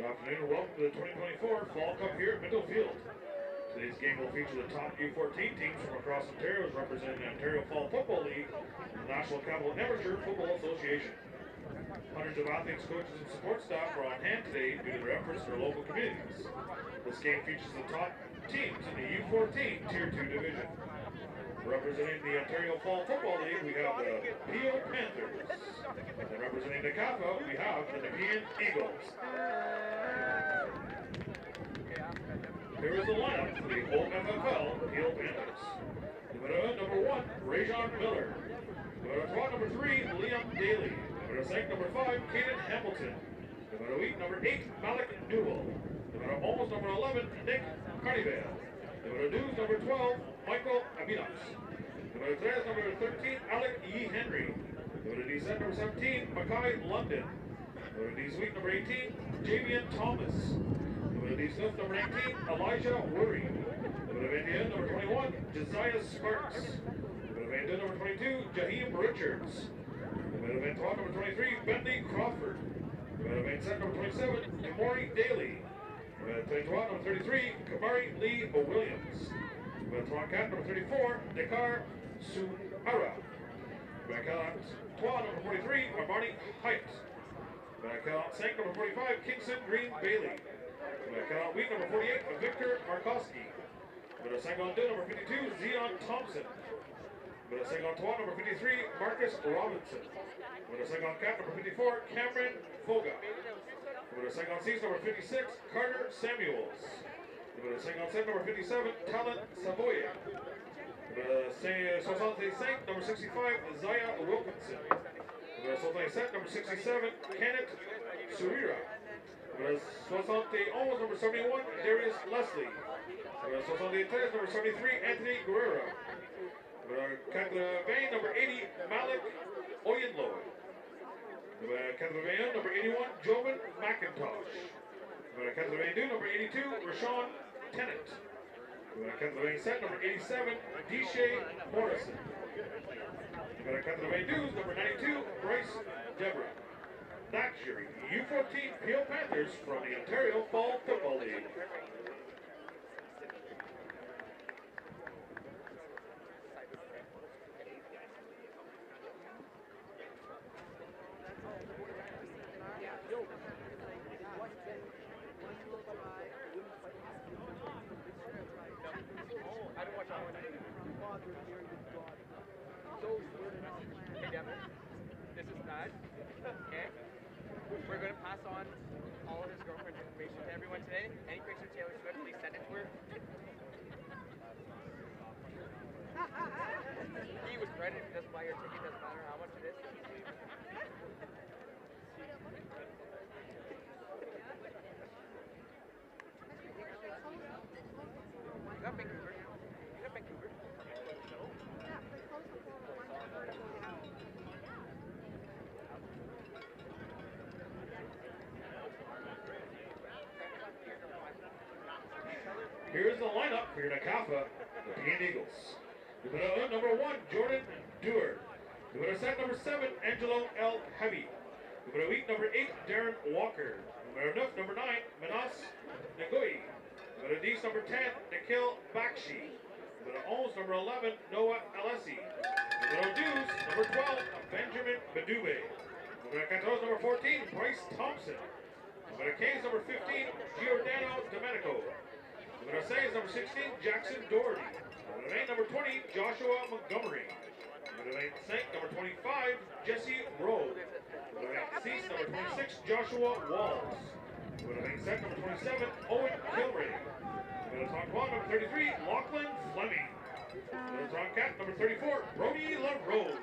Good afternoon and welcome to the 2024 Fall Cup here at Minto Field. Today's game will feature the top U14 teams from across Ontario as representing the Ontario Fall Football League and the National Capital Amateur Football Association. Hundreds of athletes, coaches, and support staff are on hand today due to their efforts for local communities. This game features the top teams in the U14 Tier 2 division. Representing the Ontario Fall Football League, we have the Peel Panthers. And representing the CAFA, we have the Nepean Eagles. Here is the lineup for the OFFL Peel Panthers. Number 1, Rajon Miller. Number 3, Liam Daly. Number 5, Caden Hamilton. Number 8, Malik Newell. Almost number 11, Nick Carnivale. Number 12, Michael Abinas. Number 13, Alec E. Henry. Number 17, Mackay London. Number 18, Javian Thomas. Number 19, Elijah Worry. Number 21, Josiah Sparks. Number 22, Jaheim Richards. Number 23, Bentley Crawford. Number 27, Kamori Daly. Number 33, Kamari Lee Williams. Number 34, Dakar Suara. Number 43, Armani Hyatt. Number 45, Kingston Green Bailey. Number 48, Victor Markowski. Number 52, Zion Thompson. Number 53, Marcus Robinson. Number 54, Cameron Foga. Number 56, Carter Samuels. Number 57, Talent Savoya. Number 65, Zaya Wilkinson. Number 67, Kenneth Surira. Number 71, Darius Leslie. Number 73, Anthony Guerrero. Number 80, Malik Oyenlo. Number 81, Jovan McIntosh. Number 82, Rashawn Tennant. Number 87, Deshae Morrison. Number 92, Bryce Deborah. That's your U14 Peel Panthers from the Ontario Fall Football League. Hey Devin, this is Thad, okay? We're going to pass on all of his girlfriend's information to everyone today. Any picture of Taylor Swift, please send it to her. He was credit, it doesn't buy your ticket, doesn't matter how much it is. You got Vancouver. You got Vancouver. Here's the lineup for your CAFA, the Nepean Eagles. Number 1, Jordan Dewar. Number 7, Angelo L. Heavy. Number 8, Darren Walker. Number 9, Manas Nagoi. Number 10, Nikhil Bakshi. Number 11, Noah Alessi. Number 12, Benjamin Badube. Number 14, Bryce Thompson. Number 15, Giordano Domenico. Number 16, Jackson Doherty. Number 20, Joshua Montgomery. Number 25, Jesse Rowe. Number 26, Joshua Walls. Number 27, Owen Kilray. Number 33, Lachlan Fleming. Number 34, Brody LaRose.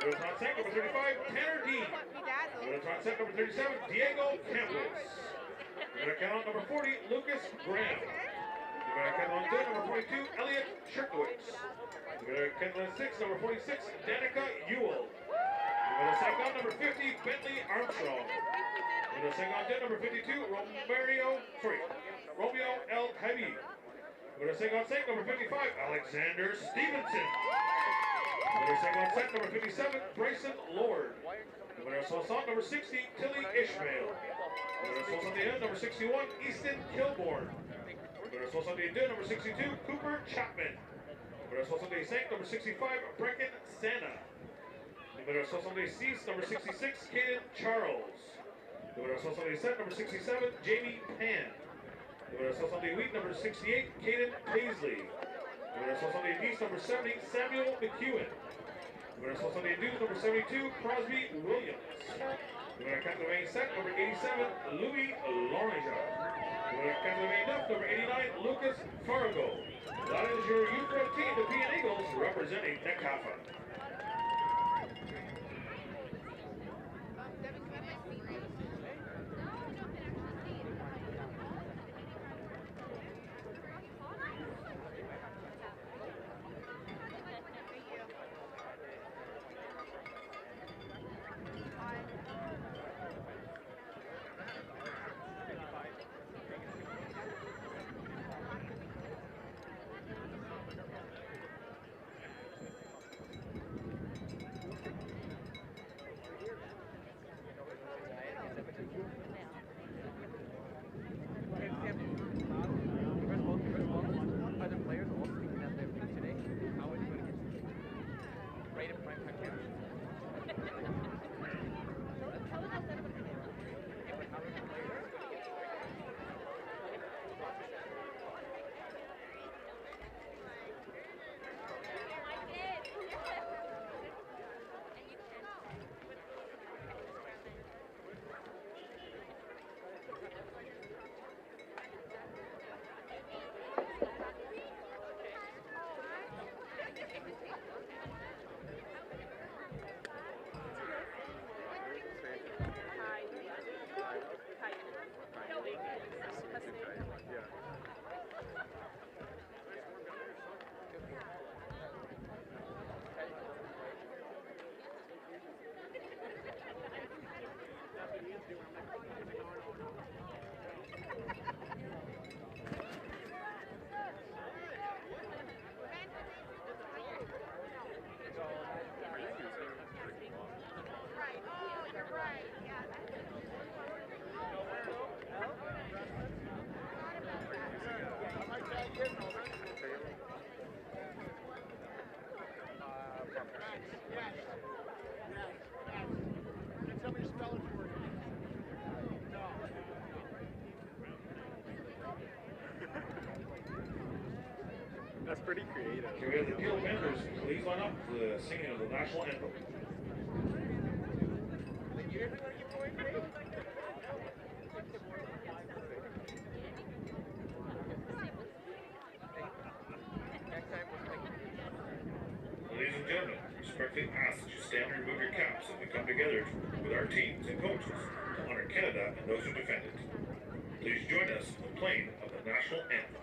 Number 35, Tanner Dean. Number 37, Diego Campos. Number 40, Lucas Graham. Number 42, Elliot Shirkowitz. Number 46, Danica Ewell. Number 50, Bentley Armstrong. Number 52, Romeo L. Heavy. Number 55, Alexander Stevenson. Number 57, Bryson Lord. Number 60, Tilly Ishmael. Number 61, Easton Kilborn. Number 62, Cooper Chapman. Number 65, Brecken Santa. Number 66, Caden Charles. Number 67, Jamie Pan. Number 68, Caden Paisley. Number 70, Samuel McEwen. Number 72, Crosby Williams. Number 87, Louis Loringer. Number 89, Lucas Fargo. That is your U14 Nepean Eagles representing Nekafa. That's pretty creative. Can we have the Peel Panthers please line up for the singing of the national anthem? Ladies and gentlemen, respectfully ask that you stand and remove your caps as we come together with our teams and coaches to honor Canada and those who defend it. Please join us in the playing of the national anthem.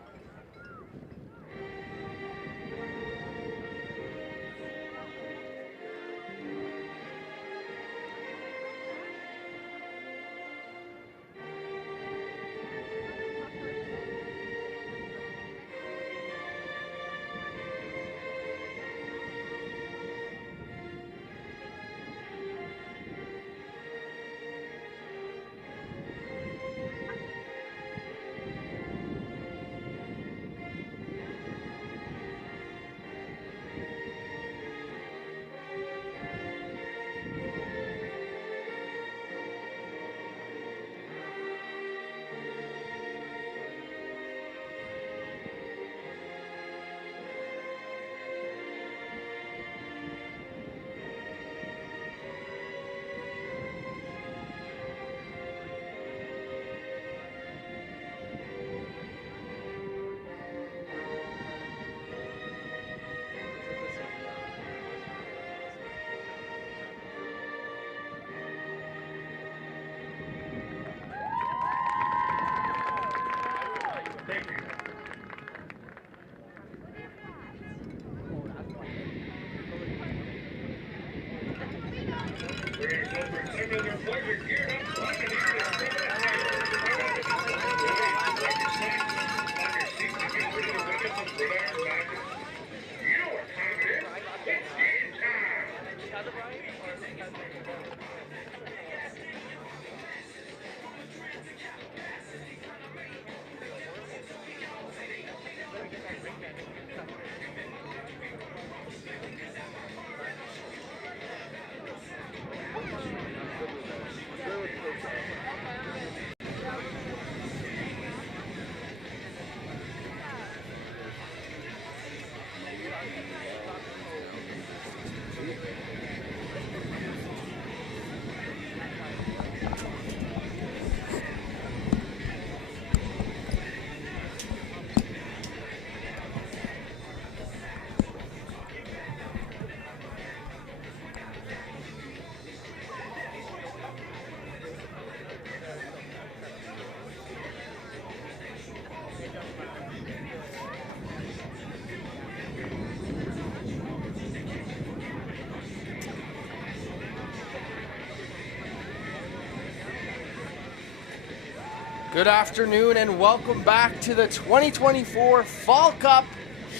Good afternoon and welcome back to the 2024 Fall Cup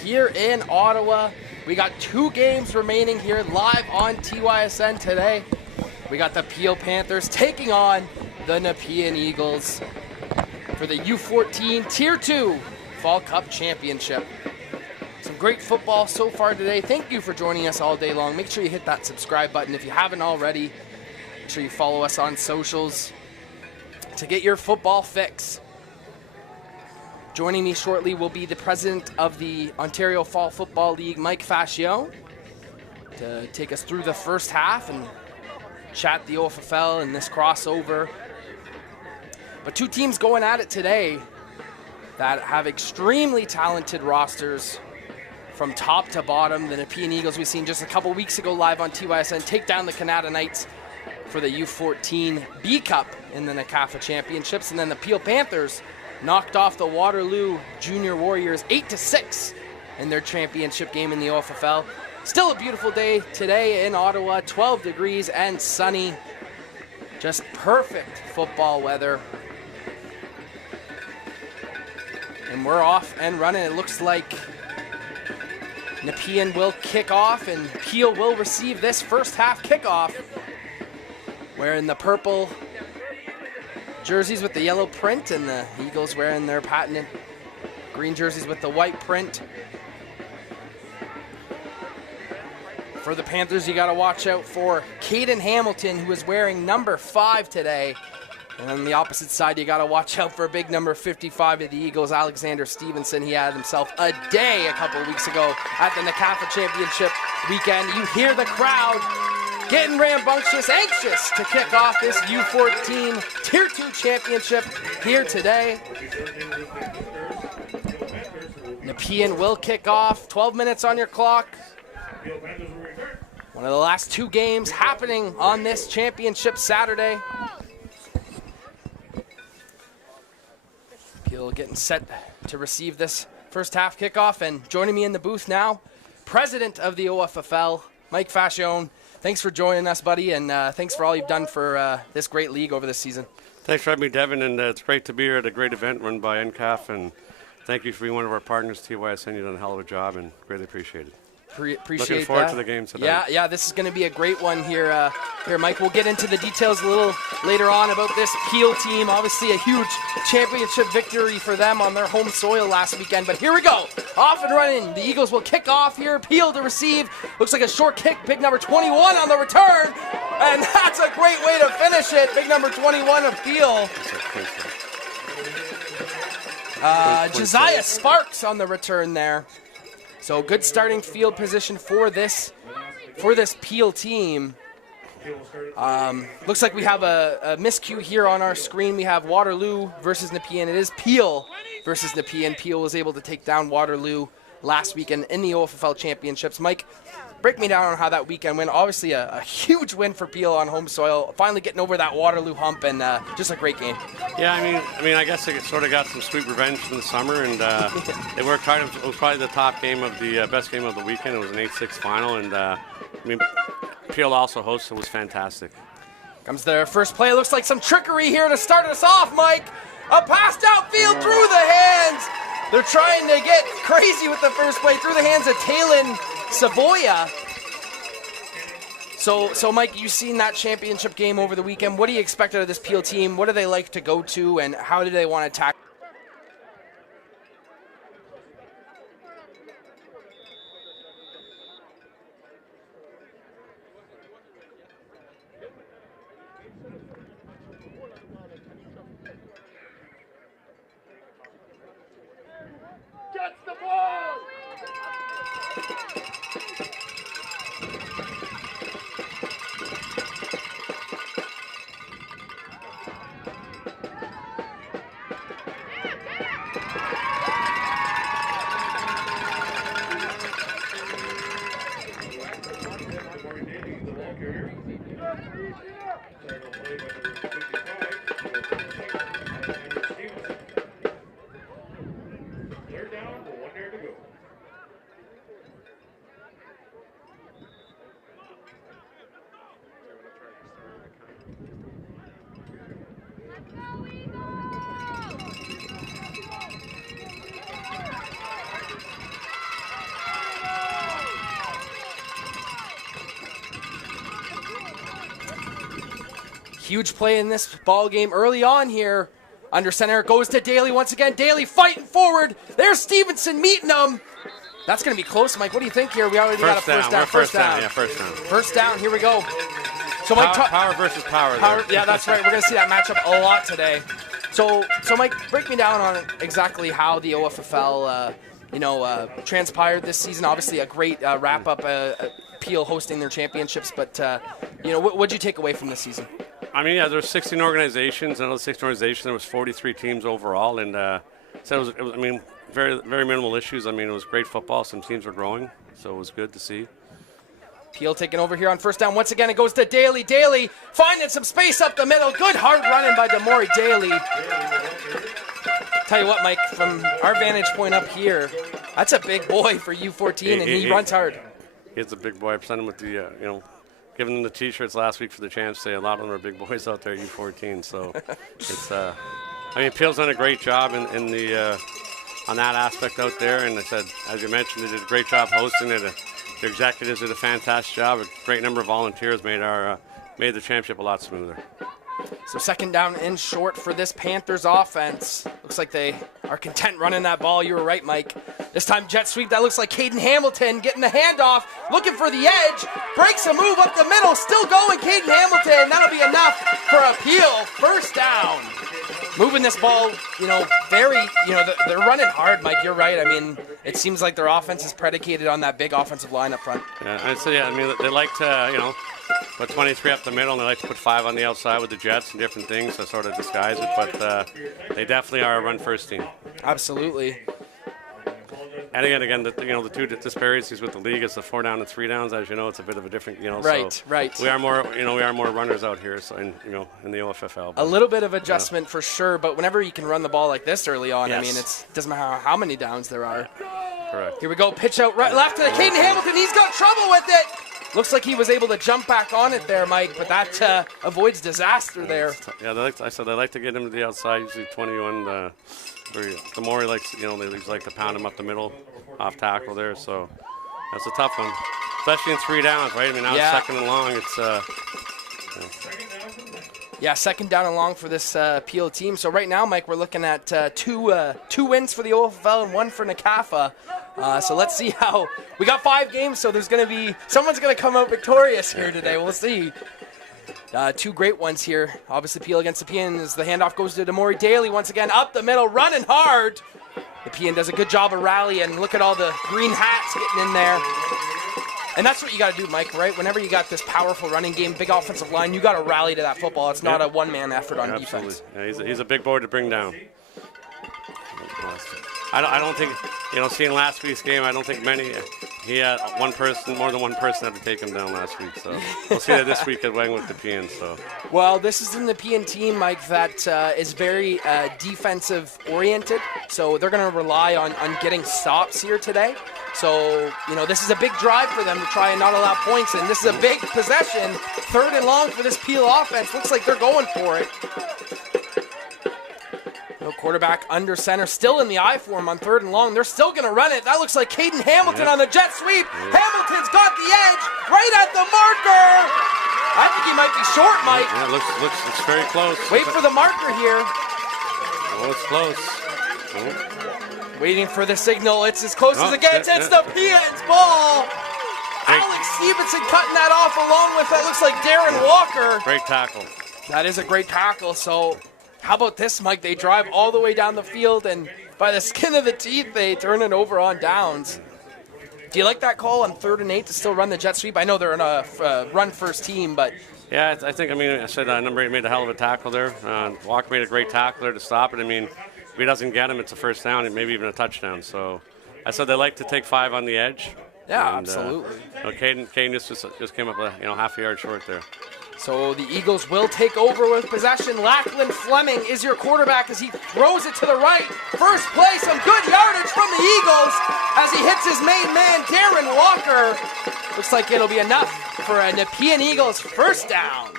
here in Ottawa. We got 2 games remaining here live on TYSN today. We got the Peel Panthers taking on the Nepean Eagles for the U14 Tier 2 Fall Cup Championship. Some great football so far today. Thank you for joining us all day long. Make sure you hit that subscribe button if you haven't already. Make sure you follow us on socials to get your football fix. Joining me shortly will be the president of the Ontario Fall Football League, Mike Fascio, to take us through the first half and chat the OFFL and this crossover. But 2 teams going at it today that have extremely talented rosters from top to bottom. The Nepean Eagles we've seen just a couple weeks ago live on TYSN take down the Canada Knights for the U14 B Cup in the NCAFA Championships. And then the Peel Panthers knocked off the Waterloo Junior Warriors 8-6 in their championship game in the OFFL. Still a beautiful day today in Ottawa, 12 degrees and sunny. Just perfect football weather. And we're off and running. It looks like Nepean will kick off and Peel will receive this first half kickoff. Wearing the purple jerseys with the yellow print, and the Eagles wearing their patented green jerseys with the white print. For the Panthers, you got to watch out for Caden Hamilton, who is wearing number 5 today. And on the opposite side, you got to watch out for big number 55 of the Eagles, Alexander Stevenson. He had himself a day a couple of weeks ago at the NCAFA Championship weekend. You hear the crowd getting rambunctious, anxious to kick off this U14 Tier 2 Championship here today. Nepean will kick off. 12 minutes on your clock. One of the last 2 games happening on this championship Saturday. Peel getting set to receive this first half kickoff, and joining me in the booth now, president of the OFFL, Mike Fascio. Thanks for joining us, buddy, and thanks for all you've done for this great league over this season. Thanks for having me, Devin, and it's great to be here at a great event run by NCAF, and thank you for being one of our partners, TYSN. You've done a hell of a job, and greatly appreciate it. Appreciate Looking forward that. to the game today. Yeah, this is going to be a great one here. Here, Mike, we'll get into the details a little later on about this Peel team. Obviously, a huge championship victory for them on their home soil last weekend. But here we go, off and running. The Eagles will kick off here. Peel to receive. Looks like a short kick. Big number 21 on the return, and that's a great way to finish it. Big number 21 of Peel. Josiah Sparks on the return there. So good starting field position for this Peel team. Looks like we have a miscue here on our screen. We have Waterloo versus Nepean. It is Peel versus Nepean. Peel was able to take down Waterloo last weekend in the OFFL Championships. Mike, break me down on how that weekend went. Obviously a huge win for Peel on home soil. Finally getting over that Waterloo hump, and just a great game. Yeah, I mean, I guess they sort of got some sweet revenge from the summer, and they worked hard. It was probably the top game of the best game of the weekend. It was an 8-6 final, and I mean, Peel also hosted. It was fantastic. Comes their first play. Looks like some trickery here to start us off, Mike. A pass downfield through the hands. They're trying to get crazy with the first play through the hands of Talon Savoya. So Mike, you've seen that championship game over the weekend. What do you expect out of this Peel team? What do they like to go to, and how do they want to attack? Gets the ball! Sorry, no play by the Huge play in this ball game early on here. Under center goes to Daly once again. Daly fighting forward. There's Stevenson meeting him. That's going to be close, Mike. What do you think here? We already got a first down. First down. Yeah, first down. First down. Here we go. So Mike, power versus power. Yeah, that's right. We're going to see that matchup a lot today. So Mike, break me down on exactly how the OFFL, transpired this season. Obviously, a great wrap-up. Peel hosting their championships, but what'd you take away from this season? I mean, yeah, there were 16 organizations, and of those 16 organizations, there was 43 teams overall, and so it was. I mean, very, very minimal issues. I mean, it was great football. Some teams were growing, so it was good to see. Peel taking over here on first down. Once again, it goes to Daly. Daly finding some space up the middle. Good hard running by Demore Daly. Tell you what, Mike, from our vantage point up here, that's a big boy for U14, and he runs hard. He's a big boy. I presented him with the, giving them the T-shirts last week for the champs. Say a lot of them are big boys out there at U14. So it's, Peel's done a great job in the on that aspect out there. And I said, as you mentioned, they did a great job hosting it. The executives did a fantastic job. A great number of volunteers made the championship a lot smoother. So second down and short for this Panthers offense. Looks like they are content running that ball. You were right, Mike. This time jet sweep. That looks like Caden Hamilton getting the handoff, looking for the edge, breaks a move up the middle, still going Caden Hamilton. That'll be enough for a Peel. First down. Moving this ball, they're running hard, Mike. You're right. I mean, it seems like their offense is predicated on that big offensive line up front. Yeah, they like to, put 23 up the middle, and they like to put 5 on the outside with the jets and different things to sort of disguise it. But they definitely are a run-first team. Absolutely. And again, the two disparities with the league is the 4 down and 3 downs. As you know, it's a bit of a different, Right, so right. We are more runners out here, so in the OFFL. A little bit of adjustment for sure, but whenever you can run the ball like this early on, yes. I mean, it doesn't matter how many downs there are. Correct. Here we go, pitch out right left to the Caden Hamilton. He's got trouble with it. Looks like he was able to jump back on it there, Mike, but that avoids disaster there. Yeah, they like to get him to the outside, usually 21. The more he likes, they like to pound him up the middle, off tackle there. So that's a tough one, especially in 3 downs, right? I mean, now it's second and long. It's second down and long for this Peel team. So right now, Mike, we're looking at two wins for the OFFL and 1 for NCAFA. So let's see how we got 5 games. So someone's going to come out victorious here today. We'll see. 2 great ones here. Obviously, Peel against Nepean as the handoff goes to Demore Daly once again up the middle, running hard. Nepean does a good job of rallying. Look at all the green hats getting in there. And that's what you got to do, Mike, right? Whenever you got this powerful running game, big offensive line, you got to rally to that football. It's not a one-man effort on defense. Yeah, he's a big boy to bring down. I don't think, seeing last week's game, I don't think he had more than one person had to take him down last week. So we'll see that this week at Wang with Nepean. So. Well, this is the Nepean team, Mike, that is very defensive-oriented. So they're going to rely on getting stops here today. So, this is a big drive for them to try and not allow points, and this is a big possession. 3rd and long for this Peel offense. Looks like they're going for it. No quarterback under center, still in the I form on 3rd and long. They're still going to run it. That looks like Caden Hamilton on the jet sweep. Hamilton's got the edge right at the marker. I think he might be short, Mike. Yeah, it's very close. Wait for the marker here. Oh, it's close. Waiting for the signal. It's as close as it gets. It's the Nepean's ball. Alex Stevenson cutting that off along with, that looks like Darren Walker. Great tackle. That is a great tackle. So how about this, Mike? They drive all the way down the field, and by the skin of the teeth, they turn it over on downs. Do you like that call on 3rd and 8 to still run the jet sweep? I know they're in a run-first team, but... Yeah, I think, I said number 8 made a hell of a tackle there. Walker made a great tackle there to stop it. If he doesn't get him, it's a first down and maybe even a touchdown. So I said they like to take 5 on the edge. Yeah, absolutely. Caden just came up half a yard short there. So the Eagles will take over with possession. Lachlan Fleming is your quarterback as he throws it to the right. First play, some good yardage from the Eagles as he hits his main man, Darren Walker. Looks like it'll be enough for a Nepean Eagles first down.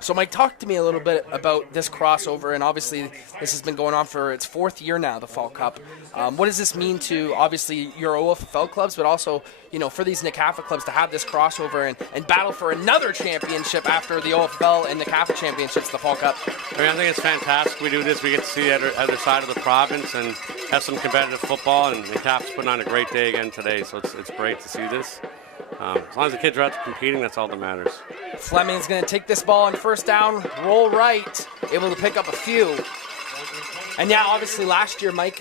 So, Mike, talk to me a little bit about this crossover, and obviously this has been going on for its 4th year now, the Fall Cup. What does this mean to, obviously, your OFL clubs, but also, for these NCAFA clubs to have this crossover and battle for another championship after the OFL and NCAFA championships, the Fall Cup? I think it's fantastic. We do this. We get to see the other side of the province and have some competitive football, and NCAFA's putting on a great day again today, so it's great to see this. As long as the kids are out there competing, that's all that matters. Fleming's going to take this ball on first down, roll right, able to pick up a few. And yeah, obviously last year, Mike,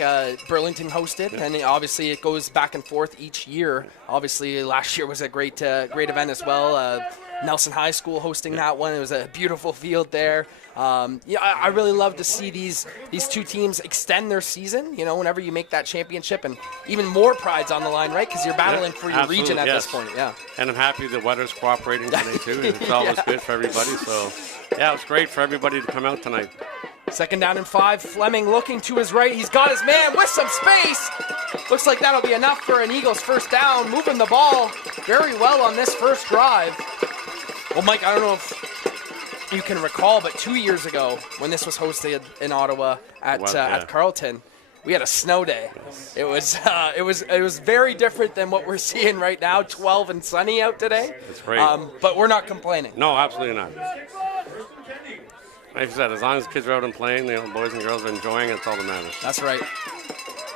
Burlington hosted, and obviously it goes back and forth each year. Obviously last year was a great event as well. Nelson High School hosting that one. It was a beautiful field there. I really love to see these two teams extend their season, whenever you make that championship, and even more pride's on the line, right? Because you're battling for your region at this point. Yeah. And I'm happy the weather's cooperating today, too. It's always good for everybody. So, yeah, it's great for everybody to come out tonight. 2nd down and 5. Fleming looking to his right. He's got his man with some space. Looks like that'll be enough for an Eagles first down. Moving the ball very well on this first drive. Well, Mike, I don't know if you can recall, but 2 years ago when this was hosted in Ottawa at Carleton, we had a snow day. Yes. It was very different than what we're seeing right now. 12 and sunny out today. That's great. But we're not complaining. No, absolutely not. Like I said, as long as the kids are out and playing, the boys and girls are enjoying it, it's all that matters. That's right.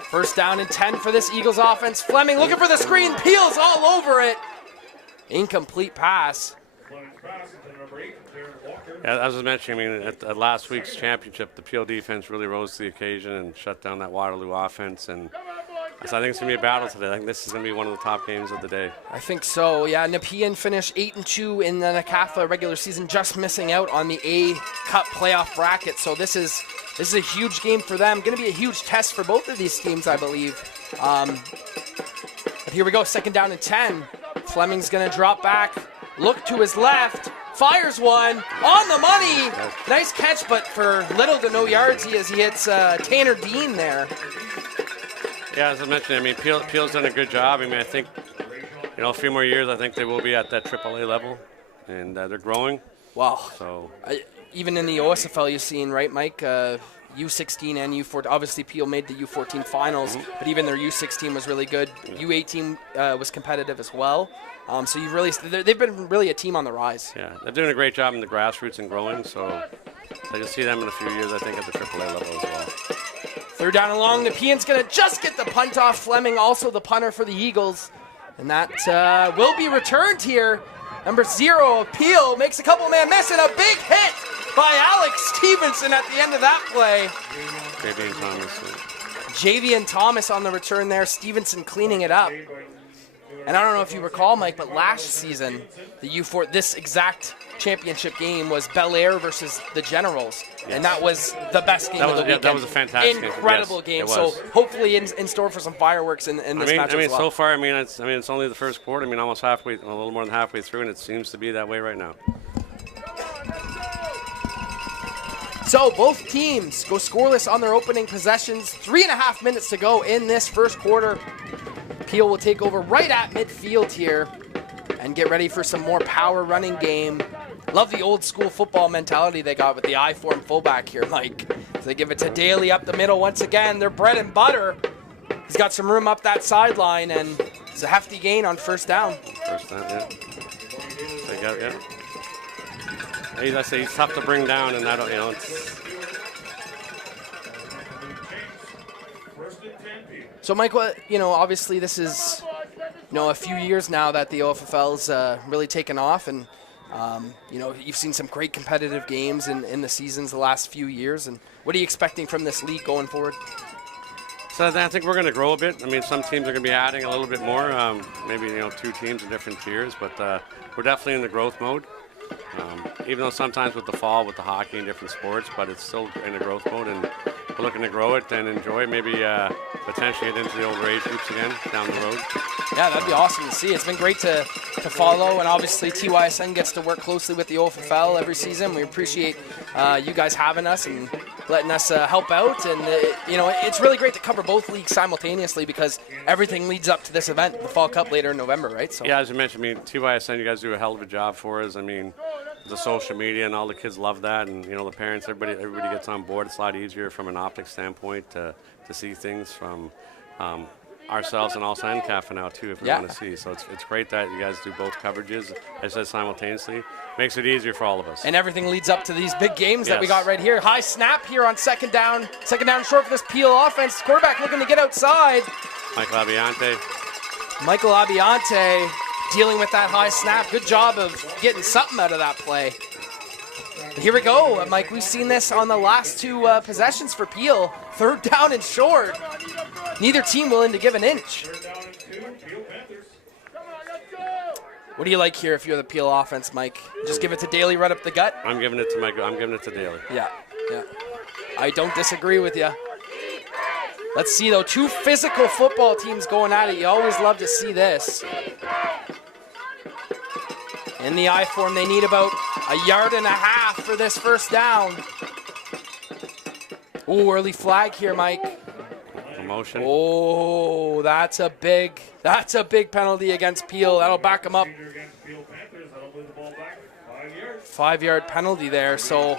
First down and 10 for this Eagles offense. Fleming looking for the screen, peels all over it. Incomplete pass. Yeah, as I was mentioning, at last week's championship, the Peel defense really rose to the occasion and shut down that Waterloo offense. And so I think it's going to be a battle today. I think this is going to be one of the top games of the day. I think so, yeah. Nepean finished 8-2 in the NCAFA regular season, just missing out on the A Cup playoff bracket. So this is a huge game for them. Going to be a huge test for both of these teams, I believe. But here we go, 2nd down and 10. Fleming's going to drop back, look to his left. Fires one on the money. Nice catch, but for little to no yards, he hits Tanner Dean there. Yeah, as I mentioned, Peel's done a good job. I think, a few more years, I think they will be at that AAA level, and they're growing. Wow. So even in the OSFL, you've seen, right, Mike? U16 and U14. Obviously, Peel made the U14 finals, but even their U16 was really good. U18 was competitive as well. So they've been really a team on the rise. Yeah, they're doing a great job in the grassroots and growing. So I can see them in a few years, I think, at the AAA level as well. 3rd down and long. Nepean's going to just get the punt off. Fleming also the punter for the Eagles. And that will be returned here. Number 0 of Peel makes a couple-man miss and a big hit by Alex Stevenson at the end of that play. Javian Thomas on the return there. Stevenson cleaning it up. And I don't know if you recall, Mike, but last season, the U4, this exact championship game was Bel Air versus the Generals. Yes. And that was the best game of the weekend. That was a fantastic game. Incredible game. So hopefully in store for some fireworks in this match as well. So far, it's only the first quarter. Almost halfway, a little more than halfway through, and it seems to be that way right now. So both teams go scoreless on their opening possessions. 3.5 minutes to go in this first quarter. Peel will take over right at midfield here and get ready for some more power running game. Love the old school football mentality they got with the I-form fullback here, Mike. So they give it to Daly up the middle once again. Their bread and butter. He's got some room up that sideline, and it's a hefty gain on first down. First down, yeah. Take out, yeah. I say he's tough to bring down, and I don't, it's... So, Mike, obviously this is, a few years now that the OFFL's really taken off, and, you've seen some great competitive games in the seasons the last few years. And what are you expecting from this league going forward? So I think we're going to grow a bit. Some teams are going to be adding a little bit more, maybe, 2 teams in different tiers, but we're definitely in the growth mode. Even though sometimes with the fall, with the hockey and different sports, but it's still in a growth mode, and we're looking to grow it and enjoy it. Maybe potentially get into the older age groups again down the road. Yeah, that'd be awesome to see. It's been great to follow, and obviously TYSN gets to work closely with the OFFL every season. We appreciate you guys having us and letting us help out, and it's really great to cover both leagues simultaneously because everything leads up to this event, the Fall Cup later in November, right? So yeah, as you mentioned, TYSN, you guys do a hell of a job for us. the social media, and all the kids love that, and you know the parents, everybody gets on board. It's a lot easier from an optics standpoint to see things from ourselves and also NCAF now too, if we want to see. So it's great that you guys do both coverages, as I said, simultaneously. Makes it easier for all of us. And everything leads up to these big games that we got right here. High snap here on second down short for this Peel offense. Quarterback looking to get outside. Michael Abiante dealing with that high snap. Good job of getting something out of that play. Here we go, Mike. We've seen this on the last two possessions for Peel. Third down and short. Neither team willing to give an inch. What do you like here if you're the Peel offense, Mike? Just give it to Daly right up the gut? I'm giving it to Daly. Yeah. I don't disagree with you. Let's see, though. Two physical football teams going at it. You always love to see this. In the I form, they need about 1.5 yards for this first down. Ooh, early flag here, Mike. Motion. Oh, that's a big penalty against Peel. That'll back him up. 5-yard penalty there. So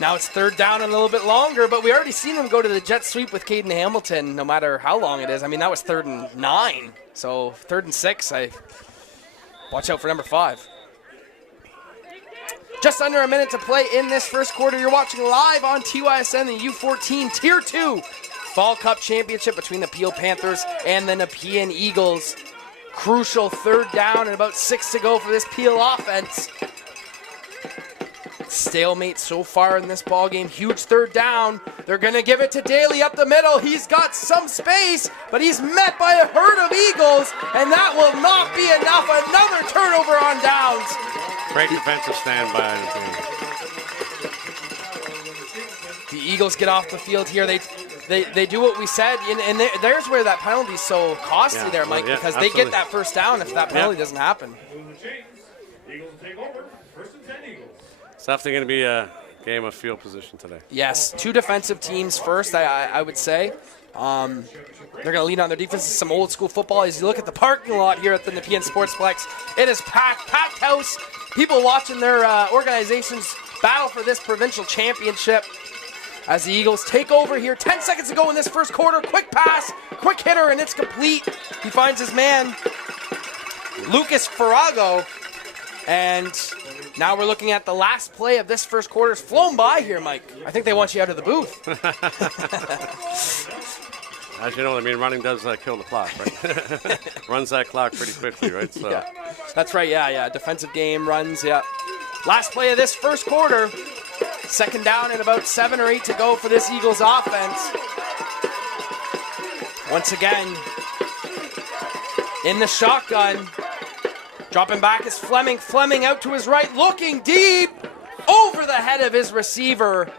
now it's third down and a little bit longer, but we already seen him go to the jet sweep with Caden Hamilton, no matter how long it is. I mean, that was 3rd and 9. So 3rd and 6. Watch out for number 5. Just under a minute to play in this first quarter. You're watching live on TYSN, the U14 Tier 2 Fall Cup Championship between the Peel Panthers and the Nepean Eagles. Crucial third down and about 6 to go for this Peel offense. Stalemate so far in this ball game. Huge third down. They're going to give it to Daly up the middle. He's got some space, but he's met by a herd of Eagles, and that will not be enough. Another turnover on downs. Great defensive stand by the team. The Eagles get off the field here. They do what we said, and there's where that penalty's so costly there, Mike, because they get that first down if that penalty doesn't happen. It's definitely going to be a game of field position today. Yes, two defensive teams first, I would say. They're going to lean on their defense. Some old school football. As you look at the parking lot here at the Nepean Sportsplex, it is packed house. People watching their organizations battle for this provincial championship. As the Eagles take over here, 10 seconds to go in this first quarter. Quick pass, quick hitter, and it's complete. He finds his man, Lucas Farrago. And now we're looking at the last play of this first quarter. It's flown by here, Mike. I think they want you out of the booth. As you know, I mean, running does kill the clock, right? Runs that clock pretty quickly, right? So. Yeah. That's right, yeah. Defensive game runs, yeah. Last play of this first quarter. Second down and about 7 or 8 to go for this Eagles offense. Once again, in the shotgun. Dropping back is Fleming. Fleming out to his right, looking deep over the head of his receiver.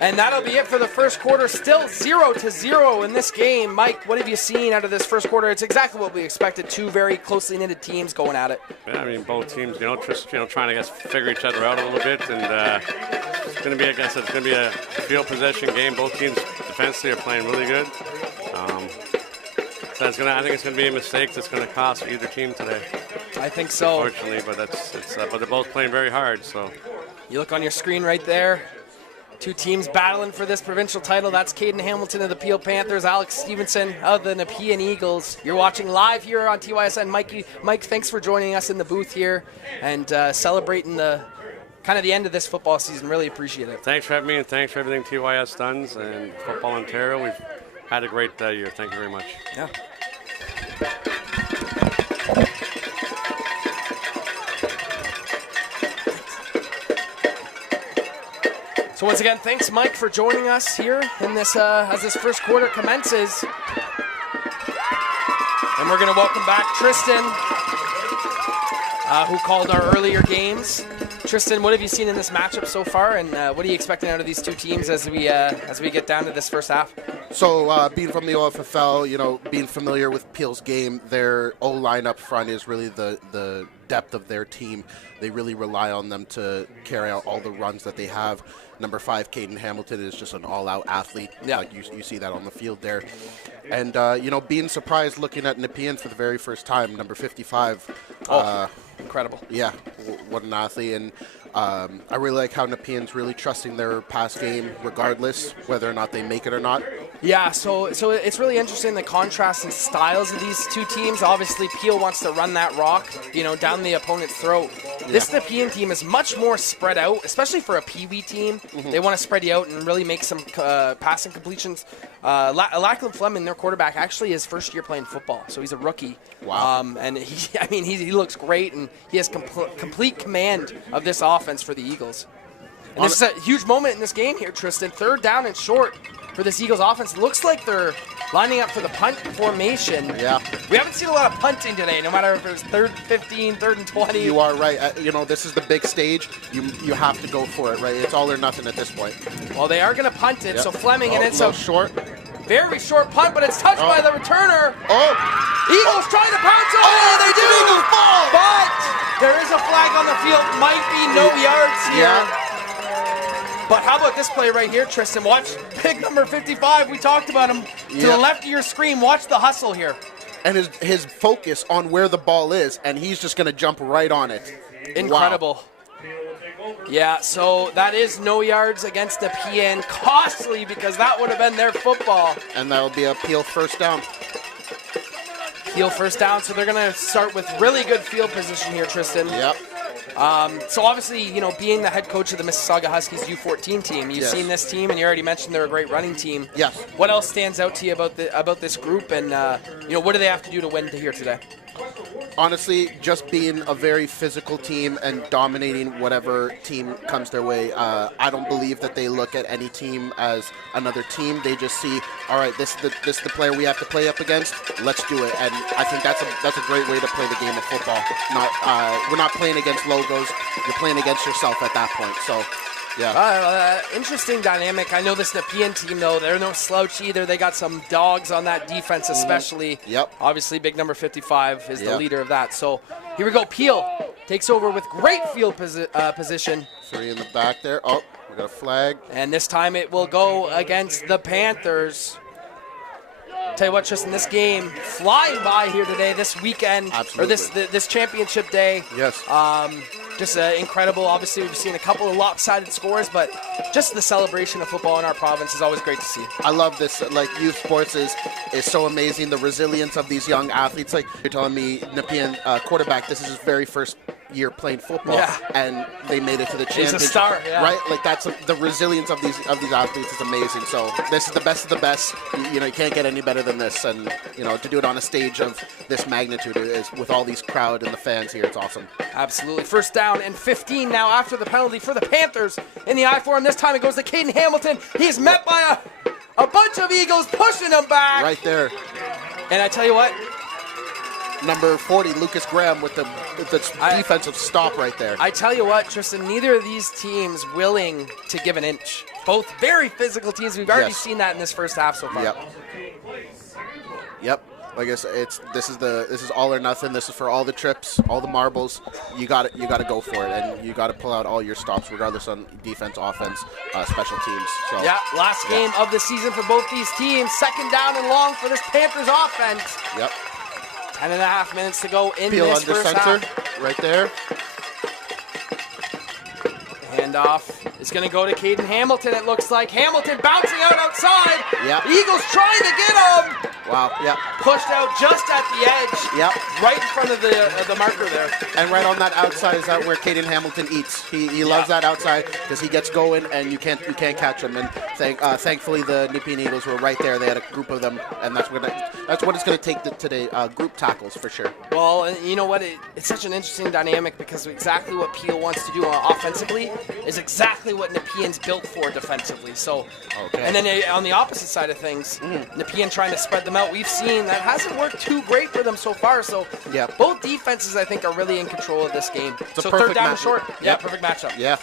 And that'll be it for the first quarter. Still 0-0 in this game. Mike, what have you seen out of this first quarter? It's exactly what we expected. Two very closely knitted teams going at it. Yeah, I mean, both teams, just trying to figure each other out a little bit, and it's going to be, I said, it's going to be a field possession game. Both teams defensively are playing really good. So I think it's going to be a mistake that's going to cost either team today. I think so. Unfortunately, but but they're both playing very hard. So you look on your screen right there. Two teams battling for this provincial title. That's Caden Hamilton of the Peel Panthers, Alex Stevenson of the Nepean Eagles. You're watching live here on TYSN. Mike, thanks for joining us in the booth here and celebrating the end of this football season. Really appreciate it. Thanks for having me, and thanks for everything TYS does and Football Ontario. We've had a great year. Thank you very much. Yeah. So once again, thanks, Mike, for joining us here in this as this first quarter commences. And we're going to welcome back Tristan, who called our earlier games. Tristan, what have you seen in this matchup so far, and what are you expecting out of these two teams as we get down to this first half? So being from the OFFL, being familiar with Peel's game, their O-line up front is really the depth of their team. They really rely on them to carry out all the runs that they have. Number 5, Caden Hamilton, is just an all-out athlete. Yeah. Like you see that on the field there. And, being surprised looking at Nepean for the very first time, number 55, Incredible. Yeah, what an athlete. And I really like how Nepean's really trusting their pass game regardless whether or not they make it or not. Yeah, so it's really interesting, the contrast in styles of these two teams. Obviously, Peel wants to run that rock, down the opponent's throat. This Nepean team is much more spread out, especially for a Pee-wee team. They want to spread you out and really make some passing completions. Lachlan Fleming, their quarterback, actually is first year playing football, so he's a rookie. Wow. And he looks great, and he has complete command of this offense for the Eagles. And this is a huge moment in this game here, Tristan. 3rd down and short for this Eagles offense. Looks like they're lining up for the punt formation. Yeah. We haven't seen a lot of punting today, no matter if it was 3rd and 15, 3rd and 20. You are right. This is the big stage. You have to go for it, right? It's all or nothing at this point. Well, they are going to punt it, so Fleming, and it's a short. Very short punt, but it's touched by the returner. Eagles trying to pounce on it. They do. Eagles ball. But there is a flag on the field. Might be no yards here. Yeah. But how about this play right here, Tristan? Watch pick number 55. We talked about him. To the left of your screen, watch the hustle here. And his focus on where the ball is, and he's just going to jump right on it. Incredible. Wow. Yeah, so that is no yards against Nepean. Costly, because that would have been their football. And that'll be a Peel 1st down. Peel 1st down, so they're going to start with really good field position here, Tristan. Yep. So obviously, being the head coach of the Mississauga Huskies U14 team, you've seen this team, and you already mentioned they're a great running team. Yes. What else stands out to you about this group, and what do they have to do to win here today? Honestly, just being a very physical team and dominating whatever team comes their way. I don't believe that they look at any team as another team. They just see, all right, this is the player we have to play up against. Let's do it. And I think that's a great way to play the game of football. We're not playing against logos. You're playing against yourself at that point. So. Yeah. Interesting dynamic. I know this Nepean team, though, they're no slouch either. They got some dogs on that defense, especially. Yep. Obviously, big number 55 is the leader of that. So here we go. Peel takes over with great field position. 3 in the back there. Oh, we got a flag. And this time it will go against the Panthers. Tell you what, Tristan, this game flying by here today, this weekend, Absolutely. or this championship day. Yes. Just incredible. Obviously, we've seen a couple of lopsided scores, but just the celebration of football in our province is always great to see. I love this. Youth sports is so amazing. The resilience of these young athletes. Like you're telling me, Nepean quarterback, this is his very first year playing football, and they made it to the championship. He's a star, right? That's the resilience of these athletes is amazing. So this is the best of the best. You can't get any better than this, and to do it on a stage of this magnitude is with all these crowd and the fans here. It's awesome. Absolutely. 1st down and 15 now after the penalty for the Panthers in the I-4, and this time it goes to Caden Hamilton. He's met by a bunch of Eagles pushing him back. Right there. And I tell you what, number 40, Lucas Graham, with the defensive stop right there. I tell you what, Tristan, neither of these teams willing to give an inch. Both very physical teams. We've already seen that in this first half so far. Yep. Like I said, this is all or nothing. This is for all the trips, all the marbles. You got to go for it, and you got to pull out all your stops, regardless on defense, offense, special teams. So last game of the season for both these teams. 2nd down and long for this Panthers offense. Yep. 10.5 minutes to go in Peel this under first center, half. right there. Handoff is going to go to Caden Hamilton, it looks like. Hamilton bouncing outside. Yep. Eagles trying to get him. Wow, yeah. Pushed out just at the edge. Yep. Right in front of the marker there. And right on that outside is that where Caden Hamilton eats. He loves that outside because he gets going and you can't catch him. And thankfully the Nepean Eagles were right there. They had a group of them, and that's what it's going to take today. Group tackles for sure. Well, and you know what? It's such an interesting dynamic because exactly what Peel wants to do offensively is exactly what Nepean's built for defensively. So, and then on the opposite side of things, Nepean trying to spread them out. We've seen that hasn't worked too great for them so far. So, both defenses I think are really in control of this game. So 3rd down and short. Perfect matchup. Yeah.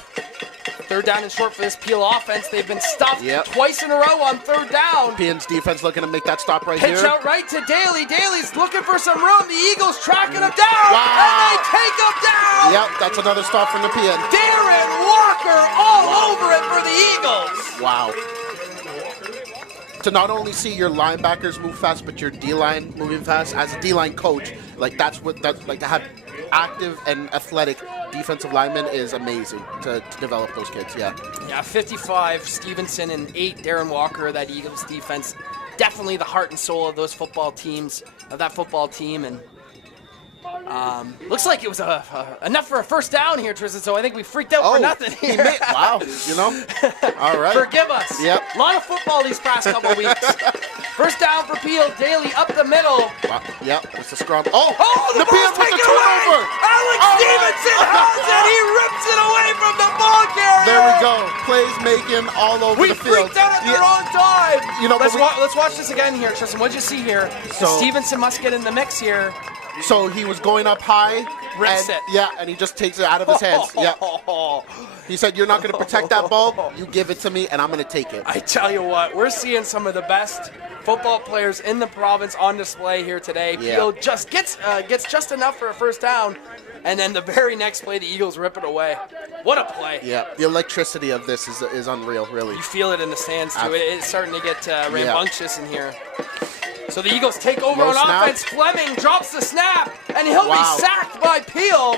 3rd down and short for this Peel offense. They've been stuffed twice in a row on 3rd down. Nepean's defense looking to make that stop right here. Pitch out right to Daly. Daly's looking for some room. The Eagles tracking him down. Wow. And they take him down. Yep, that's another stop for Nepean. Darren Walker all over it for the Eagles. Wow. To not only see your linebackers move fast, but your D-line moving fast, as a D-line coach, to have active and athletic defensive linemen is amazing to develop those kids. Yeah. Yeah, 55 Stevenson and 8 Darren Walker, that Eagles defense. Definitely the heart and soul of those football teams, of that football team. And looks like it was enough for a first down here, Tristan, so I think we freaked out for nothing here. Wow, all right. Forgive us. Yep. A lot of football these past couple weeks. First down for Peel, Daly up the middle. Wow. Yep, it's a scrum. The ball's taken away! Alex Stevenson has it! He rips it away from the ball carrier! There we go. Plays making all over the field. We freaked out at the wrong time! Let's watch this again here, Tristan. What'd you see here? So, Stevenson must get in the mix here. So he was going up high. Rips it. Yeah, and he just takes it out of his hands. Yeah. He said, "You're not going to protect that ball. You give it to me, and I'm going to take it." I tell you what, we're seeing some of the best football players in the province on display here today. Yeah. Peel just gets just enough for a first down, and then the very next play, the Eagles rip it away. What a play! Yeah, the electricity of this is unreal, really. You feel it in the stands too. It's starting to get rambunctious in here. So the Eagles take over on offense. Fleming drops the snap, and he'll be sacked by Peel.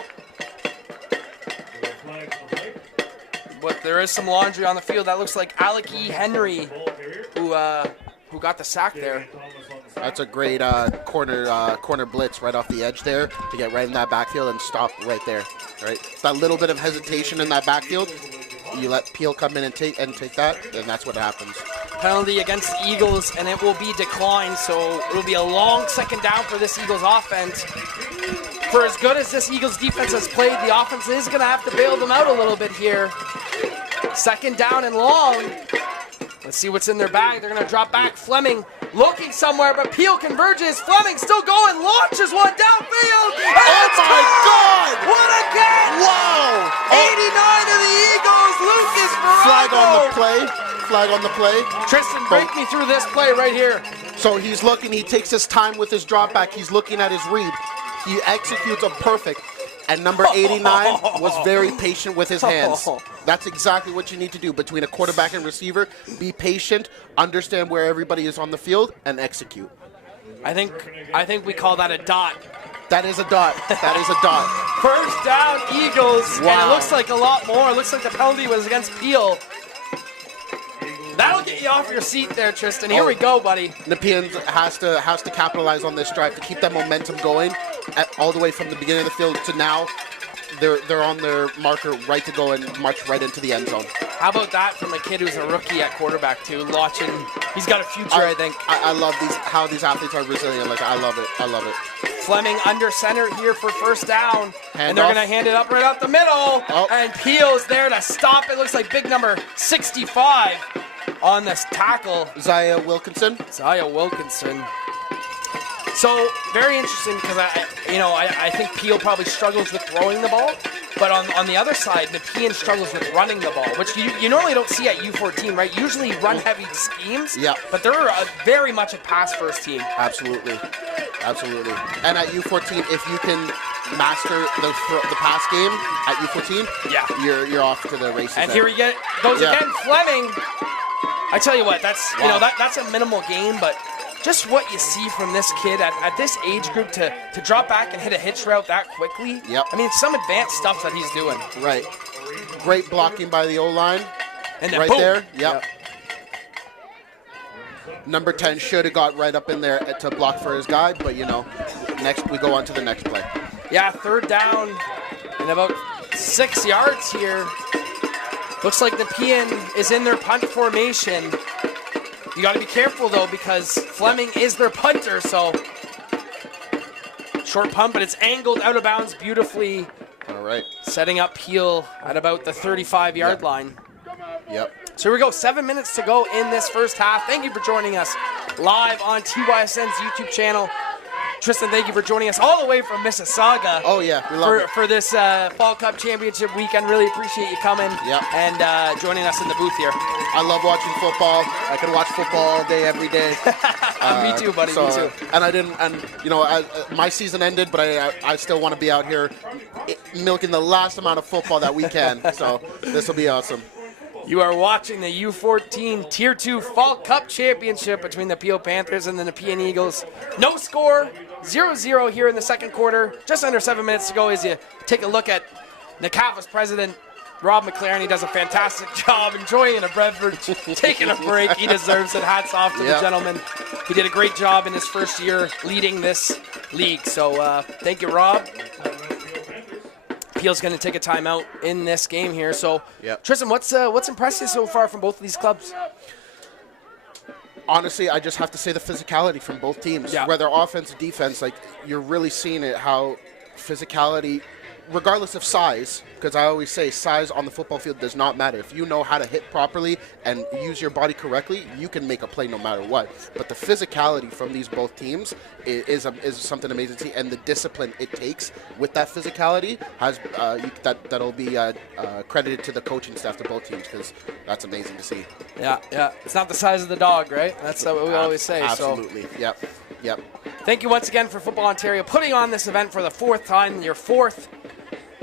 But there is some laundry on the field. That looks like Alec E. Henry, who got the sack there. That's a great corner blitz right off the edge there to get right in that backfield and stop right there. Right, it's that little bit of hesitation in that backfield. You let Peel come in and take that, and that's what happens. Penalty against the Eagles, and it will be declined, so it will be a long second down for this Eagles offense. For as good as this Eagles defense has played, the offense is going to have to bail them out a little bit here. Second down and long. Let's see what's in their bag. They're going to drop back. Fleming looking somewhere, but Peel converges. Fleming still going, launches one downfield. Oh my God! What a catch! Wow! 89 of the Eagles, Lucas Virago. Flag on the play. Tristan, break me through this play right here. So he's looking, he takes his time with his drop back. He's looking at his read. He executes a perfect. And number 89 was very patient with his hands. That's exactly what you need to do between a quarterback and receiver. Be patient, understand where everybody is on the field, and execute. I think we call that a dot. That is a dot. That is a dot. First down, Eagles. Wow. And it looks like a lot more. It looks like the penalty was against Peel. That'll get you off your seat there, Tristan. Here we go, buddy. Nepean has to capitalize on this drive to keep that momentum going all the way from the beginning of the field to now. They're on their marker right to go and march right into the end zone. How about that from a kid who's a rookie at quarterback too? Launching, he's got a future, I think. I love how these athletes are resilient. Like I love it. Fleming under center here for first down, and they're off. going to hand it up right up the middle. And Peel's there to stop it. Looks like big number 65 on this tackle. Zaya Wilkinson. So very interesting because I think Peel probably struggles with throwing the ball, but on the other side, Nepean struggles with running the ball, which you normally don't see at U14, right? Usually run heavy schemes, but they're very much a pass first team. Absolutely. And at U14, if you can master the pass game at U14, you're off to the races. And here he goes again, Fleming. I tell you what, that's that's a minimal game, but just what you see from this kid at this age group to drop back and hit a hitch route that quickly. Yep. I mean, it's some advanced stuff that he's doing. Right. Great blocking by the O-line. And then right boom. there. Yep. Number 10 should have got right up in there to block for his guy, but next we go on to the next play. Yeah, third down and about 6 yards here. Looks like Nepean is in their punt formation. You got to be careful, though, because Fleming is their punter, so short punt, but it's angled out of bounds beautifully. All right. Setting up Peel at about the 35-yard line. Yep. So here we go, 7 minutes to go in this first half. Thank you for joining us live on TYSN's YouTube channel. Tristan, thank you for joining us all the way from Mississauga. Oh, yeah, we love it. For this Fall Cup Championship weekend. Really appreciate you coming and joining us in the booth here. I love watching football. I can watch football all day, every day. Me too, buddy, me too. And my season ended, but I still want to be out here milking the last amount of football that we can. So this will be awesome. You are watching the U14 Tier 2 Fall Cup Championship between the Peel Panthers and the Nepean Eagles. No score, 0-0 here in the second quarter. Just under 7 minutes to go as you take a look at NCAFA's president, Rob McLaren. He does a fantastic job enjoying a beverage, taking a break. He deserves it. Hats off to the gentleman. He did a great job in his first year leading this league. So thank you, Rob. Peel's going to take a timeout in this game here. So, Tristan, what's impressed you so far from both of these clubs? Honestly, I just have to say the physicality from both teams. Whether offense or defense, like you're really seeing it, how physicality, regardless of size, because I always say size on the football field does not matter. If you know how to hit properly and use your body correctly, you can make a play no matter what. But the physicality from these both teams is something amazing to see, and the discipline it takes with that physicality has that'll be credited to the coaching staff to both teams, because that's amazing to see. Yeah. It's not the size of the dog, right? That's what we always say. Absolutely. So. Yep. Thank you once again for Football Ontario putting on this event for the fourth time, your fourth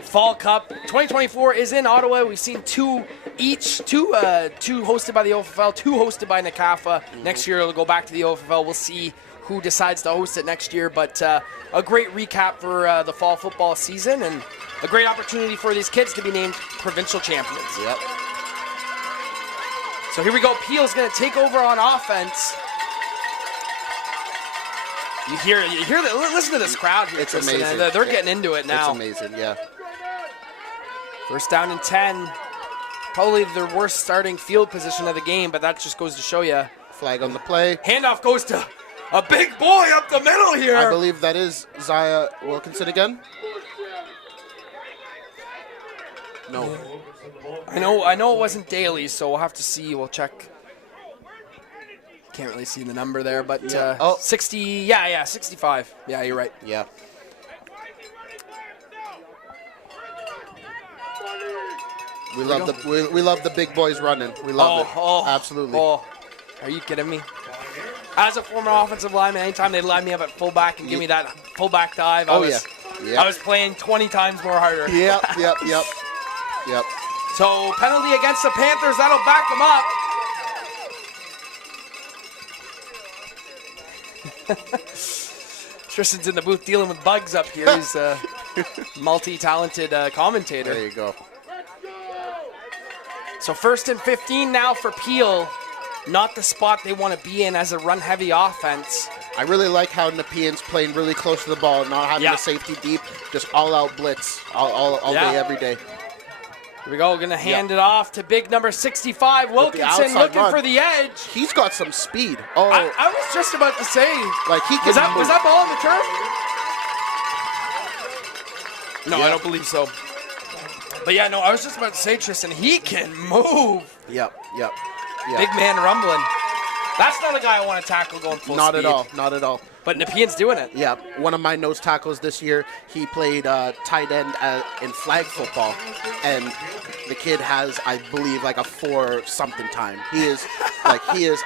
Fall Cup. 2024 is in Ottawa. We've seen two hosted by the OFL, two hosted by NCAFA. Next year it'll go back to the OFL. We'll see who decides to host it next year. But a great recap for the fall football season, and a great opportunity for these kids to be named provincial champions. Yep. So here we go. Peel's going to take over on offense. You hear listen to this crowd here. It's amazing. They're getting into it now. It's amazing, yeah. First down and 10. Probably the worst starting field position of the game, but that just goes to show you. Flag on the play. Handoff goes to a big boy up the middle here. I believe that is Zaya Wilkinson again. No. I know it wasn't Daly, so we'll have to see. We'll check. Can't really see the number there, but 60. 65. Yeah, you're right. Yeah. We love the big boys running. We love it. Absolutely. Oh, are you kidding me? As a former offensive lineman, anytime they line me up at fullback and give me that fullback dive, I was playing 20 times more harder. Yep. So penalty against the Panthers, that'll back them up. Tristan's in the booth dealing with bugs up here. He's a multi-talented commentator. There you go. So 1st and 15 now for Peel. Not the spot they want to be in as a run-heavy offense. I really like how Nepean's playing really close to the ball, not having a safety deep, just all-out blitz all day, every day. Here we go. Going to hand it off to big number 65, Wilkinson, looking for the edge. He's got some speed. Oh, I was just about to say, like he can. Was that ball on the turf? No, I don't believe so. But yeah, no, I was just about to say, Tristan, he can move. Yep. Big man rumbling. That's not a guy I want to tackle going full speed. Not at all. But Nepean's doing it. Yeah, one of my nose tackles this year, he played tight end in flag football, and the kid has, I believe, like a 4-something time. He is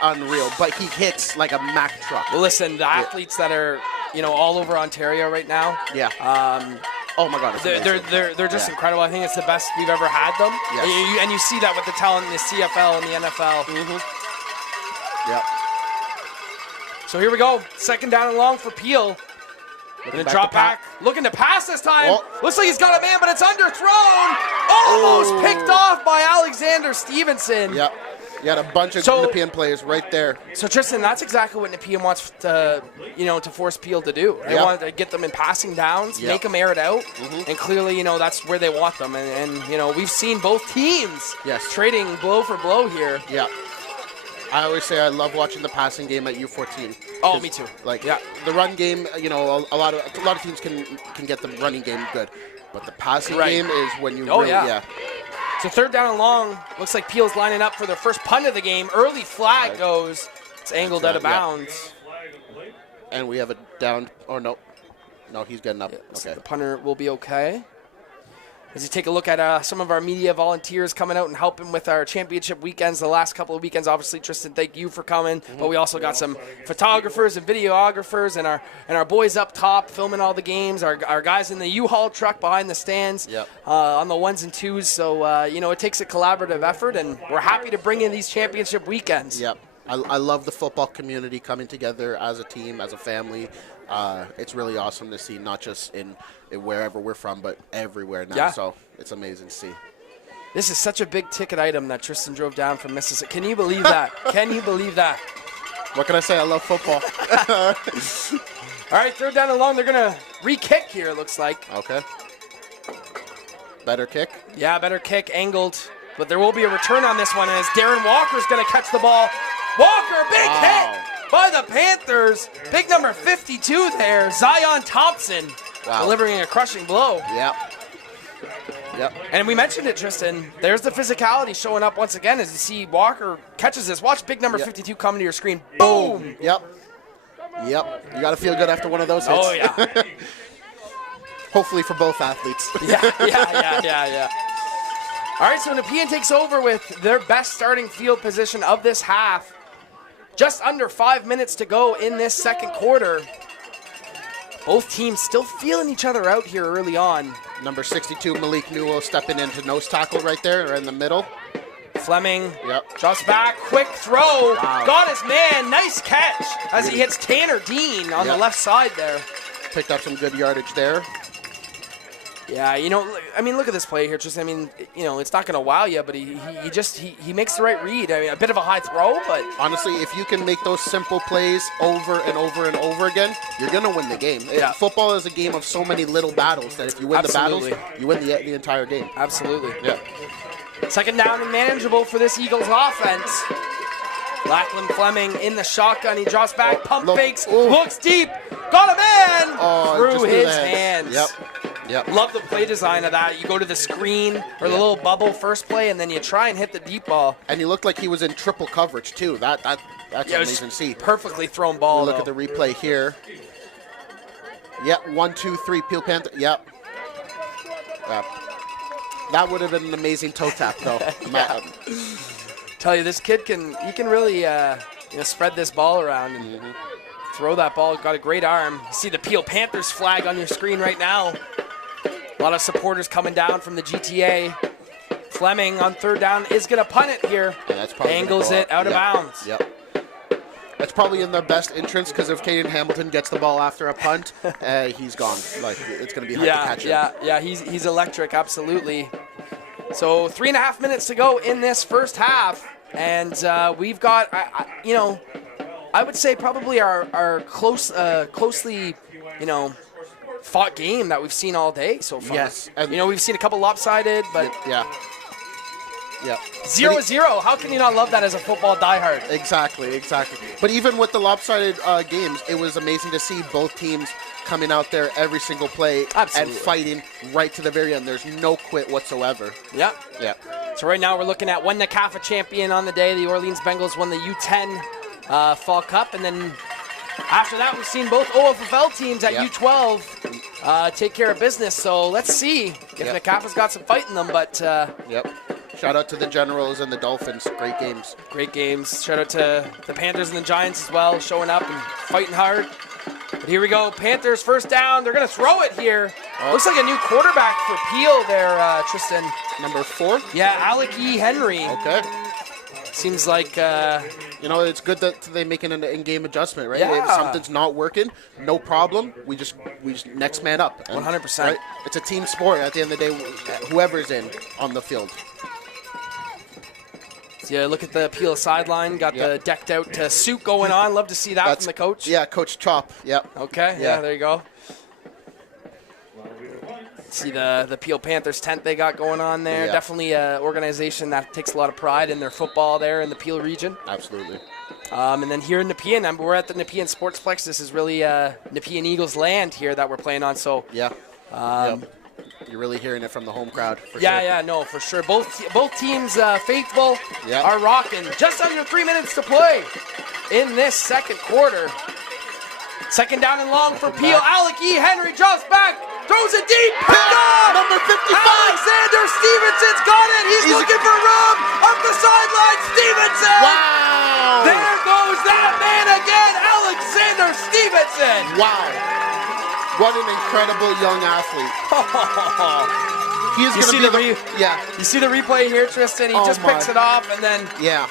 unreal, but he hits like a Mack truck. Well, listen, the athletes that are, all over Ontario right now. Yeah. Oh my God, they're just incredible. I think it's the best we've ever had them. Yes. And you see that with the talent in the CFL and the NFL. Mm-hmm. Yeah. So here we go. Second down and long for Peel. Looking to drop back. Looking to pass this time. Oh. Looks like he's got a man, but it's underthrown. Almost picked off by Alexander Stevenson. Yeah. You had a bunch of Nepean players right there. So, Tristan, that's exactly what Nepean wants to force Peel to do. They want to get them in passing downs, make them air it out, and clearly, that's where they want them. And we've seen both teams trading blow for blow here. Yeah. I always say I love watching the passing game at U14. Oh, me too. The run game, a lot of teams can get the running game good, but the passing game is when you So 3rd down and long. Looks like Peel's lining up for their first punt of the game. Early flag goes. It's angled out of bounds. And we have a down. Or no, he's getting up. Okay. So the punter will be okay. As you take a look at some of our media volunteers coming out and helping with our championship weekends, the last couple of weekends, obviously, Tristan, thank you for coming. But we also got some photographers and videographers and our boys up top filming all the games, our guys in the U-Haul truck behind the stands on the 1s and 2s. So, it takes a collaborative effort, and we're happy to bring in these championship weekends. Yep. I love the football community coming together as a team, as a family. It's really awesome to see, not just in wherever we're from, but everywhere now. Yeah. So it's amazing to see. This is such a big ticket item that Tristan drove down from Mississippi. Can you believe that? Can you believe that? What can I say? I love football. All right, third down and long. They're going to re-kick here, it looks like. Okay. Better kick. Yeah, better kick, angled. But there will be a return on this one as Darren Walker's going to catch the ball. Walker, big hit by the Panthers. Big number 52 there, Zion Thompson, delivering a crushing blow. Yep. And we mentioned it, Tristan. There's the physicality showing up once again as you see Walker catches this. Watch big number 52 come to your screen. Boom. Yep. You got to feel good after one of those hits. Oh, yeah. Hopefully for both athletes. Yeah. All right, so Nepean takes over with their best starting field position of this half. Just under 5 minutes to go in this second quarter. Both teams still feeling each other out here early on. Number 62, Malik Newell, stepping into nose tackle right there, right in the middle. Fleming, Yep. just back, quick throw. Wow. Got his man, nice catch as he hits Tanner Dean on the left side there. Picked up some good yardage there. Yeah, look at this play here. Just, it's not going to wow you, but he makes the right read. I mean, a bit of a high throw, but Honestly, if you can make those simple plays over and over and over again, you're going to win the game. Yeah. Football is a game of so many little battles that if you win Absolutely. the battles, you win the entire game. absolutely. Yeah. Second down and manageable for this Eagles offense. Lachlan Fleming in the shotgun. He drops back, pump fakes, looks deep, got a man through just his the hands. Yep. Love the play design of that. You go to the screen or the little bubble first play, and then you try and hit the deep ball. And he looked like he was in triple coverage too. That's It was amazing to see. perfectly thrown ball. Look at the replay here. Yep, 1, 2, 3, Peel Panther. Yep. That would have been an amazing toe tap, though. Tell you, this kid can really spread this ball around and throw that ball. Got a great arm. You see the Peel Panthers flag on your screen right now. A lot of supporters coming down from the GTA. Fleming on third down is going to punt it here. Yeah, that's probably Angles it out of bounds. Yep. That's probably in their best entrance because if Caden Hamilton gets the ball after a punt, he's gone. Like, it's going to be hard to catch him. Yeah, he's electric, absolutely. So 3.5 minutes to go in this first half, and we've got, I would say probably our closely, fought game that we've seen all day so far. Yes. We've seen a couple lopsided, but Yeah. 0-0. How can you not love that as a football diehard? Exactly. But even with the lopsided games, it was amazing to see both teams coming out there every single play Absolutely. and fighting right to the very end. There's no quit whatsoever. Yeah. Yeah. So right now we're looking at one NCAFA champion on the day. The Orleans Bengals won the U10 Fall Cup, and then after that we've seen both OFFL teams at U12 take care of business. So let's see if NCAFA's got some fight in them. But Shout out to the Generals and the Dolphins. Great games. great games. Shout out to the Panthers and the Giants as well, showing up and fighting hard. But here we go. Panthers first down. They're going to throw it here. Looks like a new quarterback for Peel there, Tristan. Number 4? Yeah, Alec E. Henry. Okay. Seems like... it's good that they make an in-game adjustment, right? Yeah. If something's not working, no problem. We just next man up. And, 100%. Right? It's a team sport at the end of the day, whoever's in on the field. Yeah, look at the Peel sideline. Got the decked out suit going on. Love to see that from the coach. Yeah, Coach Chop. Yep. Okay, yeah, there you go. See the Peel Panthers tent they got going on there. Yeah. Definitely an organization that takes a lot of pride in their football there in the Peel region. Absolutely. And then here in Nepean, we're at the Nepean Sportsplex. This is really Nepean Eagles land here that we're playing on. So yeah. You're really hearing it from the home crowd. For sure. Yeah, no, for sure. Both teams faithful Yep. are rocking. Just under 3 minutes to play in this second quarter. Second down and long for Peel. Alec E. Henry drops back, throws it deep, picked off! Number 55! Alexander Stevenson's got it! He's looking for room! Up the sideline, Stevenson! Wow! There goes that man again, Alexander Stevenson! Wow. What an incredible young athlete. He's You going to see be You see the replay here, Tristan? He Oh just my. picks it off and then Yeah.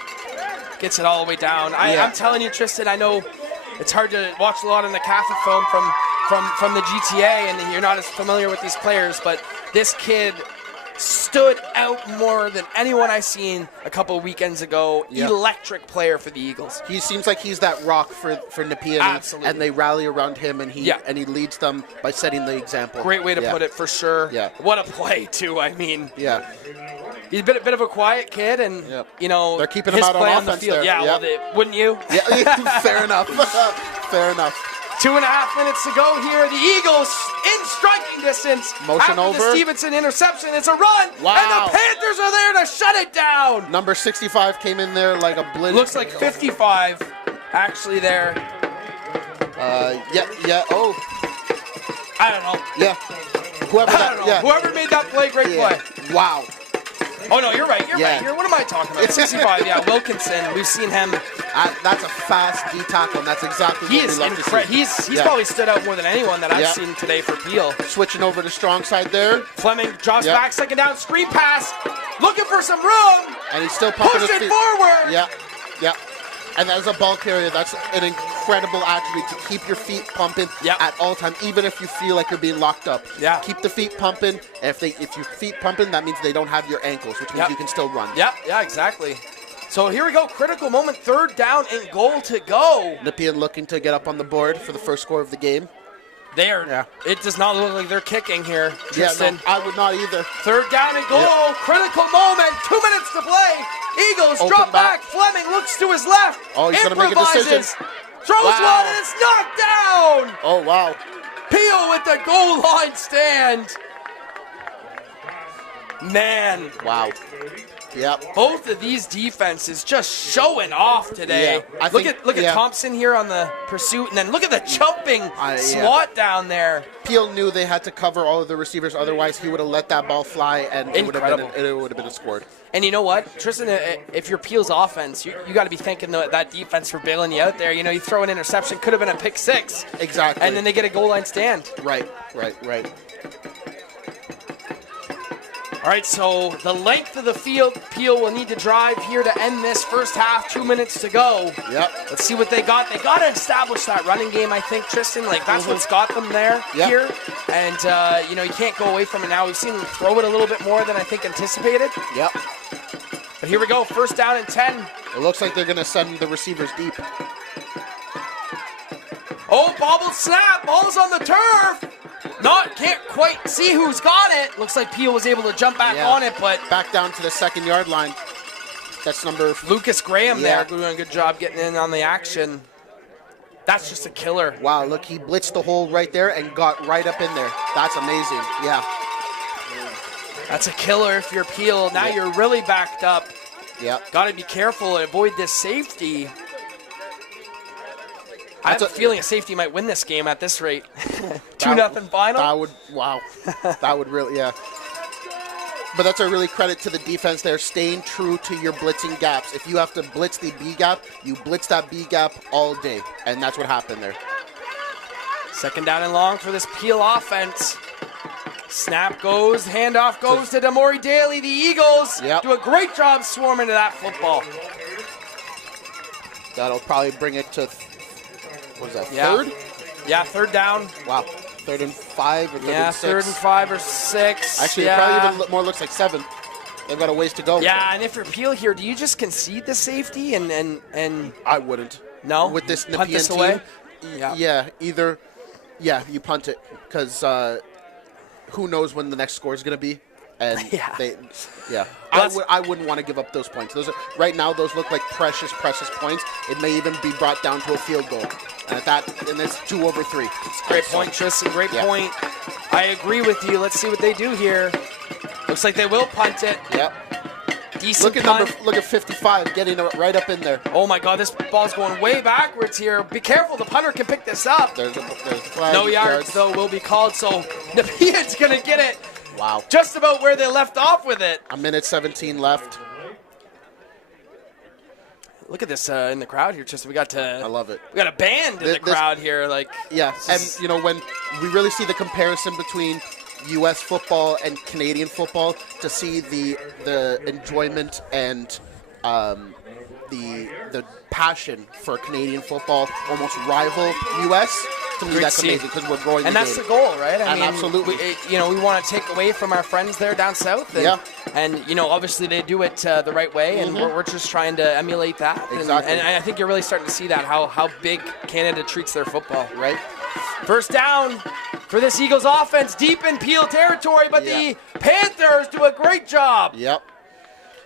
gets it all the way down. Yeah. I'm telling you, Tristan, I know it's hard to watch a lot in the Catholic film from the GTA, and you're not as familiar with these players, but this kid stood out more than anyone I seen a couple of weekends ago. Yeah. Electric player for the Eagles. He seems like he's that rock for Nepean, Absolutely. and they rally around him, and he Yeah. leads them by setting the example. Great way to Yeah. put it, for sure. Yeah. What a play, too. I mean, Yeah. he's a bit of a quiet kid, and, Yep. you know, They're keeping his him out on play the offense field. there. Yeah, Yep. well, wouldn't you? Yeah. Fair enough. Fair enough. 2.5 minutes to go here. The Eagles in striking distance. Motion After over. the Stevenson interception, it's a run. Wow. And the Panthers are there to shut it down. Number 65 came in there like a blitz. Looks like 55 actually there. Yeah. Oh, I don't know. yeah. Whoever I that. don't know. Yeah. Whoever made that play, great Yeah. play. Wow. Oh, no, you're right. You're Yeah. right. What am I talking about? 65, yeah. Wilkinson. We've seen him. That's a fast D tackle, and that's exactly He what is we love to incredible. see. He's Yeah. probably stood out more than anyone that I've Yeah. seen today for Peel. Switching over to strong side there, Fleming drops Yeah. back, second down, screen pass. Looking for some room. and he's still pumping Push his it feet. forward. Yeah. And as a ball carrier, that's an incredible attribute to keep your feet pumping Yep. at all time, even if you feel like you're being locked up. Yeah. Keep the feet pumping. And if your feet pumping, that means they don't have your ankles, which means Yep. you can still run. Yeah, exactly. So here we go, critical moment, third down and goal to go. Nepean looking to get up on the board for the first score of the game. There, it does not look like they're kicking here, Tristan. Yeah, no, I would not either. Third down and goal, critical moment, 2 minutes to play. Eagles Open drop back. back. Fleming looks to his left, Oh, he's gonna make a decision. improvises, throws Wow. one and it's knocked down. Oh, wow. Peel with the goal line stand. Man, Wow. Yep. both of these defenses just showing off today. Yeah, I look think- at yeah. Thompson here on the pursuit, and then look at the jumping Yeah. SWAT down there. Peel knew they had to cover all of the receivers, otherwise he would have let that ball fly, and it would have been a score. And you know what, Tristan, if you're Peel's offense, you got to be thanking that defense for bailing you out there. You know, you throw an interception, could have been a pick six. Exactly. And then they get a goal line stand. Right. All right, so the length of the field, Peel will need to drive here to end this first half. 2 minutes to go. Yep. Let's see what they got. They got to establish that running game, I think, Tristan. Like, that's what's got them there Yep. here. And, you know, you can't go away from it now. We've seen them throw it a little bit more than I think anticipated. Yep. But here we go, first down and 10. It looks like they're going to send the receivers deep. Oh, bobbled snap. Ball's on the turf. Can't quite see who's got it. Looks like Peel was able to jump back on it, but Back down to the 2-yard line. That's number... Lucas Graham Yeah. there doing a good job getting in on the action. That's just a killer. Wow, look, he blitzed the hole right there and got right up in there. That's amazing. Yeah. That's a killer if you're Peel. Now you're really backed up. Yep. Got to be careful and avoid this safety. I have a feeling a safety might win this game at this rate. 2-0 final. That would, wow. That would really, yeah. But that's a really credit to the defense there, staying true to your blitzing gaps. If you have to blitz the B gap, you blitz that B gap all day. And that's what happened there. Second down and long for this Peel offense. Snap goes, handoff goes to Damori Daly. The Eagles do a great job swarming to that football. That'll probably bring it to, what is that, Yeah. third? Yeah, third down. Wow. 3rd and 5 or 3rd Yeah, and 6? 3rd and 5 or 6. Actually, yeah. it probably even more looks like 7. They've got a ways to go. Yeah, and if you're Peel here, do you just concede the safety and I wouldn't. no? With this Punt Nepean this team, away? Yeah, you punt it because who knows when the next score is going to be, and I wouldn't want to give up those points. Those are, right now, those look like precious points. It may even be brought down to a field goal, and it's 2 over 3. Great point, Tristan. Great point. I agree with you. Let's see what they do here. Looks like they will punt it. Yep. Decent Look at 55 getting it right up in there. Oh my God, this ball's going way backwards here. Be careful, the punter can pick this up. There's a flag. No yards though will be called, so Nepean's gonna get it. Wow. Just about where they left off with it. A minute 17 left. Look at this in the crowd here, Tristan. I love it. We got a band in the crowd here, like. Yeah, and you know when we really see the comparison between U.S. football and Canadian football, to see the enjoyment and the passion for Canadian football almost rival U.S. To me, that's amazing because we're growing. And that's the goal, right? I mean, absolutely. We want to take away from our friends there down south. And, and obviously they do it the right way, and we're just trying to emulate that. Exactly. And I think you're really starting to see that, how big Canada treats their football. Right. First down for this Eagles offense, deep in Peel territory, but the Panthers do a great job. Yep.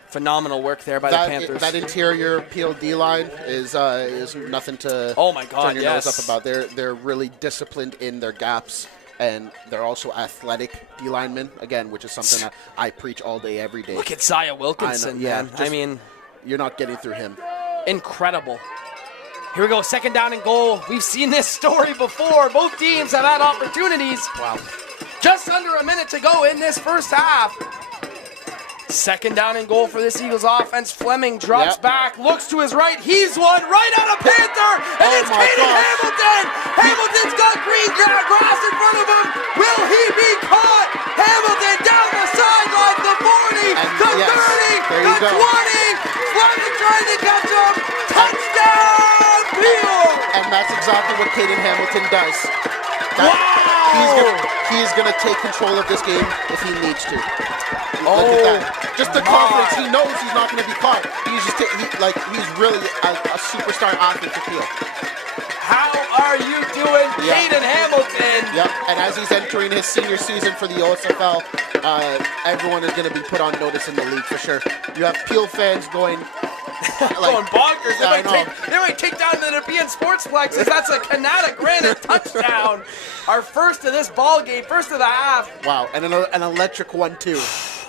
Phenomenal work there by the Panthers. That interior Peel D-line is nothing to turn your nose up about. They're really disciplined in their gaps, and they're also athletic D-linemen, again, which is something that I preach all day, every day. Look at Zaya Wilkinson, man. I mean, you're not getting through him. Incredible. Here we go, second down and goal. We've seen this story before. Both teams have had opportunities. Wow. Just under a minute to go in this first half. Second down and goal for this Eagles offense. Fleming drops back, looks to his right. He's one right at a Panther, and it's Caden Hamilton. Hamilton's got green grass in front of him. Will he be caught? Hamilton down the sideline, the 40, the 30, the 20. Fleming trying to catch him. Touchdown, Peel! And that's exactly what Caden Hamilton does. He's gonna take control of this game if he needs to. Look at that. Just the confidence. He knows he's not going to be caught. He's really a superstar athlete to Peel. How are you doing, Caden Hamilton? Yep. And as he's entering his senior season for the OSFL, everyone is going to be put on notice in the league for sure. You have Peel fans going going bonkers. They might take down the Nepean Sportsplex if that's a Canada Granite touchdown. Our first of this ball game, first of the half. Wow, and an electric one too,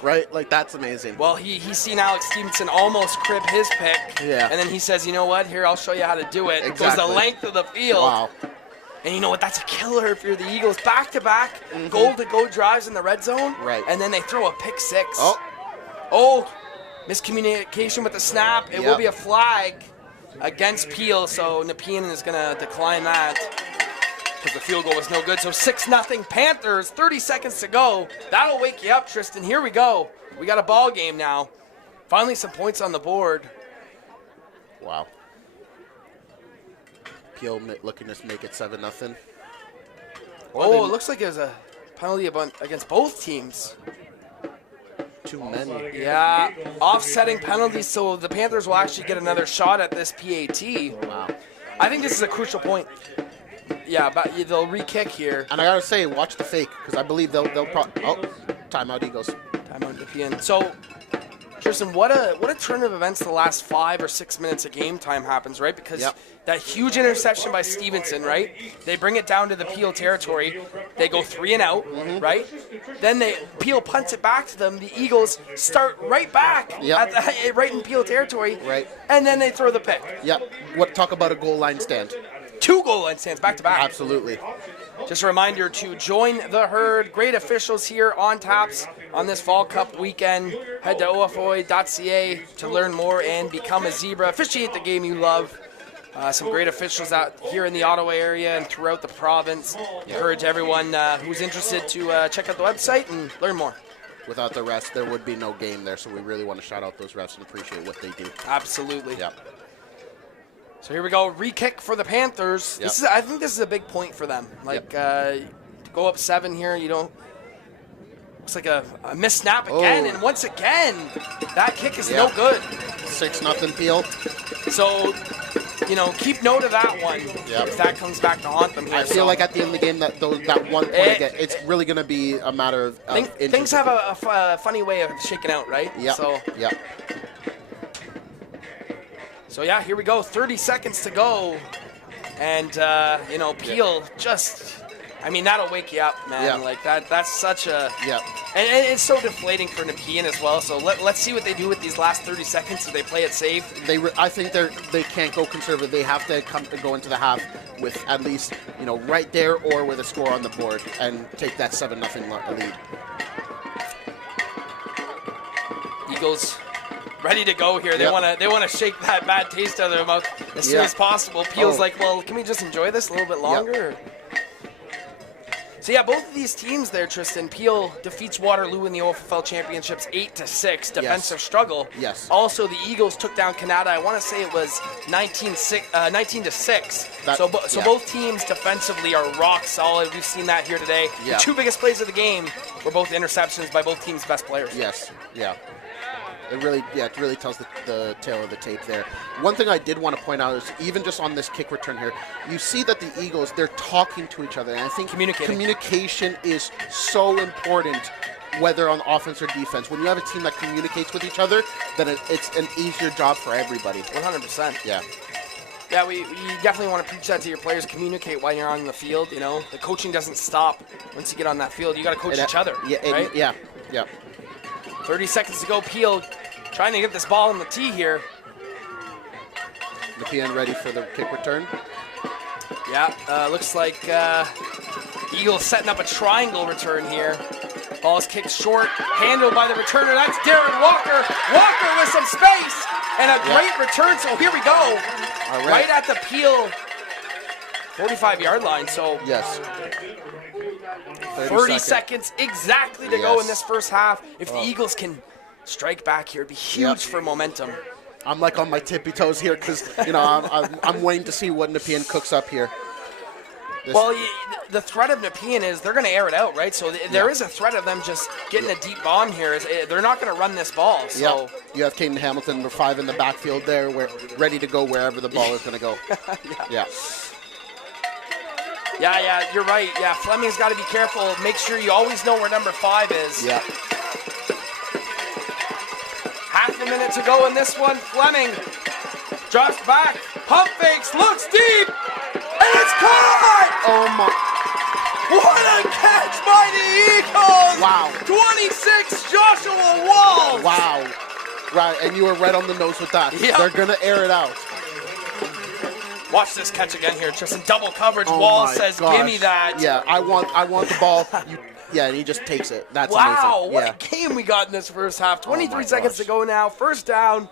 right? Like, that's amazing. Well, he's seen Alex Stevenson almost crib his pick. Yeah. And then he says, you know what? Here, I'll show you how to do it. Exactly. It goes the length of the field. Wow. And you know what? That's a killer if you're the Eagles. Back-to-back, goal-to-go drives in the red zone. Right. And then they throw a pick six. Oh. Miscommunication with the snap. It will be a flag against Peel, so Nepean is going to decline that because the field goal was no good. So 6-0 Panthers, 30 seconds to go. That'll wake you up, Tristan. Here we go. We got a ball game now. Finally some points on the board. Wow. Peel looking to make it 7-0. Oh, it looks like there's a penalty against both teams. Too many. Yeah, offsetting penalties, so the Panthers will actually get another shot at this PAT. Wow. I think this is a crucial point. Yeah, but they'll re-kick here. And I gotta say, watch the fake, because I believe they'll probably... Oh, timeout Eagles. Timeout Nepean. So, Tristan, what a turn of events the last 5 or 6 minutes of game time happens, right? Because that huge interception by Stevenson, right? They bring it down to the Peel territory. They go 3 and out, right? Then Peel punts it back to them. The Eagles start right back right in Peel territory. Right. And then they throw the pick. Yep. Talk about a goal line stand. 2 goal line stands back to back. Absolutely. Just a reminder to join the herd. Great officials here on taps on this Fall Cup weekend. Head to ofoi.ca to learn more and become a Zebra. Officiate the game you love. Some great officials out here in the Ottawa area and throughout the province. Encourage everyone who's interested to check out the website and learn more. Without the refs, there would be no game there, so we really want to shout out those refs and appreciate what they do. Absolutely. Yep. So here we go, re-kick for the Panthers. Yep. I think this is a big point for them. Like, to go up 7 here, you don't. Looks like a missed snap again, and once again, that kick is no good. 6-0 Peel. So, keep note of that one. If that comes back to haunt them here. I feel like at the end of the game, that 1 point again, it's really going to be a matter of things have a funny way of shaking out, right? Yeah. So yeah, here we go. 30 seconds to go, and Peel just. I mean, that'll wake you up, man. Yeah. Like that. That's such a. Yeah. And it's so deflating for Nepean as well. So let's see what they do with these last 30 seconds. Do they play it safe? I think they can't go conservative. They have to go into the half with at least right there or with a score on the board and take that 7-0 lead. Eagles ready to go here. They want to shake that bad taste out of their mouth as soon as possible. Peel's like, well, can we just enjoy this a little bit longer? So yeah, both of these teams there, Tristan. Peel defeats Waterloo in the OFL Championships 8-6. Defensive struggle. Yes. Also, the Eagles took down Canada. I want to say it was 19-6. So both teams defensively are rock solid. We've seen that here today. Yeah. The two biggest plays of the game were both interceptions by both teams' best players. Yes. Yeah. It really tells the tale of the tape there. One thing I did want to point out is even just on this kick return here, you see that the Eagles, they're talking to each other. And I think communication is so important, whether on offense or defense. When you have a team that communicates with each other, then it's an easier job for everybody. 100%. Yeah. Yeah, you definitely want to preach that to your players. Communicate while you're on the field. The coaching doesn't stop once you get on that field. You got to coach each other. Right? Yeah. 30 seconds to go. Peel trying to get this ball on the tee here. Nepean ready for the kick return. Yeah, looks like Eagles setting up a triangle return here. Ball is kicked short, handled by the returner. That's Darren Walker. Walker with some space and a great return. So here we go. All right at the Peel 45-yard line. So yes. 30 seconds exactly to go in this first half. If the Eagles can strike back here, it'd be huge for momentum. I'm like on my tippy toes here because I'm waiting to see what Nepean cooks up here. Well, the threat of Nepean is they're going to air it out, right? So there is a threat of them just getting a deep bomb here. They're not going to run this ball. So you have Caden Hamilton, number 5 in the backfield there, ready to go wherever the ball is going to go. Yeah, you're right. Yeah, Fleming's got to be careful. Make sure you always know where number 5 is. Yeah. Half a minute to go in this one. Fleming drops back, pump fakes, looks deep, and it's caught! Oh my! What a catch by the Eagles! Wow. 26, Joshua Walls! Wow. Right, and you were right on the nose with that. Yeah. They're gonna air it out. Watch this catch again here. Just in double coverage. Walls says, "Give me that." Yeah, I want the ball. And he just takes it. That's wow, amazing. what a game we got in this first half. 23 seconds to go now. First down.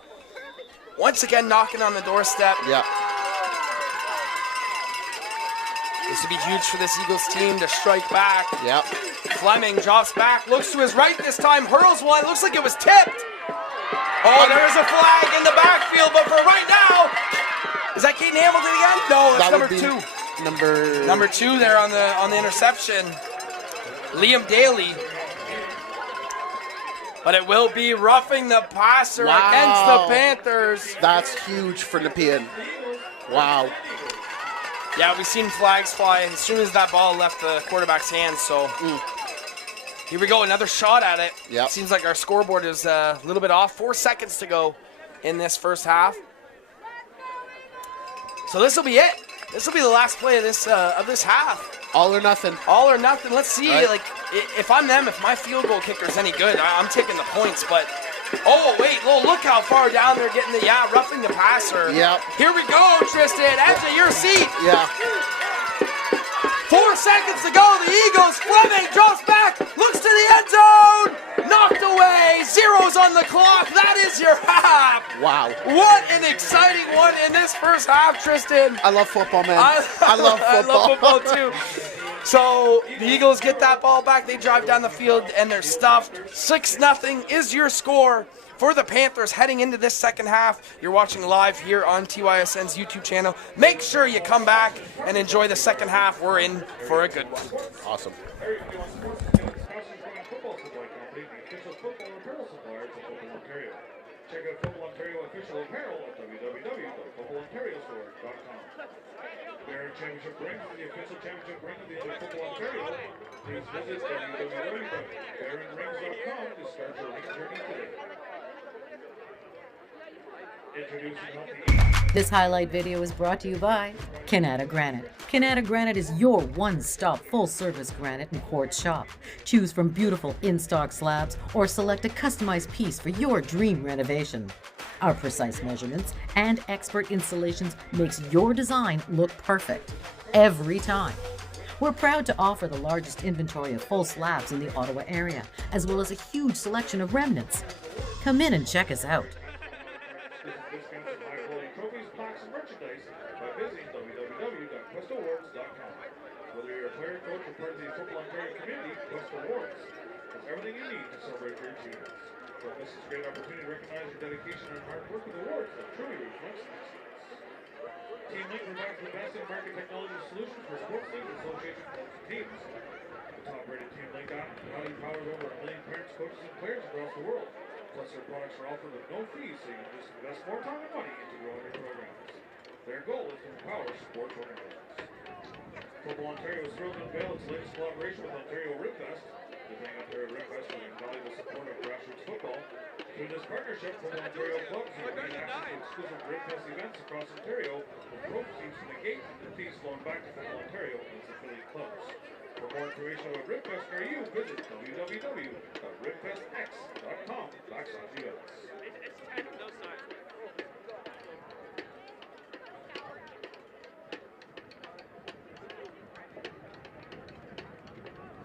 Once again, knocking on the doorstep. Yeah. This would be huge for this Eagles team to strike back. Yep. Fleming drops back, looks to his right this time, hurls one. Looks like it was tipped. Oh, there is a flag in the backfield, but for right now, is that Caden Hamilton again? No, it's number 2. Number 2 there on the interception. Liam Daly. But it will be roughing the passer against the Panthers. That's huge for Nepean. Wow. Yeah, we've seen flags fly as soon as that ball left the quarterback's hands. So here we go, another shot at it. Yep. Seems like our scoreboard is a little bit off. 4 seconds to go in this first half. So this will be it. This will be the last play of this half. All or nothing. All or nothing. Let's see. Right. Like, if I'm them, if my field goal kicker is any good, I'm taking the points. But wait, look how far down they're getting roughing the passer. Yep. Here we go, Tristan. Edge of your seat. Yeah. 4 seconds to go. The Eagles. Fleming drops back, looks to the end zone. Knocked away. Zeros on the clock. That is your half. Wow. What an exciting one in this first half, Tristan. I love football, man. I love football. I love football too. So the Eagles get that ball back. They drive down the field and they're stuffed. 6-0 is your score for the Panthers heading into this second half. You're watching live here on TYSN's YouTube channel. Make sure you come back and enjoy the second half. We're in for a good one. Awesome. Check out Football Ontario official apparel at www.footballonteriostore.com. Barron Championship ring is the official championship ring of the Football Ontario. Please visit www.barronrings.com to start your ring journey today. Introducing Healthy Eat. This highlight video is brought to you by Canada Granite. Canada Granite is your one-stop full-service granite and quartz shop. Choose from beautiful in-stock slabs or select a customized piece for your dream renovation. Our precise measurements and expert installations makes your design look perfect every time. We're proud to offer the largest inventory of full slabs in the Ottawa area, as well as a huge selection of remnants. Come in and check us out. Discounts and high-quality trophies, plaques, and merchandise by visiting www.questawards.com. Whether you're a player, coach, or part of the Football Ontario community, Quest Awards has everything you need to celebrate your achievements. Don't miss this great opportunity to recognize your dedication and hard work with awards that truly reflects excellence. Team Link provides the best in market technology solutions for sports leagues, associations, clubs, and teams. The top-rated Team Link app proudly powers over 1 million parents, coaches, and players across the world. Plus, their products are offered with no fees, so you can just invest more time and money into growing your programs. Their goal is to empower sports organizations. Football Ontario is thrilled to unveil its latest collaboration with Ontario Ribfest. Defending Ontario Ribfest for the invaluable support of grassroots football. Through this partnership, Football Ontario clubs will gain access to exclusive Ribfest events across Ontario, with proceeds from the gate and fees flowing back to Football Ontario and its affiliate clubs. For more information about Ribfest near you, visit www.ribfestx.com/events. It's kind of those sides.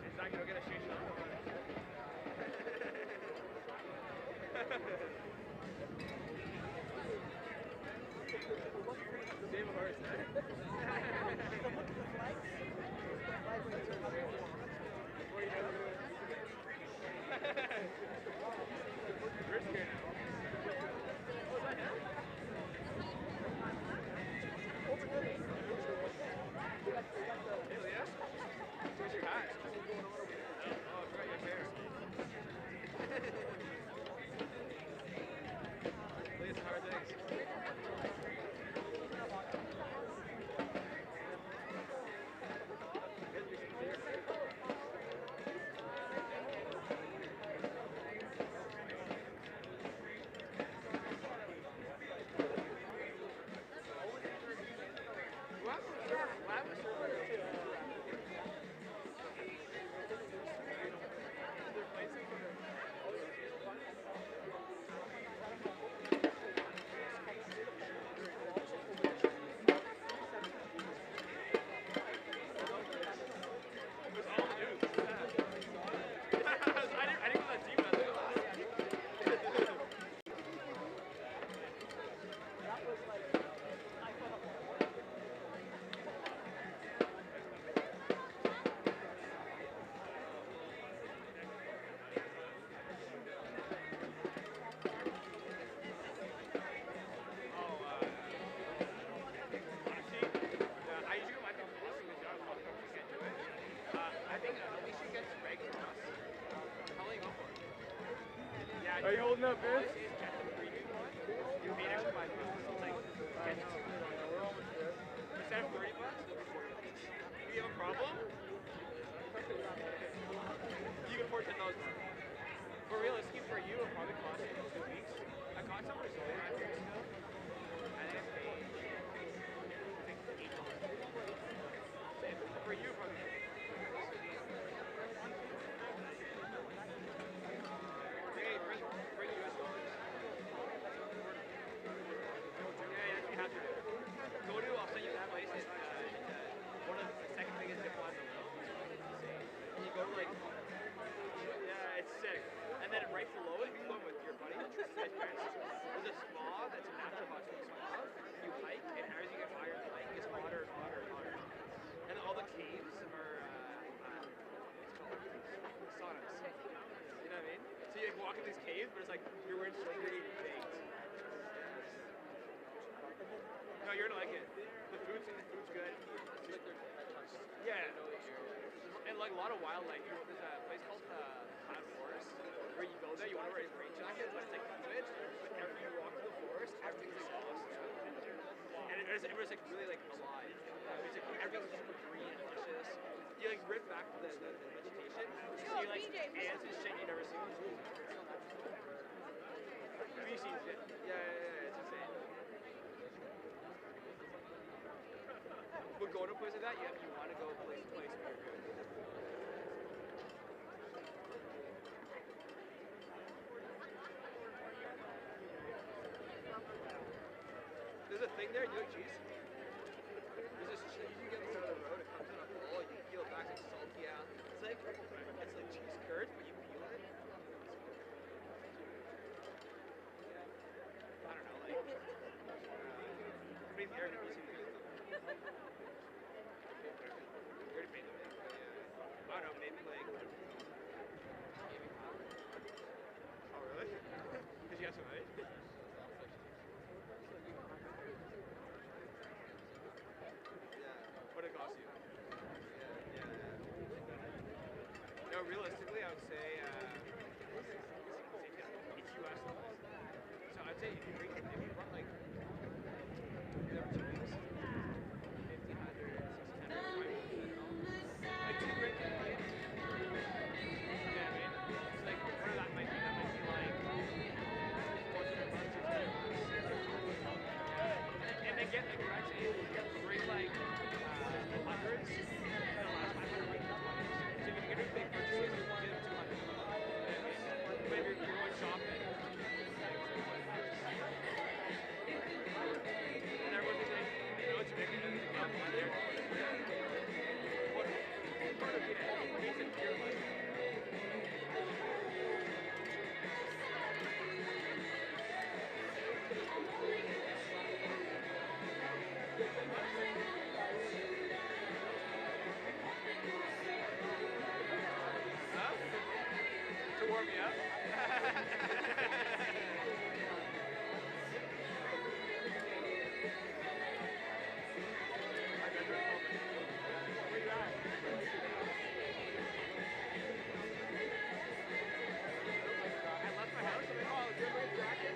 It's not gonna get a shake on. Same horse, We're scared now. Oh, is that him? Hey, Leah? Where's your hat? Oh, I forgot your hair. Leah's hard things. Are you holding up, man? You paid extra $5. Like, instead of $30, do you have a problem? You can afford $10 more. But realistically, for you, it'll probably cost you 2 weeks. I got some Brazilian 5 years ago, and I paid $8. For you, probably. Bring US dollars. Yeah, you have to. Go to, I'll send you that place. It's one of the second biggest zip lines in the world. And you go to like, yeah, it's sick. And then right below it, you go with your buddy. There's a spa that's a natural hot spring spa. You hike, and as you get higher in the hike, it gets hotter and hotter and hotter. And all the caves are, saunas. You know what I mean? So you like walk in these caves, but it's like you're wearing so many things. No, you're gonna like it. The food's good. Yeah. And like a lot of wildlife. There's a place called Planet Forest where you go there, you want to wear a rain jacket, but it's like humid. But every you walk through the forest, everything's like awesome. And everyone's like really like alive. It's like everything's super green and luscious. You like rip back the vegetation, so you like ants and shit you never seen before. Have you seen shit? Yeah, it's insane. go to a place like that, you want to go place to place where you're good. There's a thing there, you like cheese? There's this cheese you get on the side of the road, it comes in a bowl, you peel it back, it's salty out. It's like cheese curds, but you peel it. I don't know, like, maybe they're gonna be something. You already made them, yeah. I don't know, maybe like, oh really? Because you have some, right? What it cost you? Yeah. No, realistically, I would say it's US dollars. So I'd say if you run like every 2 weeks, 1,500, 1,600, 500, like $2 grand Canadian. You know what I mean? It's like what that might be. That might be like $400, and they get like what I'd say, you get great like. Hundreds in the last 500 weeks or 20s. So if you're going to do big purchases, you get them 200. But if you're going shopping, and everyone's like, it's big, I'm there. What part of it is in your life? To warm me up? Where you at? I left my house. I'm like, oh, do you have a jacket?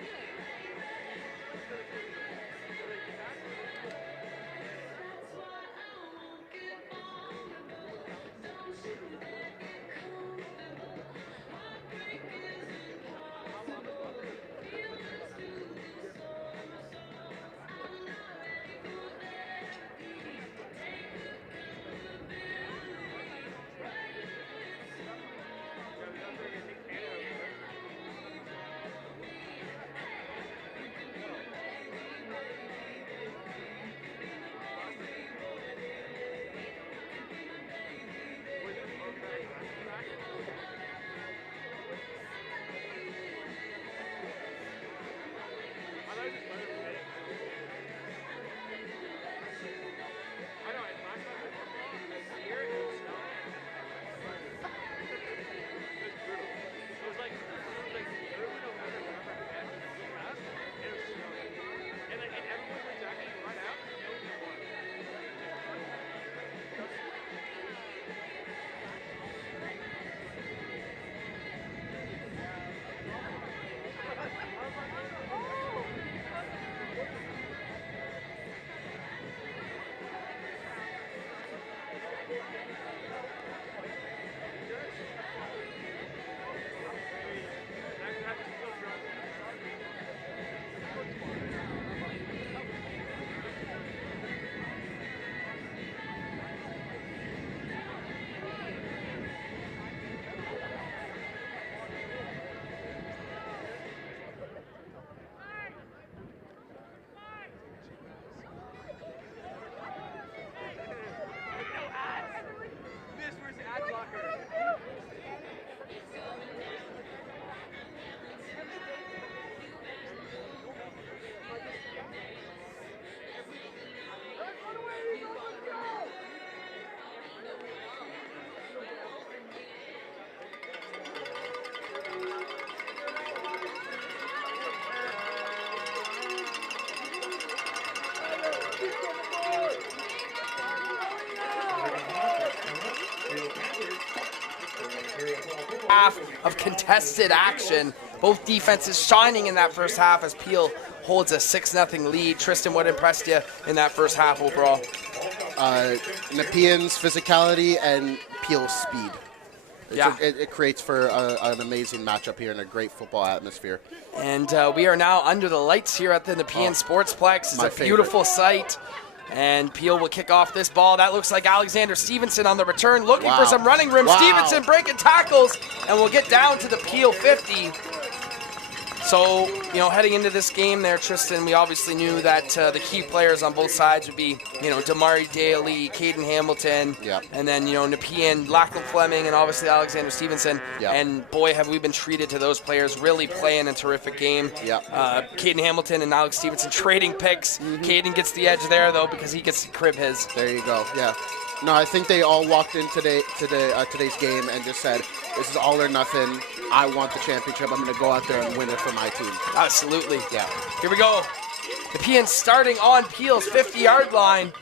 Half of contested action. Both defenses shining in that first half as Peel holds a 6-0 lead. Tristan, what impressed you in that first half overall? Nepean's physicality and Peel's speed. It creates for an amazing matchup here and a great football atmosphere. And we are now under the lights here at the Nepean Sportsplex. It's a beautiful sight. And Peel will kick off this ball. That looks like Alexander Stevenson on the return, looking for Wow. some running room. Wow. Stevenson breaking tackles, and we'll get down to the Peel 50. So, heading into this game there, Tristan, we obviously knew that the key players on both sides would be, Damari Daly, Caden Hamilton, Yep. and then, Nepean, Lachlan Fleming, and obviously Alexander Stevenson. Yep. And boy, have we been treated to those players really playing a terrific game. Yep. Caden Hamilton and Alex Stevenson trading picks. Caden gets the edge there, though, because he gets to crib his. There you go. Yeah. No, I think they all walked in today's game and just said, this is all or nothing. I want the championship. I'm going to go out there and win it for my team. Absolutely. Yeah. Here we go. Nepean starting on Peel's 50-yard line.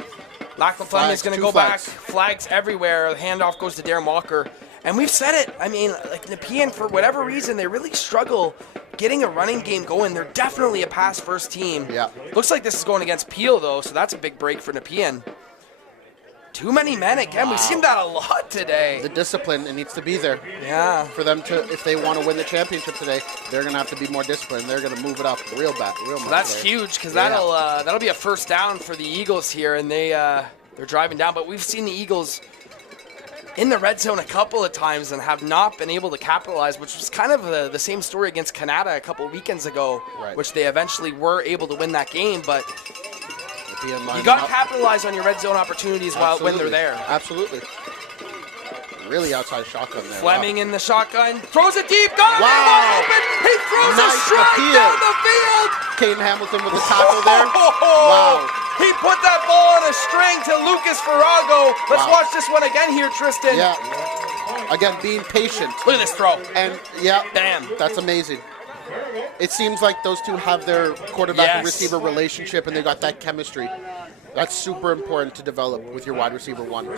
Lachlan Fleming is going to go back. Flags everywhere. The handoff goes to Darren Walker. And we've said it. I mean, like Nepean, for whatever reason, they really struggle getting a running game going. They're definitely a pass-first team. Yeah. Looks like this is going against Peel, though, so that's a big break for Nepean. Too many men again. We've seen that a lot today. The discipline, it needs to be there. Yeah. For them to, if they want to win the championship today, they're going to have to be more disciplined. They're going to move it up real much. That's there. huge because that'll be a first down for the Eagles here, and they're driving down. But we've seen the Eagles in the red zone a couple of times and have not been able to capitalize, which was kind of the same story against Canada a couple of weekends ago, Right. which they eventually were able to win that game. But You got to capitalize on your red zone opportunities when they're there. Absolutely. Really outside shotgun there. Fleming in the shotgun, throws it deep, got a man wide open. He throws Nice a strike Nepean. down the field. Caden Hamilton with the tackle there. Wow. He put that ball on a string to Lucas Farrago. Let's Wow. watch this one again here, Tristan. Yeah. Again, being patient. Look at this throw. And, yeah, Damn. that's amazing. It seems like those two have their quarterback and Yes. receiver relationship, and they got that chemistry. That's super important to develop with your wide receiver one.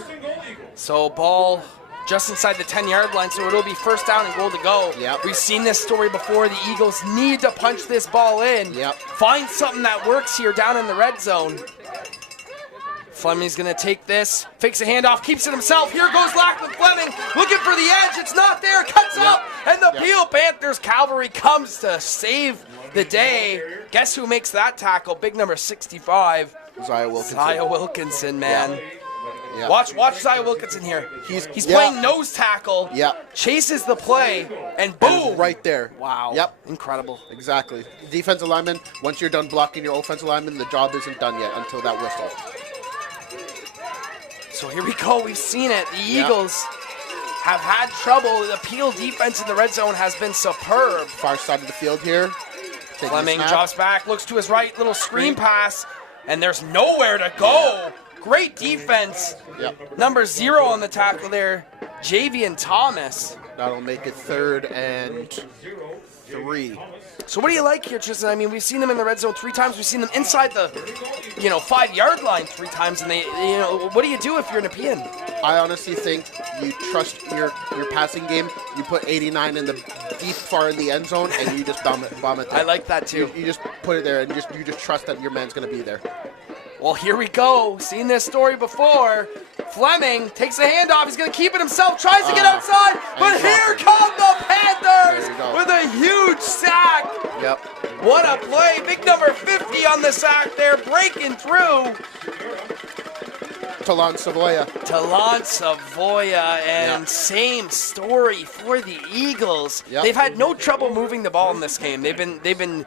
So ball just inside the 10-yard line, so it'll be first down and goal to go. Yep. We've seen this story before. The Eagles need to punch this ball in. Yep. Find something that works here down in the red zone. Fleming's going to take this, fakes a handoff, keeps it himself. Here goes Lachlan Fleming, looking for the edge. It's not there, cuts up, and the Peel Panthers cavalry comes to save the day. Guess who makes that tackle? Big number 65. Zaya Wilkinson. Zaya Wilkinson, man. Yeah. Watch Zaya Wilkinson here. He's yeah. playing nose tackle, Yeah. chases the play, and And boom. it's right there. Wow. Yep. Incredible. Exactly. Defensive lineman, once you're done blocking your offensive lineman, the job isn't done yet until that whistle. So here we go. We've seen it. The Eagles have had trouble. The Peel defense in the red zone has been superb. Far side of the field here. Taking Fleming the snap. drops back, looks to his right, little screen pass, and there's nowhere to go. Great defense. Yep. Number 0 on the tackle there, Javian Thomas. That'll make it 3rd and 3. So what do you like here, Tristan? I mean, we've seen them in the red zone 3 times. We've seen them inside the, 5-yard line 3 times. And they, what do you do if you're Nepean? I honestly think you trust your passing game. You put 89 in the deep far in the end zone, and you just bomb it there. I like that too. You just put it there, and you just trust that your man's going to be there. Well, here we go. Seen this story before. Fleming takes a handoff. He's going to keep it himself. Tries to get outside. But here come the Panthers There you go. with a huge sack. Yep. What a play. Big number 50 on the sack there. Breaking through. Talon Savoya. Talon Savoya, and Yep. same story for the Eagles. Yep. They've had no trouble moving the ball in this game. They've been,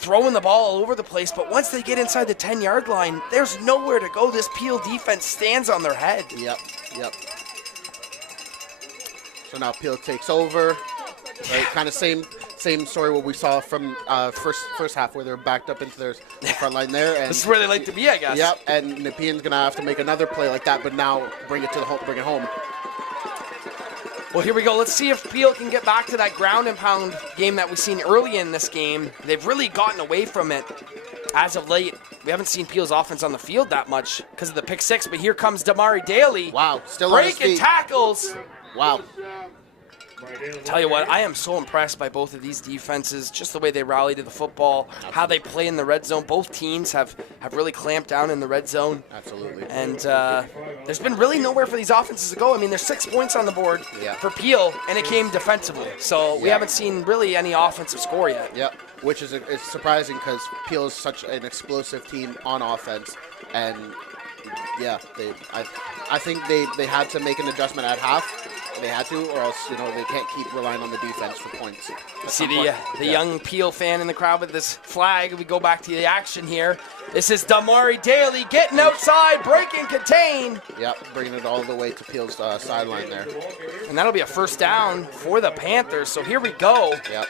throwing the ball all over the place, but once they get inside the 10-yard line, there's nowhere to go. This Peel defense stands on their head. Yep. So now Peel takes over. Right, kind of same story what we saw from first half where they're backed up into their front line there. And This is where they like to be, I guess. Yep, and Nepean's gonna have to make another play like that, but now bring it home. Well, here we go. Let's see if Peel can get back to that ground and pound game that we've seen early in this game. They've really gotten away from it as of late. We haven't seen Peel's offense on the field that much because of the pick 6, but here comes Damari Daly. Wow, still on his breaking feet. tackles. Wow. Tell you what, I am so impressed by both of these defenses, just the way they rally to the football, how they play in the red zone. Both teams have really clamped down in the red zone. Absolutely. And there's been really nowhere for these offenses to go. I mean, there's 6 points on the board for Peel, and it came defensively. So we haven't seen really any offensive score yet. Yep, which is it's surprising because Peel is such an explosive team on offense, and yeah, I think they had to make an adjustment at half. They had to, or else they can't keep relying on the defense for points. See the young Peel fan in the crowd with this flag. We go back to the action here. This is Damari Daly getting outside, break and contain. Yep, bringing it all the way to Peel's sideline there. And that'll be a first down for the Panthers. So here we go. Yep.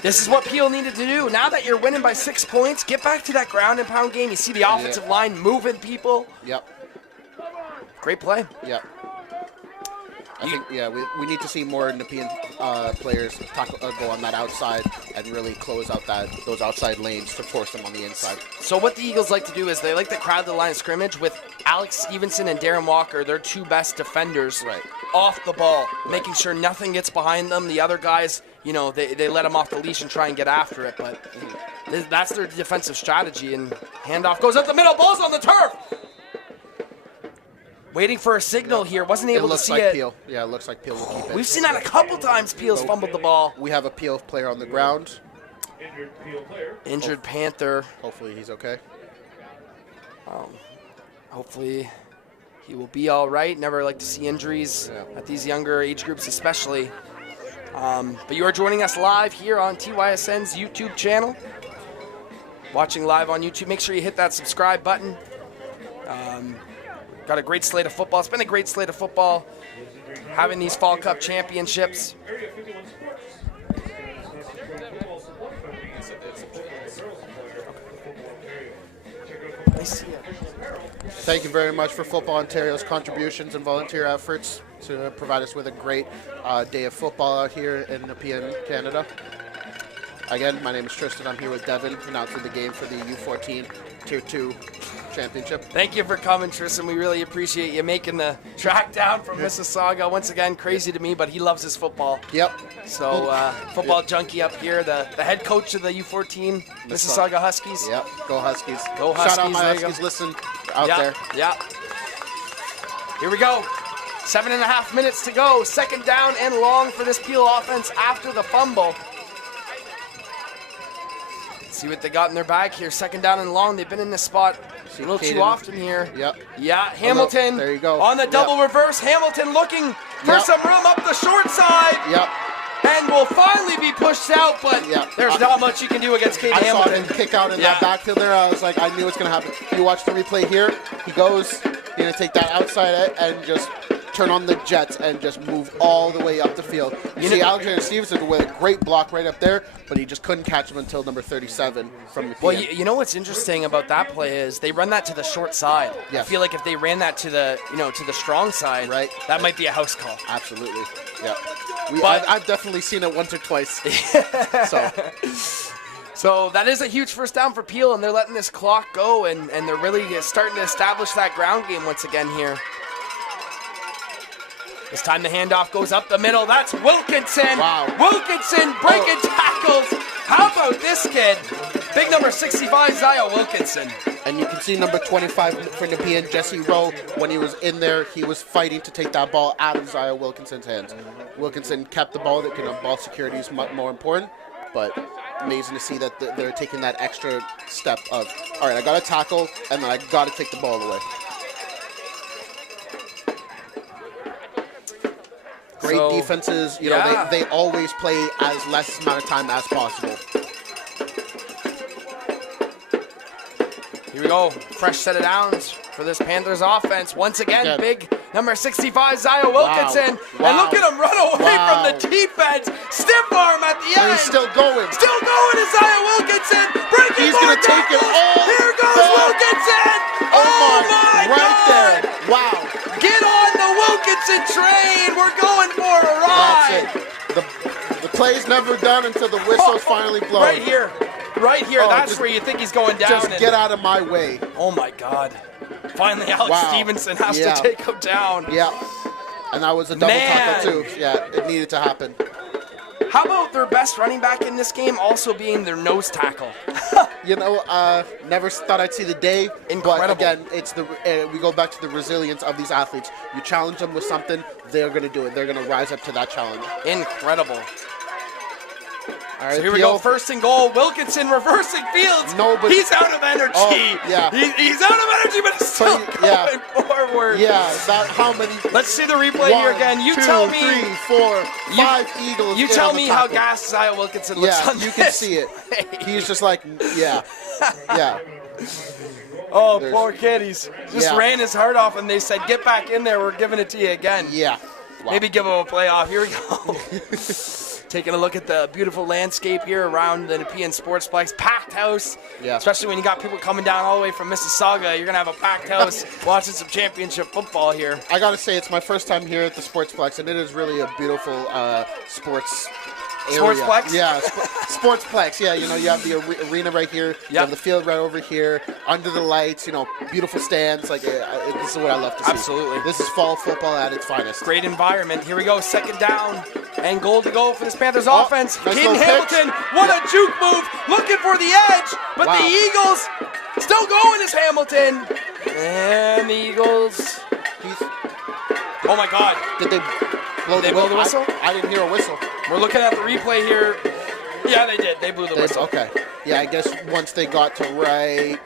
This is what Peel needed to do. Now that you're winning by 6 points, get back to that ground and pound game. You see the offensive line moving people. Yep. Great play. Yep. I think, we need to see more Nepean players go on that outside and really close out those outside lanes to force them on the inside. So what the Eagles like to do is they like to crowd the line of scrimmage with Alex Stevenson and Darren Walker, their 2 best defenders, off the ball, making sure nothing gets behind them. The other guys, they let them off the leash and try and get after it, but that's their defensive strategy. And handoff goes up the middle, ball's on the turf. Waiting for a signal here. Wasn't able to see it. Peel. Yeah, it looks like Peel will keep it. We've seen that a couple times. Peel's fumbled the ball. We have a Peel player on the ground. Injured Peel player. Injured Panther. Hopefully he's okay. Hopefully he will be all right. Never like to see injuries at these younger age groups especially. But you are joining us live here on TYSN's YouTube channel. Watching live on YouTube. Make sure you hit that subscribe button. Got a great slate of football. It's been a great slate of football having these Fall Cup championships. Thank you very much for Football Ontario's contributions and volunteer efforts to provide us with a great day of football out here in Nepean, Canada. Again, my name is Tristan. I'm here with Devin, announcing the game for the U14 Tier 2 Championship. Thank you for coming, Tristan. We really appreciate you making the track down from Mississauga. Once again, crazy to me, but he loves his football. Yep. So, football junkie up here, the head coach of the U14 Mississauga Huskies. Yep. Go Huskies. Go Huskies. Shout out my Huskies. Listen out there. Yeah. Here we go. 7.5 minutes to go. Second down and long for this Peel offense after the fumble. See what they got in their bag here. Second down and long. They've been in this spot a little too often here. Yep. Yeah, Hamilton. There you go. On the double reverse. Hamilton looking for some room up the short side. Yep. And will finally be pushed out, but there's not much you can do against Kate Hamilton. I saw him kick out in that backfield there. I was like, I knew it's going to happen. You watch the replay here. He goes, he's going to take that outside and just turn on the jets and just move all the way up the field. You see Alexander Stevenson with a great block right up there, but he just couldn't catch him until number 37 from the Well, you know what's interesting about that play is they run that to the short side. Yes. I feel like if they ran that to the to the strong side, that might be a house call. Absolutely. Yeah. But I've definitely seen it once or twice. So that is a huge first down for Peel, and they're letting this clock go, and they're really starting to establish that ground game once again here. This time the handoff goes up the middle. That's Wilkinson. Wow. Wilkinson breaking tackles. How about this kid? Big number 65, Zaya Wilkinson. And you can see number 25 for Nepean, Jesse Rowe, when he was in there, he was fighting to take that ball out of Zaya Wilkinson's hands. Wilkinson kept the ball. Ball security is much more important, but amazing to see that they're taking that extra step of, all right, I got to tackle, and then I got to take the ball away. Great defenses, they always play as less amount of time as possible. Here we go, fresh set of downs for this Panthers offense. Once again, big number 65, Zaya Wilkinson. Wow. And look at him run away from the defense. Stiff arm at the end. And he's still going. Still going is Zaya Wilkinson. Breaking He's going to take it all. Here goes Wilkinson. Oh my God. Right there. Wow. Get on the Wilkinson train. We're going for a ride. That's it. The play's never done until the whistle's finally blown. Right here. Right here. That's where you think he's going down. Just get out of my way. Oh, my God. Finally, Alex Stevenson has to take him down. Yeah. And that was a double tackle, too. Yeah, it needed to happen. How about their best running back in this game also being their nose tackle? Never thought I'd see the day. Incredible. But again, it's we go back to the resilience of these athletes. You challenge them with something, they're going to do it. They're going to rise up to that challenge. Incredible. All right, So here we go, first and goal. Wilkinson reversing fields. He's out of energy. Oh, yeah. He's out of energy, but he's still going forward. Yeah, how many? Let's see the replay here again. You tell me. 3, 4, 5 Eagles. You tell me how gassed Isaiah Wilkinson looks on you this. can see it. He's just like, yeah. Oh, poor kid. He's just ran his heart off, and they said, get back in there. We're giving it to you again. Yeah. Wow. Maybe give him a playoff. Here we go. Taking a look at the beautiful landscape here around the Nepean Sportsplex. Packed house, especially when you got people coming down all the way from Mississauga. You're going to have a packed house watching some championship football here. I got to say, it's my first time here at the Sportsplex, and it is really a beautiful sports area. Sportsplex? Yeah, Sportsplex. Yeah, you have the arena right here. You have the field right over here, under the lights, beautiful stands. Like, this is what I love to see. Absolutely. This is fall football at its finest. Great environment. Here we go, second down and goal to go for this Panthers offense. Nice Caden Hamilton, what a juke move, looking for the edge, but the Eagles still going as Hamilton. And the Eagles, oh my God. Did they blow the whistle? I didn't hear a whistle. We're looking at the replay here. Yeah, they did. They blew the whistle. Okay. Yeah, I guess once they got to right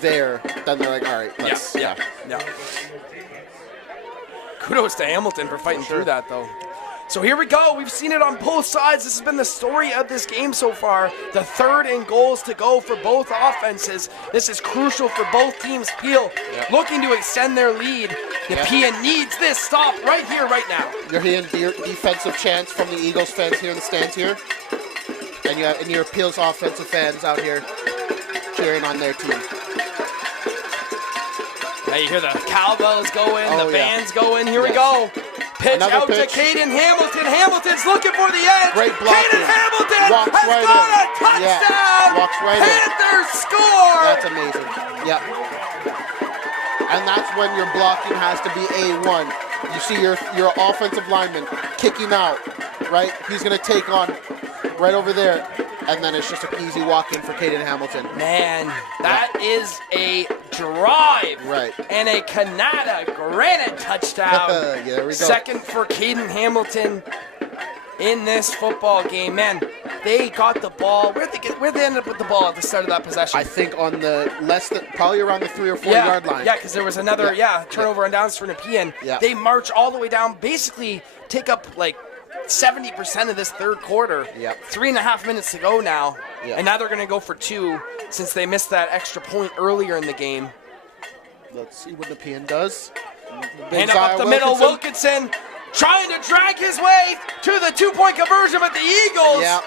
there, then they're like, all right, let's. Yeah. Kudos to Hamilton for fighting through that, though. So here we go. We've seen it on both sides. This has been the story of this game so far. The third and goals to go for both offenses. This is crucial for both teams. Peel looking to extend their lead. Nepean needs this stop right here, right now. You're hearing defensive chants from the Eagles fans here in the stands here. And your Peel's offensive fans out here cheering on their team. Now you hear the cowbells going, the band's going. Here we go. Pitch out to Caden Hamilton. Hamilton's looking for the edge. Great blocking. Caden Hamilton Walks has right got in. a touchdown. Walks right Panthers score. That's amazing. Yeah. And that's when your blocking has to be A1. You see your offensive lineman kicking out, right? He's going to take on right over there. And then it's just an easy walk-in for Caden Hamilton. Man, that is a drive. Right. And a Canada Granite touchdown. There we go. Second for Caden Hamilton in this football game. Man, they got the ball. Where'd they end up with the ball at the start of that possession? I think on the probably around the 3 or 4 yard line. Yeah, because there was another turnover and downs for Nepean. Yeah. They march all the way down, basically take up like 70% of this third quarter. Yep. 3.5 minutes to go now. Yep. And now they're going to go for 2 since they missed that extra point earlier in the game. Let's see what Nepean does. Hand up the middle. Wilkinson trying to drag his way to the 2-point conversion, but the Eagles. Yeah.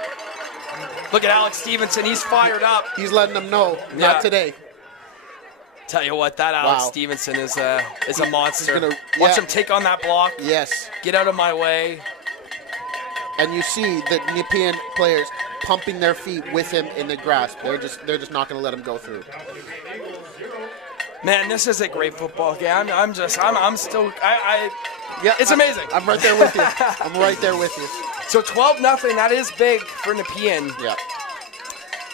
Look at Alex Stevenson. He's fired up. He's letting them know. Not today. Tell you what, that Alex Stevenson is a monster. Watch him take on that block. Yes. Get out of my way. And you see the Nepean players pumping their feet with him in the grasp. They're just not going to let him go through. Man, this is a great football game. It's amazing. I'm right there with you. I'm right there with you. So 12-0, that is big for Nepean. Yeah.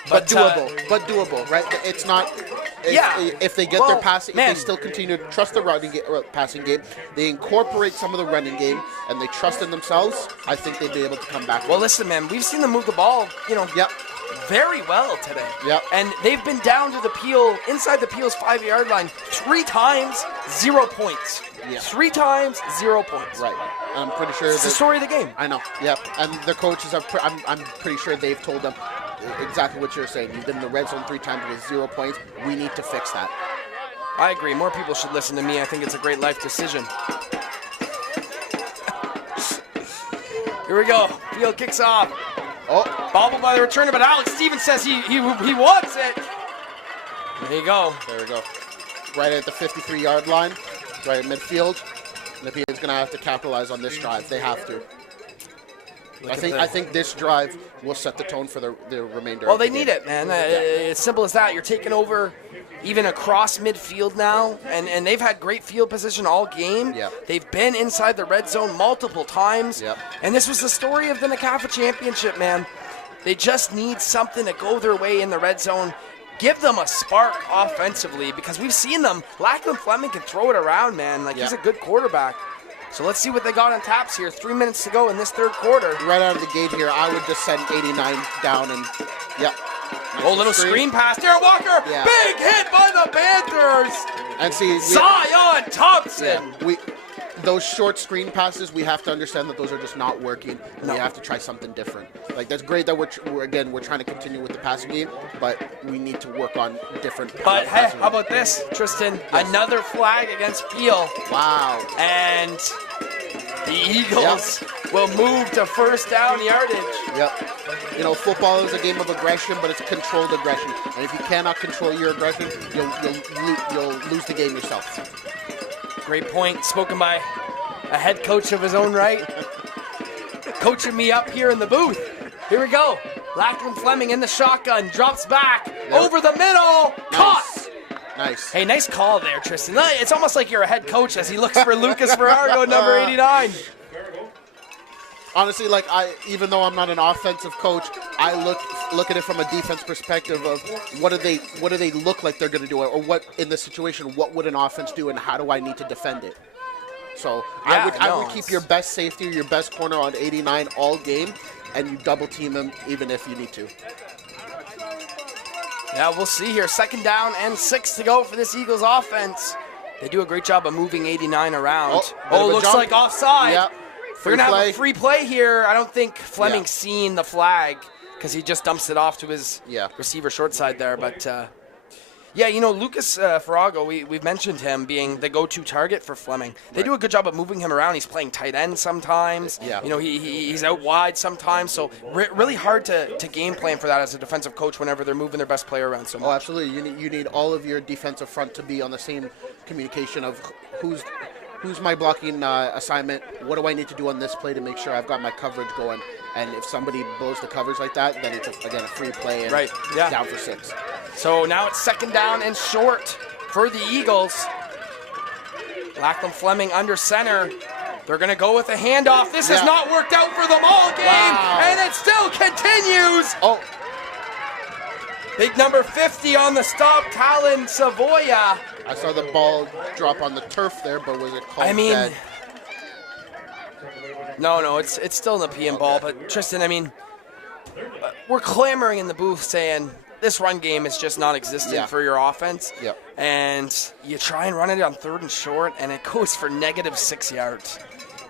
But doable, right? It's not. If they get their passing, if they still continue to trust the passing game, they incorporate some of the running game, and they trust in themselves, I think they'd be able to come back. Well, listen, man, we've seen them move the ball, very well today. Yep. And they've been down to the Peel, inside the Peel's 5-yard line 3 times, 0 points. Yeah. 3 times, 0 points. Right. And I'm pretty sure it's the story of the game. I know. Yep. And the coaches I'm pretty sure they've told them exactly what you're saying. You've been in the red zone 3 times with 0 points. We need to fix that. I agree. More people should listen to me. I think it's a great life decision. Here we go. Field kicks off. Oh, bobbled by the returner, but Alex Stevens says he wants it. There you go. There we go. Right at the 53-yard line, right at midfield. Nepean's going to have to capitalize on this drive. They have to. I think this drive will set the tone for the remainder. Well, they need it, man. It's simple as that. You're taking over even across midfield now, and they've had great field position all game. Yep. They've been inside the red zone multiple times. Yep. And this was the story of the NCAFA championship, man. They just need something to go their way in the red zone. Give them a spark offensively, because we've seen them. Lachlan Fleming can throw it around, man. Like, he's a good quarterback. So let's see what they got on taps here. 3 minutes to go in this third quarter. Right out of the gate here, I would just send 89 down and, yep. Nice little screen pass. Darren Walker, big hit by the Panthers. And see, Zion Thompson. Those short screen passes, we have to understand that those are just not working. And we have to try something different. Like, that's great that we're trying to continue with the passing game, but we need to work on different. But hey, how about this, Tristan? Yes. Another flag against Peel. Wow. And the Eagles will move to first down yardage. Yep. You know, football is a game of aggression, but it's controlled aggression. And if you cannot control your aggression, you'll lose the game yourself. Great point, spoken by a head coach of his own right. Coaching me up here in the booth. Here we go. Lachlan Fleming in the shotgun, drops back, over the middle, caught. Nice. Hey, nice call there, Tristan. It's almost like you're a head coach as he looks for Lucas Farrago, number 89. Honestly, like, even though I'm not an offensive coach, I look at it from a defense perspective of what do they look like they're going to do, or what in this situation, what would an offense do, and how do I need to defend it? So I would keep your best safety or your best corner on 89 all game, and you double team him even if you need to. Yeah, we'll see here. 2nd down and 6 to go for this Eagles offense. They do a great job of moving 89 around. Looks like offside. Yep. They're going to have a free play here. I don't think Fleming's seen the flag because he just dumps it off to his receiver short side there. But, you know, Lucas Farrago, we've mentioned him being the go-to target for Fleming. They do a good job of moving him around. He's playing tight end sometimes. Yeah. You know, he's out wide sometimes. So really hard to game plan for that as a defensive coach whenever they're moving their best player around so much. Oh, absolutely. You need all of your defensive front to be on the same communication of who's my blocking assignment, what do I need to do on this play to make sure I've got my coverage going, and if somebody blows the coverage like that, then it's, again, a free play and down for 6. So now it's 2nd down and short for the Eagles. Lachlan Fleming under center. They're going to go with a handoff. This has not worked out for them all game, and it still continues. Oh. Big number 50 on the stop, Talon Savoya. I saw the ball drop on the turf there, but was it called dead? No, it's still an Nepean ball. But Tristan, I mean, we're clamoring in the booth saying this run game is just non-existent for your offense. Yep. And you try and run it on 3rd and short, and it goes for negative 6 yards.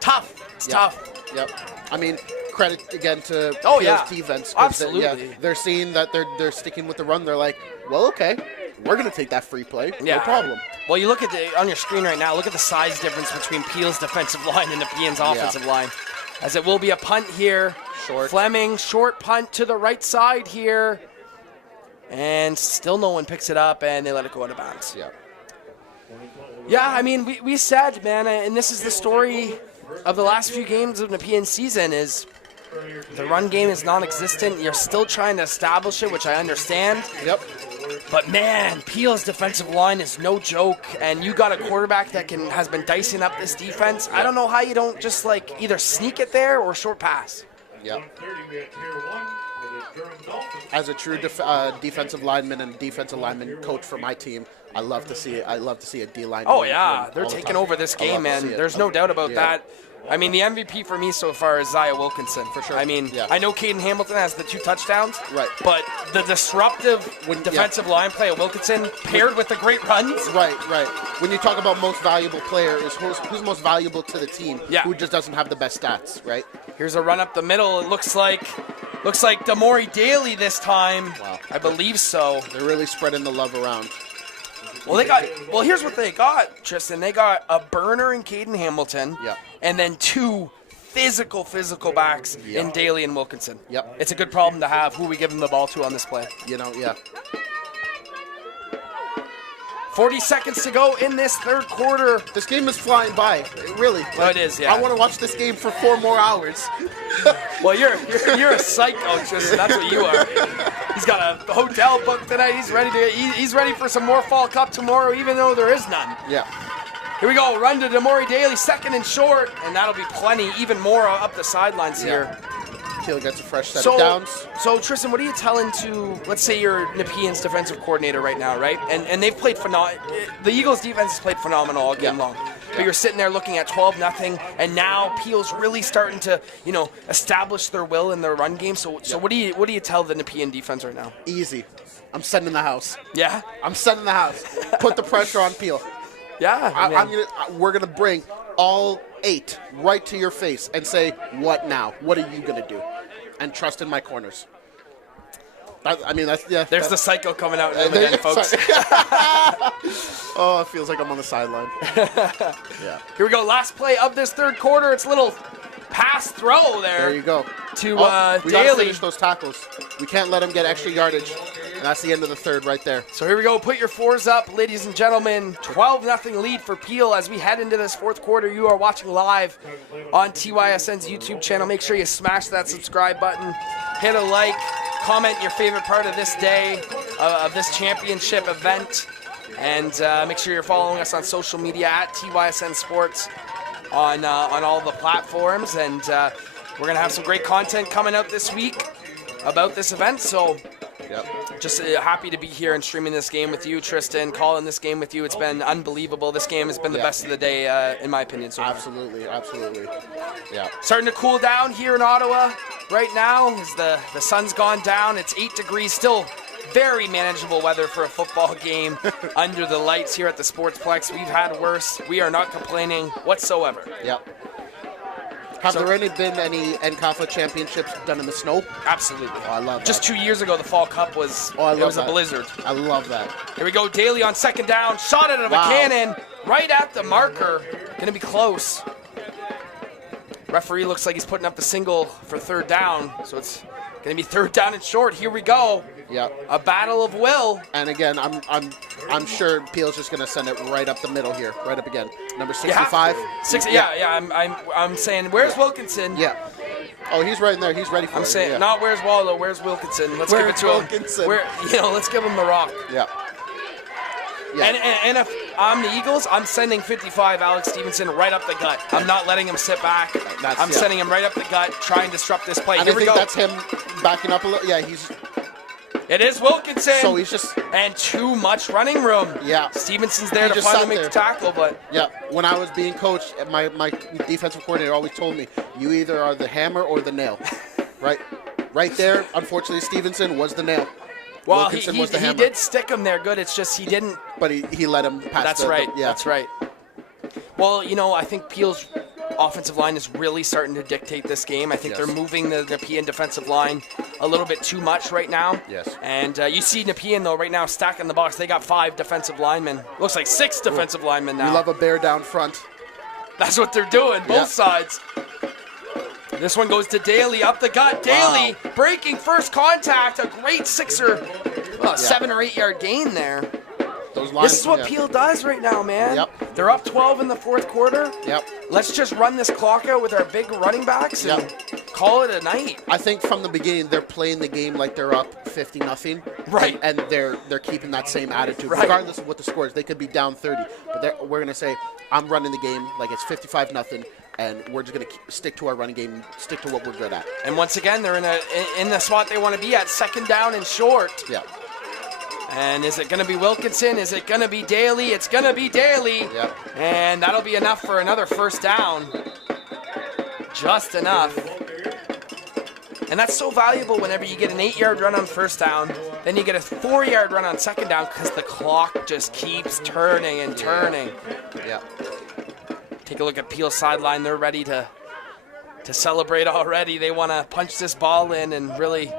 Tough. It's tough. Yep. I mean, credit again to Peel's defense. Absolutely. They're seeing that they're sticking with the run. They're like, well, okay, we're going to take that free play. No problem. Well, you look at on your screen right now, look at the size difference between Peel's defensive line and Nepean's offensive line. As it will be a punt here. Short. Fleming, short punt to the right side here. And still no one picks it up, and they let it go out of bounds. Yeah, I mean, we said, man, and this is the story of the last few games of Nepean season is the run game is non-existent. You're still trying to establish it, which I understand. Yep. But man, Peel's defensive line is no joke, and you got a quarterback that has been dicing up this defense. I don't know how you don't just like either sneak it there or short pass. Yep. As a true defensive lineman and defensive lineman coach for my team, I love to see it. I love to see a D-line. Oh yeah, they're taking over this game, man. There's no doubt about that. I mean, the MVP for me so far is Zaya Wilkinson, for sure. I mean, I know Caden Hamilton has the 2 touchdowns, but the disruptive defensive line play of Wilkinson paired with the great runs. Right. When you talk about most valuable player, is who's most valuable to the team, who just doesn't have the best stats, right? Here's a run up the middle. It looks like Damori Daly this time. Wow. I believe so. They're really spreading the love around. Well, here's what they got, Tristan. They got a burner in Caden Hamilton, and then 2 physical backs in Daly and Wilkinson. Yep. It's a good problem to have. Who we give them the ball to on this play? 40 seconds to go in this third quarter. This game is flying by, really. Well, it is, yeah. I want to watch this game for 4 more hours. Well, you're a psycho, Tristan. That's what you are. He's got a hotel booked tonight. He's ready for some more Fall Cup tomorrow, even though there is none. Yeah. Here we go. Run to Damori Daly, second and short, and that'll be plenty, even more up the sidelines here. Teal gets a fresh set of downs. So, Tristan, what are you telling to, let's say you're Nepean's defensive coordinator right now, right? And they've played phenomenal. The Eagles' defense has played phenomenal all game long. But you're sitting there looking at 12-0, and now Peel's really starting to, establish their will in their run game. So what do you tell the Nepean defense right now? Easy. I'm sending the house. Yeah? I'm sending the house. Put the pressure on Peel. Yeah. We're gonna bring all 8 right to your face and say, "What now? What are you gonna do?" And trust in my corners. There's the psycho coming out again, folks. Oh, it feels like I'm on the sideline. Yeah. Here we go. Last play of this third quarter. It's a little pass throw there. There you go. To we gotta Daly. finish those tackles. We can't let them get extra yardage. And that's the end of the third right there. So here we go. Put your 4s up, ladies and gentlemen. 12-0 lead for Peel as we head into this fourth quarter. You are watching live on TYSN's YouTube channel. Make sure you smash that subscribe button. Hit a like. Comment your favorite part of this day, of this championship event. And make sure you're following us on social media at TYSN Sports on all the platforms. And we're going to have some great content coming out this week about this event. So just happy to be here and streaming this game with you, Tristan, calling this game with you. It's been unbelievable. This game has been the best of the day, in my opinion. So absolutely. Yeah. Starting to cool down here in Ottawa right now as the sun's gone down. It's 8 degrees, still very manageable weather for a football game under the lights here at the Sportsplex. We've had worse. We are not complaining whatsoever. Yep. Have there been any NCAFA championships done in the snow? Absolutely. Oh, I love that. Just 2 years ago, the Fall Cup was a blizzard. I love that. Here we go. Daly on second down. Shot it out of a cannon. Right at the marker. Going to be close. Referee looks like he's putting up the single for third down. So it's going to be third down and short. Here we go. Yeah. A battle of will. And again, I'm sure Peel's just going to send it right up the middle here. Right up again. Number 65. I'm saying, where's Wilkinson? Yeah. Oh, he's right in there. He's ready for it. I'm saying, not where's Waldo, where's Wilkinson? Let's give it to him. Let's give him the rock. Yeah. And if I'm the Eagles, I'm sending 55 Alex Stevenson right up the gut. I'm not letting him sit back. I'm sending him right up the gut, try and disrupt this play. And Here we go. That's him backing up a little. Yeah, It is Wilkinson. So he's just... And too much running room. Yeah. Stevenson's there to finally make the tackle, but... Yeah, when I was being coached, my defensive coordinator always told me, you either are the hammer or the nail. Right there, unfortunately, Stevenson was the nail. Well, he did stick him there good. It's just he didn't... But he let him pass. That's right. Well, I think Peel's offensive line is really starting to dictate this game. I think they're moving the Nepean defensive line a little bit too much right now. Yes. And you see Nepean, though, right now stacking the box. They got 5 defensive linemen. Looks like 6 defensive linemen now. We love a bear down front. That's what they're doing, both sides. This one goes to Daly, up the gut. Daly breaking first contact. A great 7 or 8 yard gain there. Those lines, this is what Peel does right now, man. Yep. They're up 12 in the fourth quarter. Yep. Let's just run this clock out with our big running backs and call it a night. I think from the beginning they're playing the game like they're up 50-0. Right. And they're keeping that same attitude, regardless of what the score is. They could be down 30, but we're going to say, I'm running the game like it's 55-0. And we're just going to stick to our running game, stick to what we're good at. And once again, they're in the spot they want to be at, second down and short. Yeah. And is it going to be Wilkinson? Is it going to be Daly? It's going to be Daly. Yeah. And that'll be enough for another first down. Just enough. And that's so valuable whenever you get an 8-yard run on first down, then you get a 4-yard run on second down because the clock just keeps turning and turning. Yeah. Take a look at Peel's sideline. They're ready to celebrate already. They want to punch this ball in and really,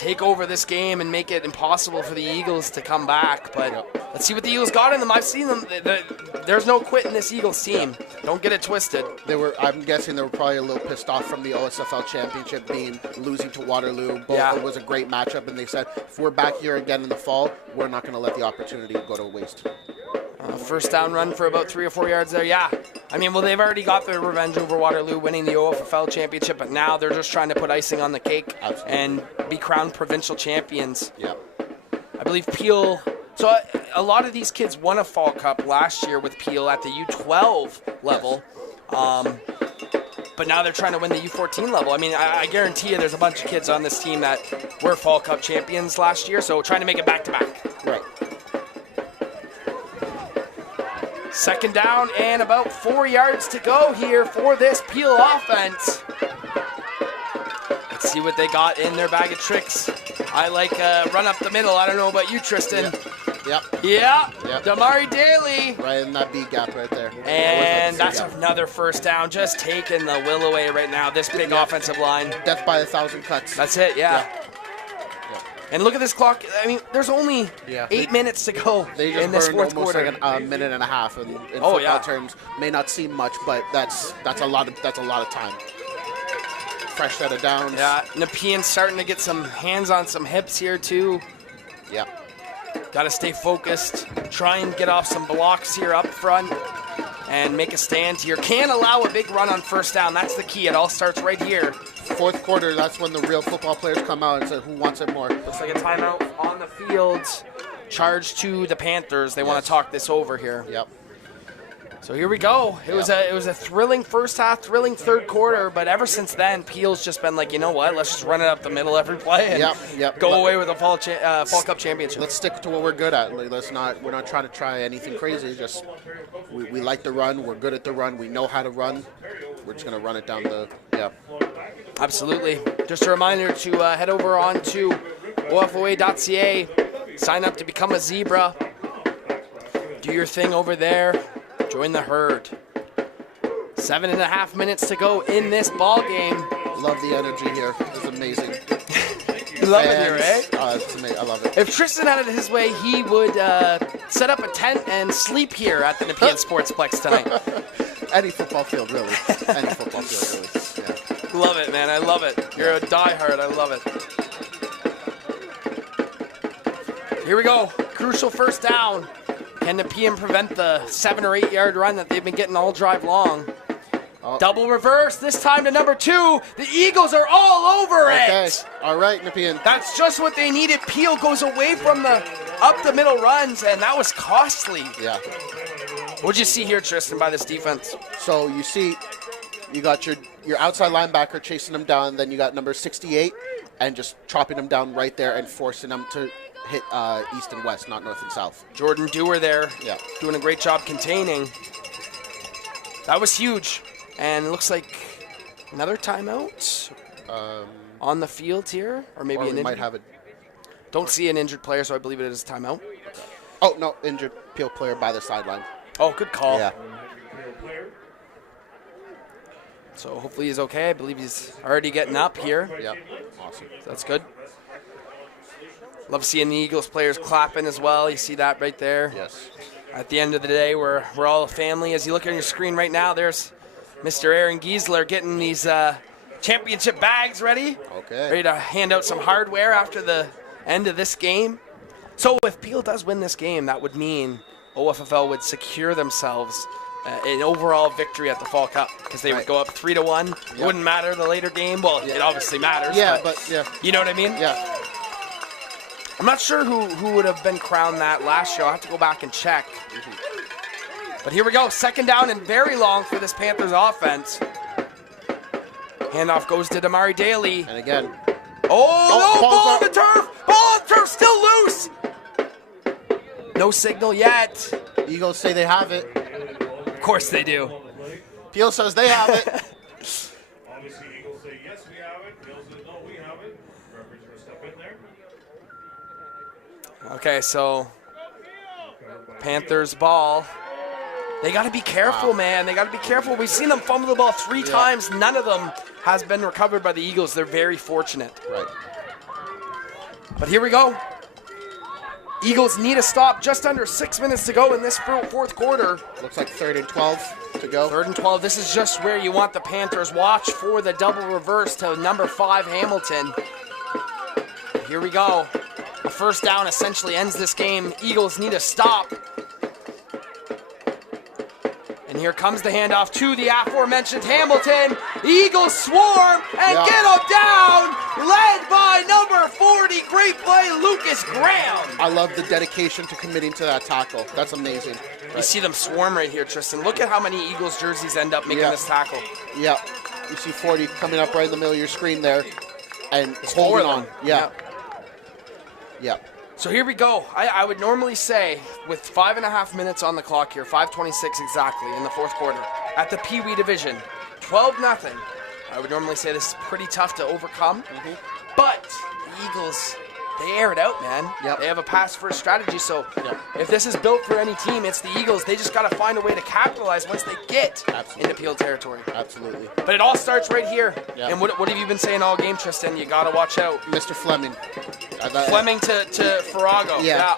take over this game and make it impossible for the Eagles to come back. But let's see what the Eagles got in them. I've seen them. There's no quit in this Eagles team. Don't get it twisted. I'm guessing they were probably a little pissed off from the OSFL championship losing to Waterloo. It was a great matchup, and they said, if we're back here again in the fall, we're not going to let the opportunity go to waste. First down run for about 3 or 4 yards there. Yeah. I mean, well, they've already got their revenge over Waterloo winning the OFFL championship, but now they're just trying to put icing on the cake and be crowned provincial champions. Yeah. I believe Peel. So a lot of these kids won a Fall Cup last year with Peel at the U12 level. Yes. But now they're trying to win the U14 level. I mean, I guarantee you there's a bunch of kids on this team that were Fall Cup champions last year, so trying to make it back-to-back. Right. Second down and about 4 yards to go here for this Peel offense. Let's see what they got in their bag of tricks. I like run up the middle. I don't know about you, Tristan. Yep. Yeah. Damari Daly. Right in that B gap right there. And that's another first down. Just taking the will away right now. This big offensive line. Death by 1,000 cuts. That's it, yeah. And look at this clock. I mean, there's only 8 minutes to go in this fourth quarter. Like a minute and a half. And in football terms, may not seem much, but that's a lot of time. Fresh set of downs. Yeah, Nepean starting to get some hands on some hips here too. Yeah. Got to stay focused. Try and get off some blocks here up front and make a stand here. Can't allow a big run on first down. That's the key. It all starts right here. Fourth quarter, that's when the real football players come out and say, who wants it more? Looks like a timeout on the field. Charge to the Panthers. They want to talk this over here. Yep. So here we go. It was a thrilling first half, thrilling third quarter, but ever since then, Peel's just been like, you know what? Let's just run it up the middle every play and go away with a Fall Cup championship. Let's stick to what we're good at. We're not trying to try anything crazy. Just we like the run. We're good at the run. We know how to run. We're just gonna run it down the Absolutely. Just a reminder to head over on to OFOA.ca. Sign up to become a Zebra. Do your thing over there. Join the herd. 7.5 minutes to go in this ball game. Love the energy here. It's amazing. You love it here, eh? It's amazing. I love it. If Tristan had it his way, he would set up a tent and sleep here at the Nepean Sportsplex tonight. Any football field, really. Any football field, really. Yeah. Love it, man. I love it. You're a diehard. I love it. Here we go. Crucial first down. Can Nepean prevent the 7 or 8 yard run that they've been getting all drive long? Double reverse, this time to number 2. The Eagles are all over it. All right, Nepean. That's just what they needed. Peel goes away from the up the middle runs, and that was costly. Yeah. What'd you see here, Tristan, by this defense? So you see, you got your outside linebacker chasing him down, then you got number 68 and just chopping him down right there and forcing him to hit east and west, not north and south. Jordan Dewar there, doing a great job containing. That was huge. And it looks like another timeout on the field here, or maybe an injured. Might have it. Don't see an injured player, so I believe it is a timeout. Oh, no, injured Peel player by the sideline. Oh, good call. Yeah. So hopefully he's okay. I believe he's already getting up here. Yeah, awesome. That's good. Love seeing the Eagles players clapping as well. You see that right there. Yes. At the end of the day, we're all a family. As you look on your screen right now, there's Mr. Aaron Giesler getting these championship bags ready. Okay. Ready to hand out some hardware after the end of this game. So if Peel does win this game, that would mean OFFL would secure themselves an overall victory at the Fall Cup because they would go up 3-1. Yep. It wouldn't matter the later game. Well, it obviously matters. Yeah, but you know what I mean? Yeah. I'm not sure who would have been crowned that last year. I'll have to go back and check. But here we go. Second down and very long for this Panthers offense. Handoff goes to Damari Daly. And again. Ball on the turf. Ball on the turf, still loose. No signal yet. Eagles say they have it. Of course they do. Peel says they have it. Obviously, Eagles say yes, we have it. Peel says no, we have it. Referee's going to step in there. Okay, so Panthers ball. They got to be careful, man. They got to be careful. We've seen them fumble the ball 3 times. None of them has been recovered by the Eagles. They're very fortunate. Right. But here we go. Eagles need a stop. Just under 6 minutes to go in this fourth quarter. Looks like 3rd and 12 to go. 3rd and 12. This is just where you want the Panthers. Watch for the double reverse to number 5, Hamilton. Here we go. A first down essentially ends this game. Eagles need a stop. And here comes the handoff to the aforementioned Hamilton. Eagles swarm and get him down. Led by number 40. Great play, Lucas Graham. I love the dedication to committing to that tackle. That's amazing. You see them swarm right here, Tristan. Look at how many Eagles jerseys end up making this tackle. Yeah. You see 40 coming up right in the middle of your screen there and It's holding Portland. on. Yeah. So here we go. I would normally say with 5.5 minutes on the clock here, 5:26 exactly in the fourth quarter, at the Pee Wee division, 12-0. I would normally say this is pretty tough to overcome. But the Eagles, they air it out, man. They have a pass-first strategy. So if this is built for any team, it's the Eagles. They just got to find a way to capitalize once they get into Peel territory. Absolutely. But it all starts right here. And what have you been saying all game, Tristan? You got to watch out. Mr. Fleming. Fleming to Farrago. Yeah.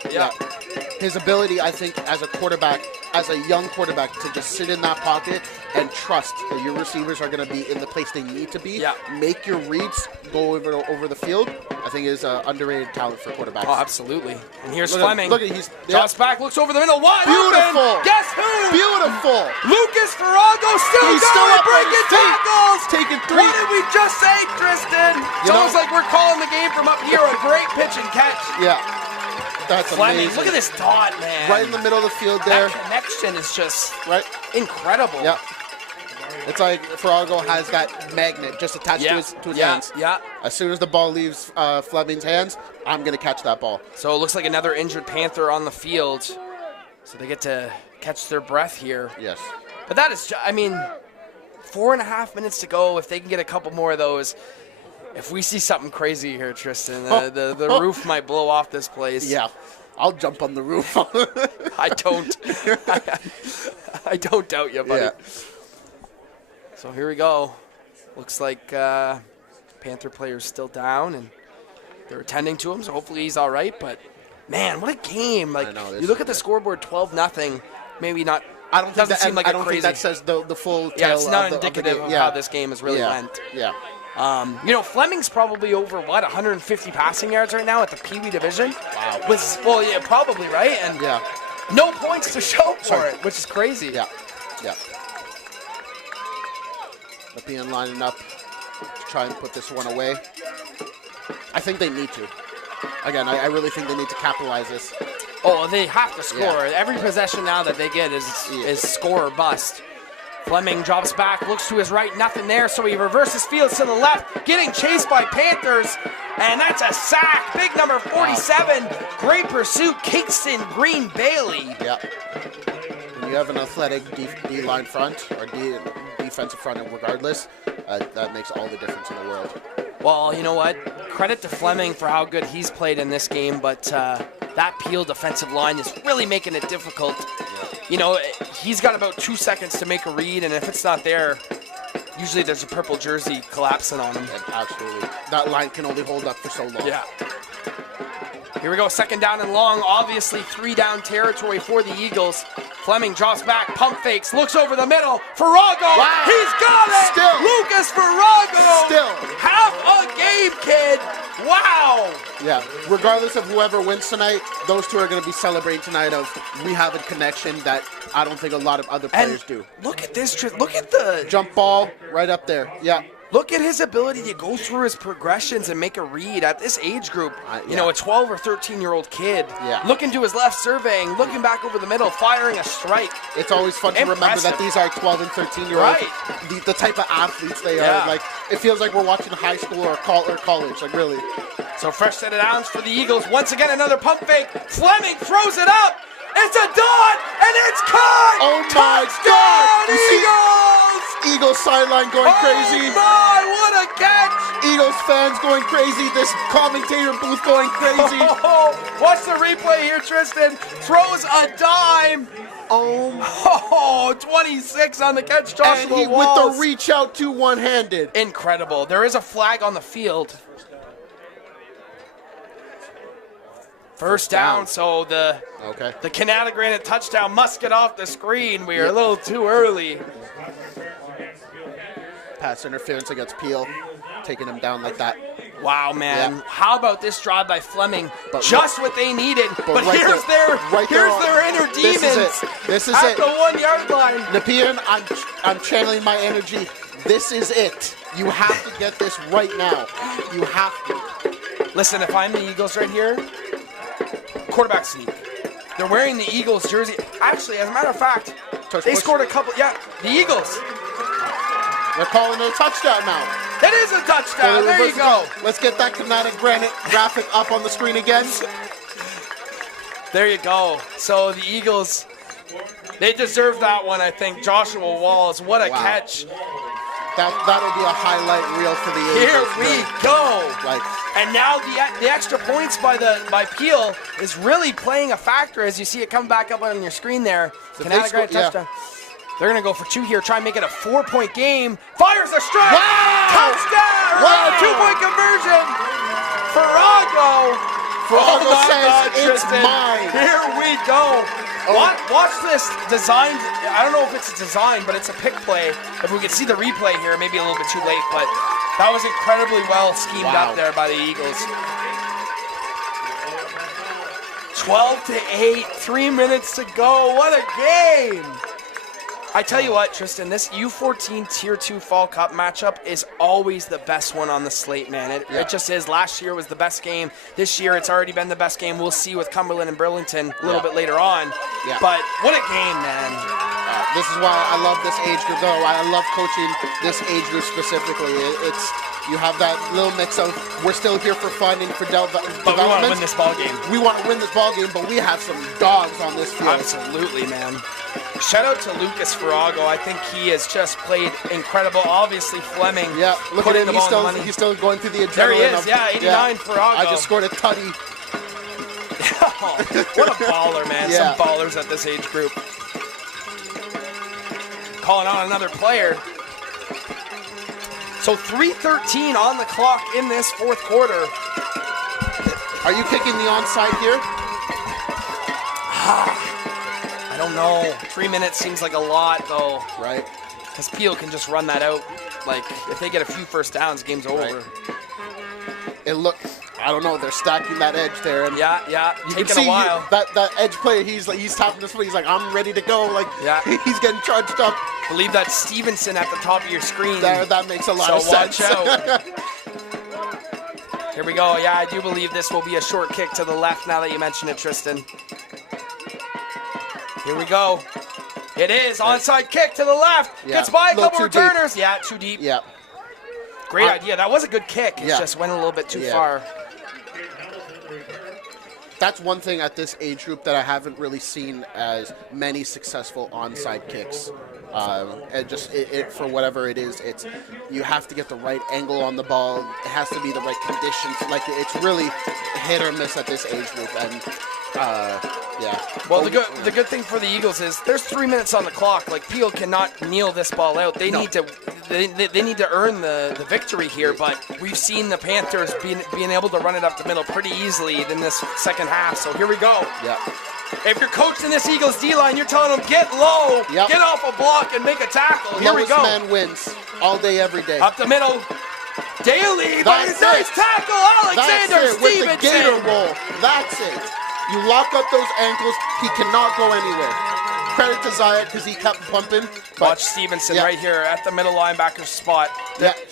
His ability, I think, as a quarterback, as a young quarterback, to just sit in that pocket and trust that your receivers are going to be in the place they need to be. Make your reads go over the field. I think is an underrated talent for quarterbacks. Oh, absolutely. And here's Look Fleming. Look at he's drops back, looks over the middle, wide Beautiful. open. Guess who? Beautiful. Lucas Farrago He's still going, up on breaking his feet. tackles. Taking 3. What did we just say, Tristan? It's almost like we're calling the game from up here. A great pitch and catch. Yeah. That's Fleming, amazing. look at this dot, man. Right in the middle of the field there. That connection is just incredible. Yeah. It's like Farrago has that magnet just attached to his hands. As soon as the ball leaves Fleming's hands, I'm going to catch that ball. So it looks like another injured Panther on the field. So they get to catch their breath here. Yes. But that is, 4.5 minutes to go. If they can get a couple more of those. If we see something crazy here, Tristan, the roof might blow off this place. Yeah. I'll jump on the roof. I don't. I don't doubt you, buddy. Yeah. So here we go. Looks like Panther player's still down, and they're attending to him, so hopefully he's all right. But, man, what a game. Like, you look at the scoreboard, 12-0. Maybe not. I don't think seem like I don't crazy. think that says the full tale. Yeah, it's not of indicative the of game. how this game has really went. Yeah. Fleming's probably over, 150 passing yards right now at the Pee Wee division? Wow. Probably, right? And no points to show for it, which is crazy. Yeah. Nepean lining up to try and put this one away. I think they need to. Again, I really think they need to capitalize this. Oh, they have to score. Every possession now that they get is score or bust. Fleming drops back, looks to his right, nothing there, so he reverses fields to the left, getting chased by Panthers, and that's a sack. Big number 47, great pursuit, Kingston Green Bailey. Yeah. When you have an athletic D-line front, or defensive front regardless, that makes all the difference in the world. Well, you know what? Credit to Fleming for how good he's played in this game, but that Peel defensive line is really making it difficult. You know, he's got about 2 seconds to make a read, and if it's not there, usually there's a purple jersey collapsing on him. Absolutely. That line can only hold up for so long. Yeah. Here we go, 2nd down and long. Obviously 3-down territory for the Eagles. Fleming drops back, pump fakes, looks over the middle. Farrago, he's got it! Still. Lucas Farrago! Still. Half a game, kid! Wow! Yeah, regardless of whoever wins tonight, those two are going to be celebrating tonight of we have a connection that I don't think a lot of other players do. Look at this, look at the jump ball right up there. Yeah. Look at his ability to go through his progressions and make a read at this age group. You know, a 12 or 13-year-old kid. Yeah. Looking to his left, surveying, looking back over the middle, firing a strike. It's always fun to remember that these are 12 and 13-year-olds. Right. The type of athletes they are. Like, it feels like we're watching high school or college. Like, really. So fresh set of downs for the Eagles. Once again, another pump fake. Fleming throws it up. It's a dot, and it's caught! Oh, my God! Eagles! Eagles sideline going crazy. Oh, my, what a catch! Eagles fans going crazy. This commentator booth going crazy. Watch the replay here, Tristan. Throws a dime. Oh, 26 on the catch, Joshua and Walls. with the reach out to one-handed. Incredible. There is a flag on the field. First down. So the Canada Granite touchdown must get off the screen. We are a little too early. Pass interference against Peel, taking him down like that. Wow, man. Yeah. How about this drive by Fleming? But just what they needed. But right here's there, their inner demons. This is at it. the 1 yard line. Nepean, I'm channeling my energy. This is it. You have to get this right now. You have to. Listen, if I'm the Eagles right here, quarterback sneak. They're wearing the Eagles jersey. Actually, as a matter of fact, they scored a couple. Yeah, the Eagles. They're calling it a touchdown now. It is a touchdown. There you go. Let's get that Canada Granite graphic up on the screen again. There you go. So the Eagles, they deserve that one, I think. Joshua Walls, what a catch. That'll be a highlight reel for the Eagles. Here we go. And now the extra points by Peel is really playing a factor as you see it come back up on your screen there. Canada Granite touchdown. They're going to go for 2 here, try and make it a 4-point game. Fires a strike! Wow! Touchdown! Wow! 2-point conversion! Farrago says it's mine. Here we go. Watch this designed. I don't know if it's a design, but it's a pick play. If we could see the replay here, maybe a little bit too late, but that was incredibly well schemed up there by the Eagles. 12-8, 3 minutes to go. What a game! I tell you what, Tristan, this U14 Tier 2 Fall Cup matchup is always the best one on the slate, man. It just is. Last year was the best game. This year it's already been the best game. We'll see with Cumberland and Burlington a little bit later on. Yeah. But what a game, man. This is why I love this age group, though. I love coaching this age group specifically. You have that little mix of we're still here for fun and for development. But we want to win this ball game. We want to win this ball game, but we have some dogs on this field. Absolutely, man. Shout out to Lucas Farrago. I think he has just played incredible. Obviously, Fleming. Yeah, look at him. He's still going through the adrenaline. There he is. 89 Farrago. I just scored a tutty. What a baller, man. Some ballers at this age group. Calling on another player. So 3:13 on the clock in this fourth quarter. Are you kicking the onside here? I don't know. 3 minutes seems like a lot, though. Right. Because Peel can just run that out. Like, if they get a few first downs, game's over. Right. I don't know. They're stacking that edge there. And yeah. You Taking can see a while. That edge player, he's tapping this foot. He's like, I'm ready to go. Like, he's getting charged up. Believe that's Stevenson at the top of your screen. That makes a lot of sense. So watch out. Here we go. Yeah, I do believe this will be a short kick to the left now that you mention it, Tristan. Here we go. It is. Onside kick to the left. Yeah. Gets by a couple returners. Deep. Yeah, too deep. Yeah. Great idea. That was a good kick. It just went a little bit too far. That's one thing at this age group that I haven't really seen as many successful onside kicks. For whatever it is, you have to get the right angle on the ball. It has to be the right conditions. Like, it's really hit or miss at this age group. And Well, the good thing for the Eagles is there's 3 minutes on the clock. Like, Peel cannot kneel this ball out. They need to earn the victory here. But we've seen the Panthers being able to run it up the middle pretty easily in this second half. So here we go. Yeah. If you're coaching this Eagles D-line, you're telling them get low, get off a block, and make a tackle. Here we go. Lowest man wins all day, every day. Up the middle. Daly, but it's nice tackle. Alexander Stevenson. With the gator roll. That's it. You lock up those ankles, he cannot go anywhere. Credit to Zayat because he kept bumping. Watch Stevenson right here at the middle linebacker spot.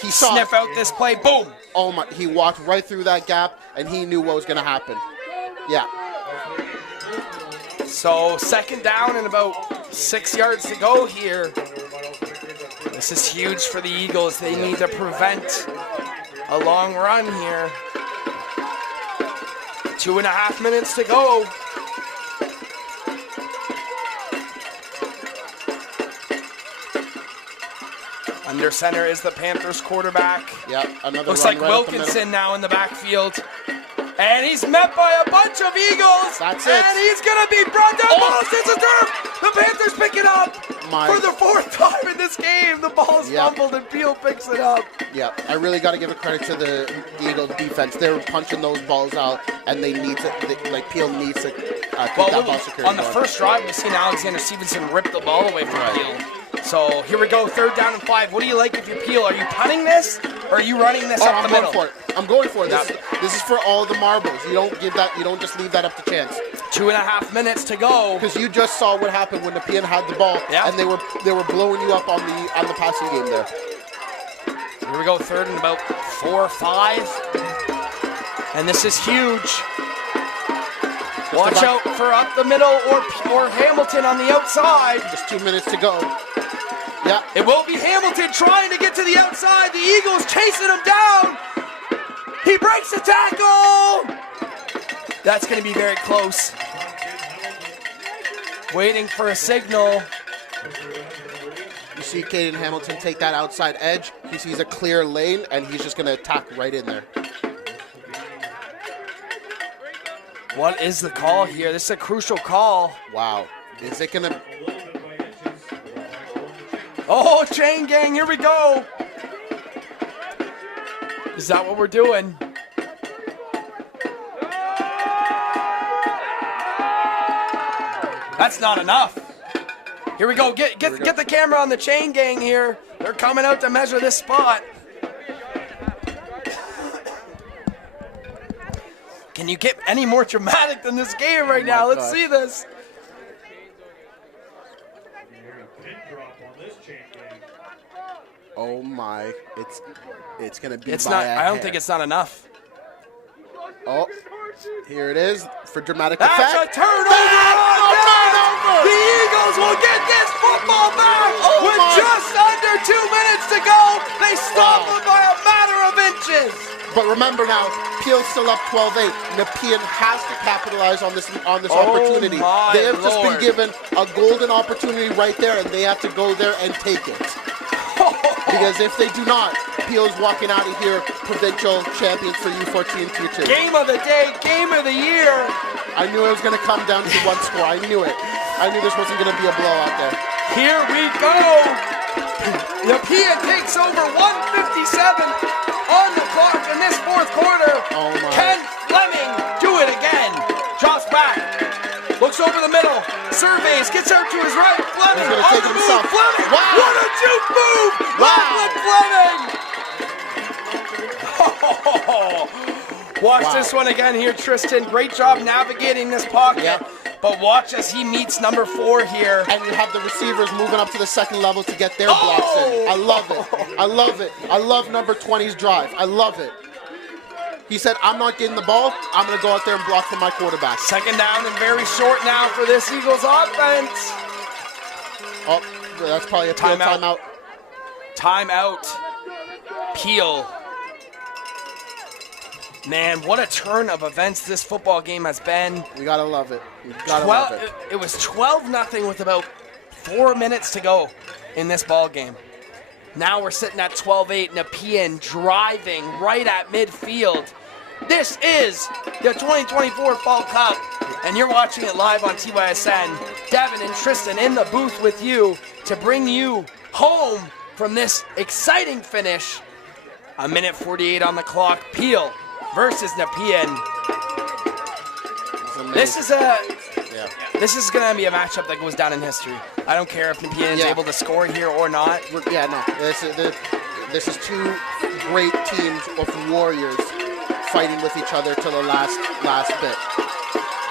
He saw sniff out this play. Boom. Oh my! He walked right through that gap, and he knew what was going to happen. Yeah. So second down and about 6 yards to go here. This is huge for the Eagles. They need to prevent a long run here. 2.5 minutes to go. Under center is the Panthers quarterback. Yep, another looks run like right Wilkinson now in the backfield. And he's met by a bunch of Eagles. That's it. And he's going to be brought down. Oh, it's a turf. The Panthers pick it up. For the fourth time in this game, the ball's fumbled and Peel picks it up. Yeah, I really got to give a credit to the Eagles defense. They were punching those balls out, and they need to, Peel needs to keep that ball secure. On the first drive, we've seen Alexander Stevenson rip the ball away from Peel. So here we go, 3rd down and 5. What do you like if you Peel? Are you punting this, or are you running this up the middle? I'm going for it. This is for all the marbles. You don't give that. You don't just leave that up to chance. 2.5 minutes to go. Because you just saw what happened when Nepean had the ball, and they were blowing you up on the passing game there. Here we go, 3rd and about 4 or 5, and this is huge. Watch out for up the middle or Hamilton on the outside. Just 2 minutes to go. Yeah, it will be Hamilton trying to get to the outside. The Eagles chasing him down. He breaks the tackle. That's going to be very close. Waiting for a signal. You see Caden Hamilton take that outside edge. He sees a clear lane, and he's just going to attack right in there. What is the call here? This is a crucial call. Wow. Is it going to... Oh, chain gang, here we go. Is that what we're doing? That's not enough. Here we go. Get the camera on the chain gang here. They're coming out to measure this spot. Can you get any more dramatic than this game right now? Let's see this. Oh my! It's gonna be. It's not. I don't think it's not enough. Oh, here it is for dramatic effect. That's a turnover. The Eagles will get this football back with just under 2 minutes to go. They stop them by a matter of inches. But remember now, Peel's still up 12-8. Nepean has to capitalize on this opportunity. They have just been given a golden opportunity right there, and they have to go there and take it. Because if they do not, Peel's walking out of here provincial champions for U14 Q2. Game of the day, game of the year. I knew it was going to come down to one score. I knew it. I knew this wasn't going to be a blowout there. Here we go. Nepean takes over 1:57 on the clock in this fourth quarter. Oh my. Can Fleming do it again? Drops back. Looks over the middle. Surveys. Gets out to his right. Fleming on the move. Fleming. Wow. What a juke move. Wow. Fleming. Watch this one again here, Tristan. Great job navigating this pocket. Yep. But watch as he meets number 4 here. And you have the receivers moving up to the second level to get their blocks in. I love it. I love it. I love number 20's drive. I love it. He said, I'm not getting the ball. I'm going to go out there and block for my quarterback. 2nd down and very short now for this Eagles offense. Oh, that's probably a timeout. Timeout. Peel. Man, what a turn of events this football game has been. We gotta love it. We gotta love it. It was 12-0 with about 4 minutes to go in this ball game. Now we're sitting at 12-8. Nepean driving right at midfield. This is the 2024 Fall Cup, and you're watching it live on TYSN. Devin and Tristan in the booth with you to bring you home from this exciting finish. 1:48 on the clock. Peel versus Nepean. This is going to be a matchup that goes down in history. I don't care if Nepean is able to score here or not. Yeah, no. This is two great teams of warriors fighting with each other till the last bit.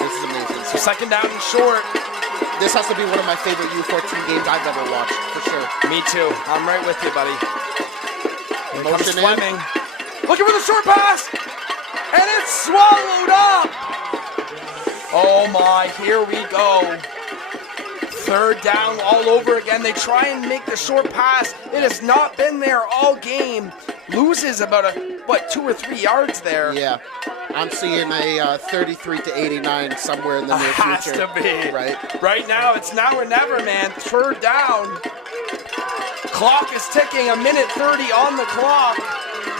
This is amazing. So 2nd down and short. This has to be one of my favorite U14 games I've ever watched, for sure. Me too. I'm right with you, buddy. Motion Fleming. Looking for the short pass. And it's swallowed up. Oh my, here we go. 3rd down all over again. They try and make the short pass. It has not been there all game. Loses about 2 or 3 yards there. Yeah. I'm seeing a 33-89 somewhere in the near future. Has to be. Right. Right now, it's now or never, man. 3rd down. Clock is ticking. 1:30 on the clock.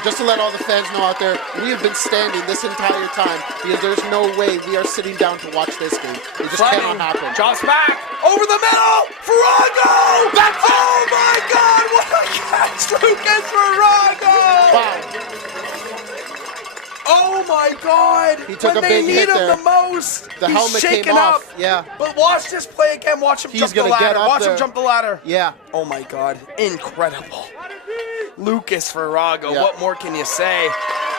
just to let all the fans know out there, we have been standing this entire time because there's no way we are sitting down to watch this game. It just cannot happen. Drops back over the middle. Farrago! That's it! Oh my God! What a catch, Lucas Farrago! Wow. Oh my God! He took when a big they hit need him there. the most, The he's helmet came shaken up. off. Yeah. But watch this play again. Watch him He's jump the gonna get ladder. up Watch there. him jump the ladder. Yeah. Oh my God! Incredible. Lucas Farrago. Yeah. What more can you say?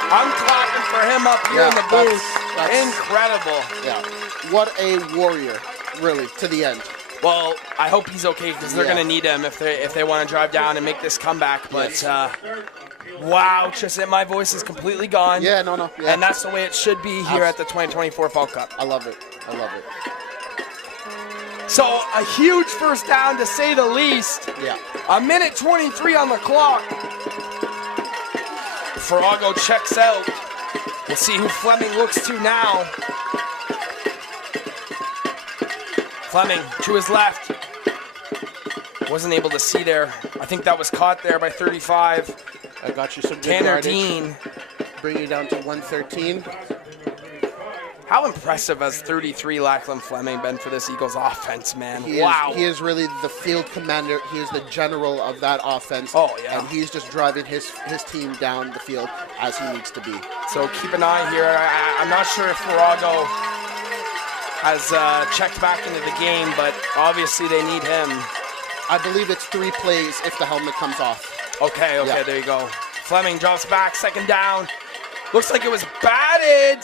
I'm clapping for him up here in the booth. that's- Incredible. Yeah. What a warrior, really, to the end. Well, I hope he's okay because they're Yeah. going to need him if they want to drive down and make this comeback. But wow, Tristan, my voice is completely gone. Yeah, no. Yeah. And that's the way it should be here at the 2024 Fall Cup. I love it. I love it. So a huge first down to say the least. Yeah. A minute 23 on the clock. Farrago checks out. We'll see who Fleming looks to now. Fleming to his left. Wasn't able to see there. I think that was caught there by 35. I got you some good Tanner yardage. Dean. Bring you down to 113. How impressive has 33 Lachlan Fleming been for this Eagles offense, man? He Wow. He is really the field commander. He is the general of that offense. Oh, yeah. And he's just driving his team down the field as he needs to be. So keep an eye here. I'm not sure if Farrago has checked back into the game, but obviously they need him. I believe it's 3 plays if the helmet comes off. Okay, Yeah. there you go. Fleming drops back, second down. Looks like it was batted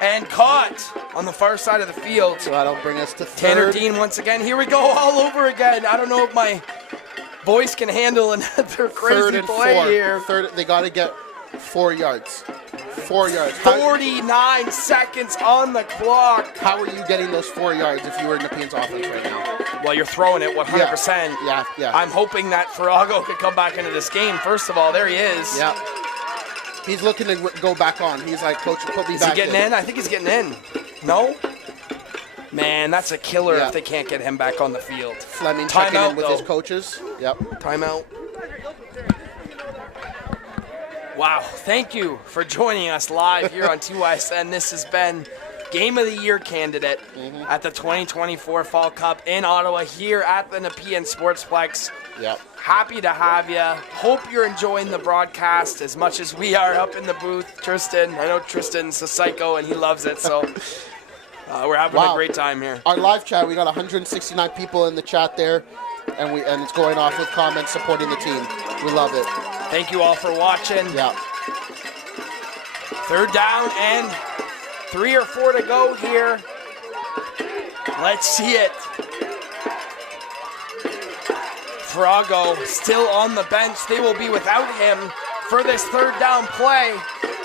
and caught on the far side of the field. So that'll bring us to Tanner third. Dean once again. Here we go all over again. I don't know if my voice can handle another crazy Third and play 4. here. Third, they got to get 4 yards. 4 yards. 49 seconds on the clock. How are you getting those 4 yards if you were Nepean's offense right now? Well, you're throwing it 100%. Yeah. I'm hoping that Farrago could come back into this game. First of all, there he is. Yeah. He's looking to go back on. He's like, Coach, put me Is he back getting in? I think he's getting in. No? Man, that's a killer Yeah. if they can't get him back on the field. Fleming checking Timeout, in with his though. coaches. Yep. Timeout. Wow, thank you for joining us live here on TYSN. This has been Game of the Year candidate at the 2024 Fall Cup in Ottawa here at the Nepean Sportsplex. Yep. Happy to have you. Hope you're enjoying the broadcast as much as we are up in the booth. Tristan, I know Tristan's a psycho and he loves it, so we're having a great time here. Our live chat, we got 169 people in the chat there, and it's going off with comments supporting the team. We love it. Thank you all for watching. Yeah. Third down and 3 or 4 to go here. Let's see it. Farrago still on the bench. They will be without him for this third down play.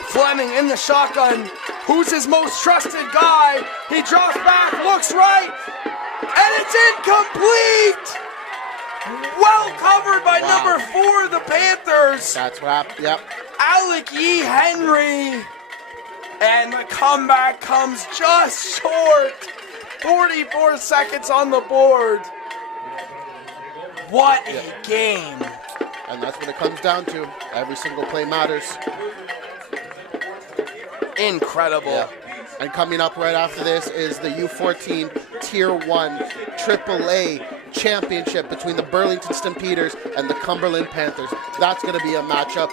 Fleming in the shotgun. Who's his most trusted guy? He drops back, looks right, and it's incomplete. Well covered by number 4, the Panthers. That's what happened. Yep. Alec E. Henry. And the comeback comes just short. 44 seconds on the board. What a game. And that's what it comes down to. Every single play matters. Incredible. Yeah. And coming up right after this is the U14 Tier 1 AAA Championship between the Burlington Stampeders and the Cumberland Panthers. That's going to be a matchup.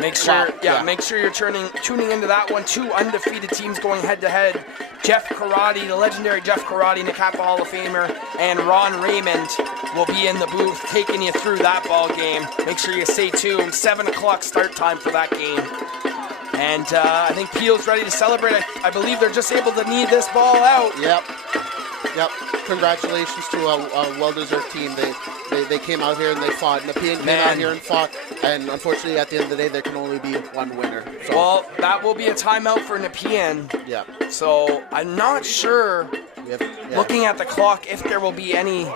Make sure, Yeah. make sure you're tuning into that one. 2 undefeated teams going head-to-head. Jeff Karate, the legendary Jeff Karate, Nakapa Hall of Famer, and Ron Raymond will be in the booth taking you through that ball game. Make sure you stay tuned. 7 o'clock start time for that game. And I think Peel's ready to celebrate. I believe they're just able to knee this ball out. Yep. Congratulations to a well-deserved team. They came out here and they fought. Nepean came out here and fought. And unfortunately, at the end of the day, there can only be one winner. So, Well, that will be a timeout for Nepean. yeah. So I'm not sure, Yeah. looking at the clock, if there will be any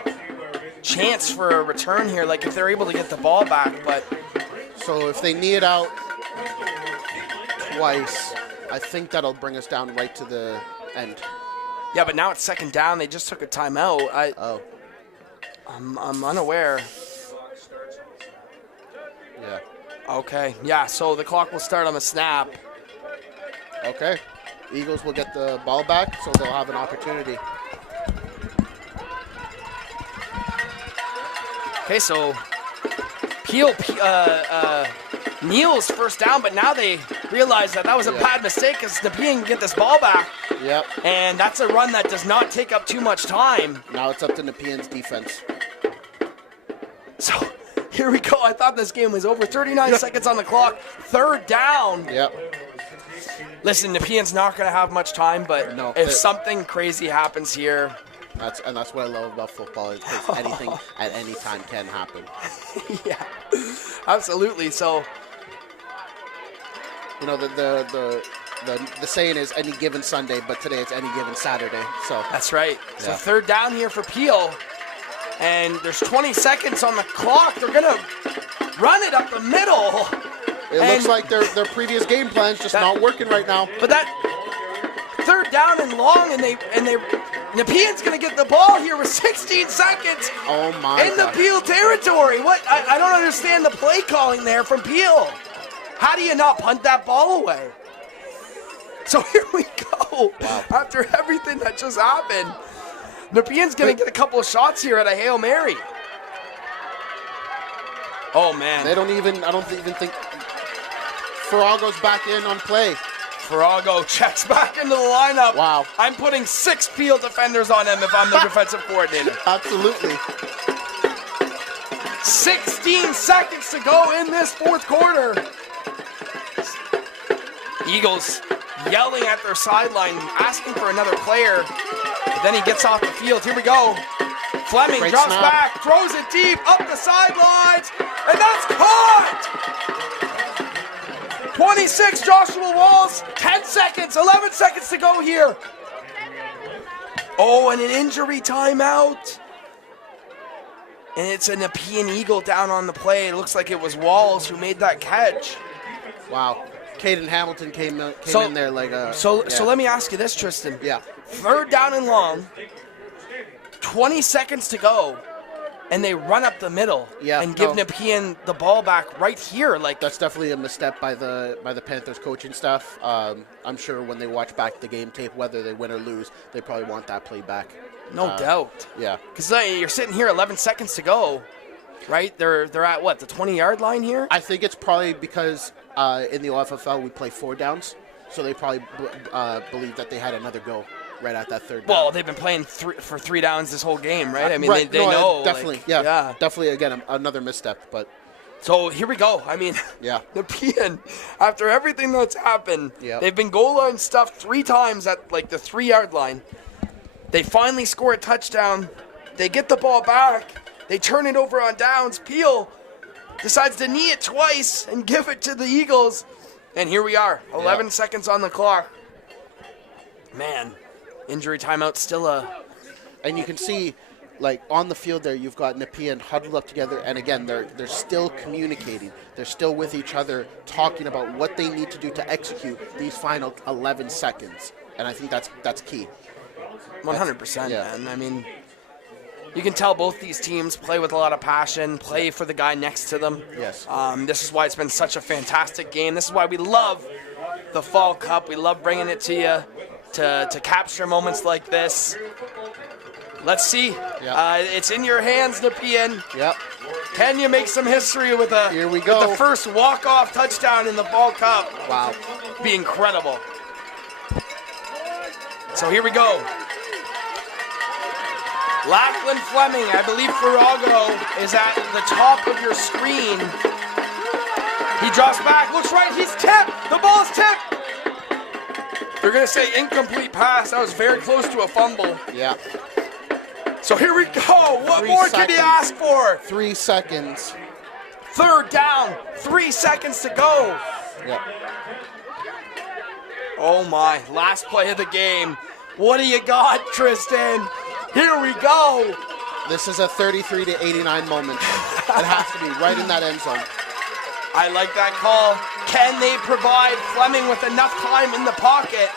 chance for a return here, like if they're able to get the ball back. But So if they knee it out twice, I think that'll bring us down right to the end. yeah, but now it's second down. They just took a timeout. I'm unaware. Yeah. Okay, yeah, so the clock will start on the snap. Okay. Eagles will get the ball back, so they'll have an opportunity. Okay, so Peel Neal's first down, but now they realize that was a bad mistake because Nepean can get this ball back. Yep. And that's a run that does not take up too much time. Now it's up to Nepean's defense. So here we go. I thought this game was over. 39 seconds on the clock. Third down. Yep. Listen, Nepean's not going to have much time, but if something crazy happens here. That's what I love about football is because anything at any time can happen. Yeah, absolutely. So, you know, the saying is any given Sunday, but today it's any given Saturday. So that's right. Yeah. So third down here for Peel, and there's 20 seconds on the clock. They're gonna run it up the middle. It looks like their previous game plan's just not working right now. But that third down and long, and Nepean's gonna get the ball here with 16 seconds. Oh my! In the Peel territory. What? I don't understand the play calling there from Peel. How do you not punt that ball away? So here we go. Wow. After everything that just happened, Nepean's gonna get a couple of shots here at a Hail Mary. Oh man! I don't even think Farrago's back in on play. Farrago checks back into the lineup. Wow. I'm putting 6 Peel defenders on him if I'm the defensive coordinator. Absolutely. 16 seconds to go in this fourth quarter. Eagles yelling at their sideline, asking for another player. But then he gets off the field. Here we go. Fleming Great drops snap. back, throws it deep, up the sidelines, and that's caught! 26, Joshua Walls, 10 seconds, 11 seconds to go here. Oh, and an injury timeout. And it's a Nepean Eagle down on the play. It looks like it was Walls who made that catch. Wow. Caden Hamilton came in there like a... So let me ask you this, Tristan. Yeah. Third down and long, 20 seconds to go, and they run up the middle and give Nepean the ball back right here. Like that's definitely a misstep by the Panthers coaching staff. I'm sure when they watch back the game tape, whether they win or lose, they probably want that play back. No doubt. Yeah. Because you're sitting here 11 seconds to go, right? They're at what, the 20-yard line here? I think it's probably because in the OFFL we play 4 downs, so they probably believe that they had another go right at that third down. Well, they've been playing for 3 downs this whole game, right? I mean, right. they know. Definitely, like, yeah. Definitely, again, another misstep. But so here we go. I mean, yeah. Nepean, after everything that's happened, Yep. they've been goal line stuffed 3 times at like the 3-yard line. They finally score a touchdown. They get the ball back. They turn it over on downs. Peel decides to knee it twice and give it to the Eagles. And here we are, 11 seconds on the clock. Man, injury timeout still a... And you can see, like, on the field there, you've got Nepean huddled up together, and again, they're still communicating. They're still with each other, talking about what they need to do to execute these final 11 seconds. And I think that's key. 100%, Yeah. man. I mean, you can tell both these teams play with a lot of passion, play for the guy next to them. Yes. This is why it's been such a fantastic game. This is why we love the Fall Cup. We love bringing it to you to capture moments like this. Let's see. Yeah. It's in your hands, Nepean. Yep. Can you make some history with Here we go. with the first walk-off touchdown in the Fall Cup? Wow. Be incredible. So here we go. Lachlan Fleming, I believe Farrago is at the top of your screen. He drops back, looks right, he's tipped. The ball's tipped. They're going to say incomplete pass. That was very close to a fumble. Yeah. So here we go. What more can you ask for? 3 seconds. Third down, 3 seconds to go. Yep. Oh my, last play of the game. What do you got, Tristan? Here we go. This is a 33-89 moment. It has to be right in that end zone. I like that call. Can they provide Fleming with enough time in the pocket?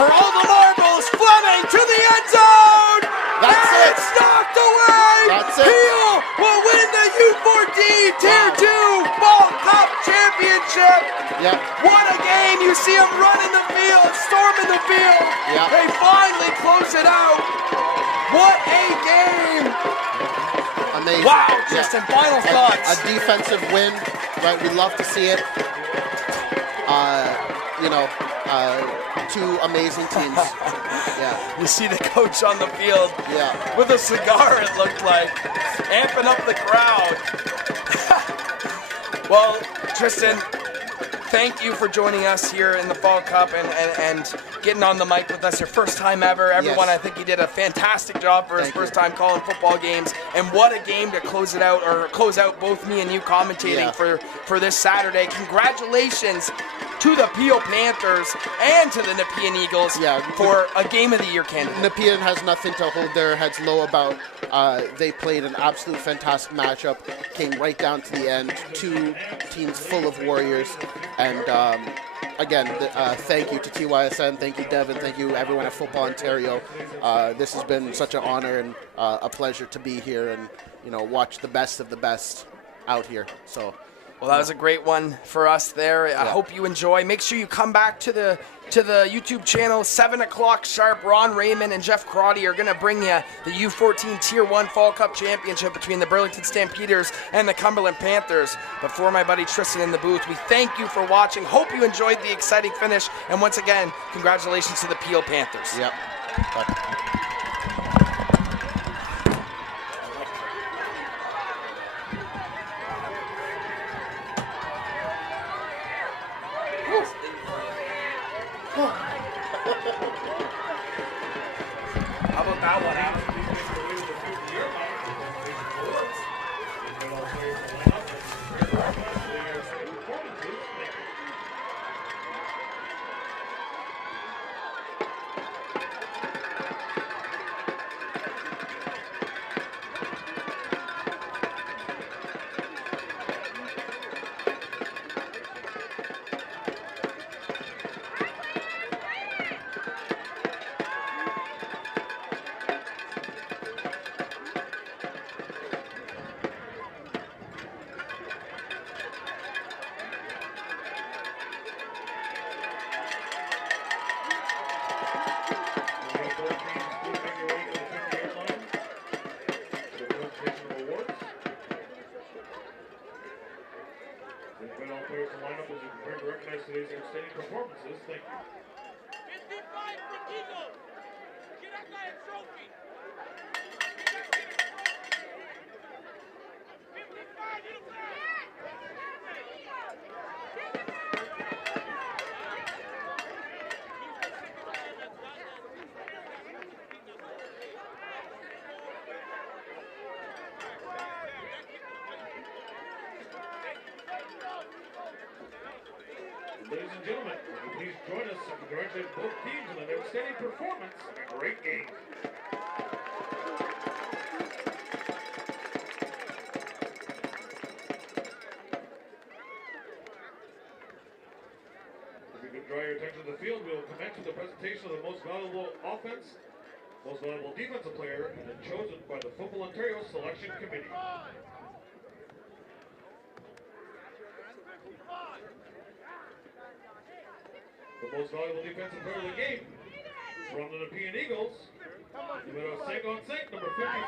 For all the marbles, Fleming to the end zone! That's and it. It's knocked away! That's it. Peel will win the U14 Tier 2 Fall Cup Championship. Yep. What a game. You see them running the field, storming the field. Yep. They finally close it out. What a game. Amazing. Wow, Tristan, final thoughts. A defensive win, right? We love to see it. Two amazing teams. Yeah. You see the coach on the field with a cigar, it looked like, amping up the crowd. Well, Tristan, thank you for joining us here in the Fall Cup and getting on the mic with us. Your first time ever. Everyone, Yes. I think he did a fantastic job for his Thank you. first time calling football games. And what a game to close it out, or close out both me and you commentating for this Saturday. Congratulations to the Peel Panthers and to the Nepean Eagles for a Game of the Year candidate. Nepean has nothing to hold their heads low about. They played an absolute fantastic matchup, came right down to the end. Two teams full of warriors. And again, thank you to TYSN, thank you Devin, thank you everyone at Football Ontario. This has been such an honor and a pleasure to be here and watch the best of the best out here. So. Well, that was a great one for us there. I hope you enjoy. Make sure you come back to the YouTube channel, 7 o'clock sharp. Ron Raymond and Jeff Crotty are going to bring you the U14 Tier 1 Fall Cup Championship between the Burlington Stampeders and the Cumberland Panthers. But for my buddy Tristan in the booth, we thank you for watching. Hope you enjoyed the exciting finish. And once again, congratulations to the Peel Panthers. Yep. How about that one, Adam? Players to line up as you prepare to recognize today's outstanding performances. Thank you. 55 for Eagle. Get that guy a trophy. 55 Ladies and gentlemen, will you please join us and congratulate both teams on an outstanding performance and a great game. If you could draw your attention to the field, we will commence with the presentation of the most valuable offense, most valuable defensive player, and then chosen by the Football Ontario Selection Committee. The most valuable defensive player of the game from the Nepean Eagles, numero 55, number 55.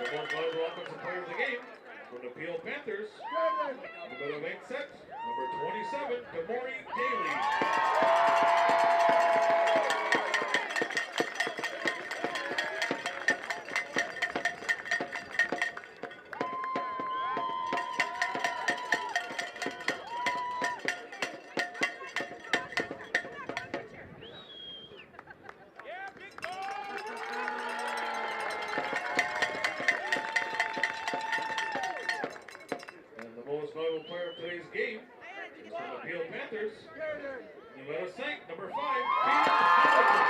The most valuable offensive player of the game from the Peel Panthers, number 8 set, number 27, Damori Daly. Most valuable player of today's game is from the Peel Panthers, numero 5, number 5, Peter Hamilton.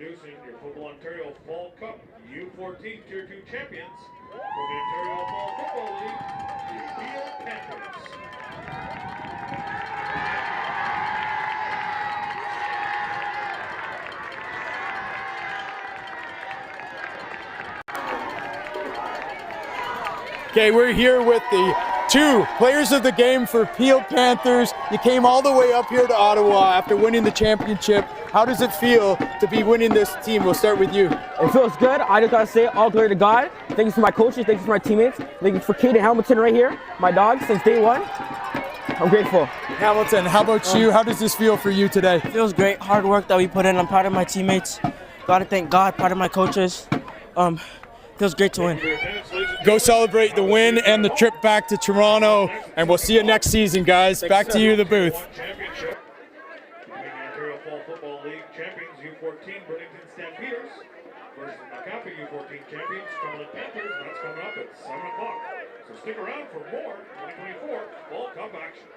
introducing your Football Ontario Fall Cup U14 Tier 2 champions from the Ontario Fall Football League, the Peel Panthers. Okay, we're here with the two players of the game for Peel Panthers. You came all the way up here to Ottawa after winning the championship. How does it feel to be winning this team? We'll start with you. It feels good. I just gotta say all glory to God. Thanks for my coaches, thanks for my teammates, thanks for Kate and Hamilton right here, my dog since day one. I'm grateful. Hamilton, how about you? How does this feel for you today? It feels great. Hard work that we put in. I'm proud of my teammates. Gotta thank God, proud of my coaches. Feels great to win. Go celebrate the win and the trip back to Toronto, and we'll see you next season, guys. Back to you, the booth. Championship. The Ontario Fall Football League champions U14 Burlington Stampeders versus Macappa U14 champions Cumberland Panthers. That's coming up at 7 o'clock. So stick around for more 2024 Fall Cup action.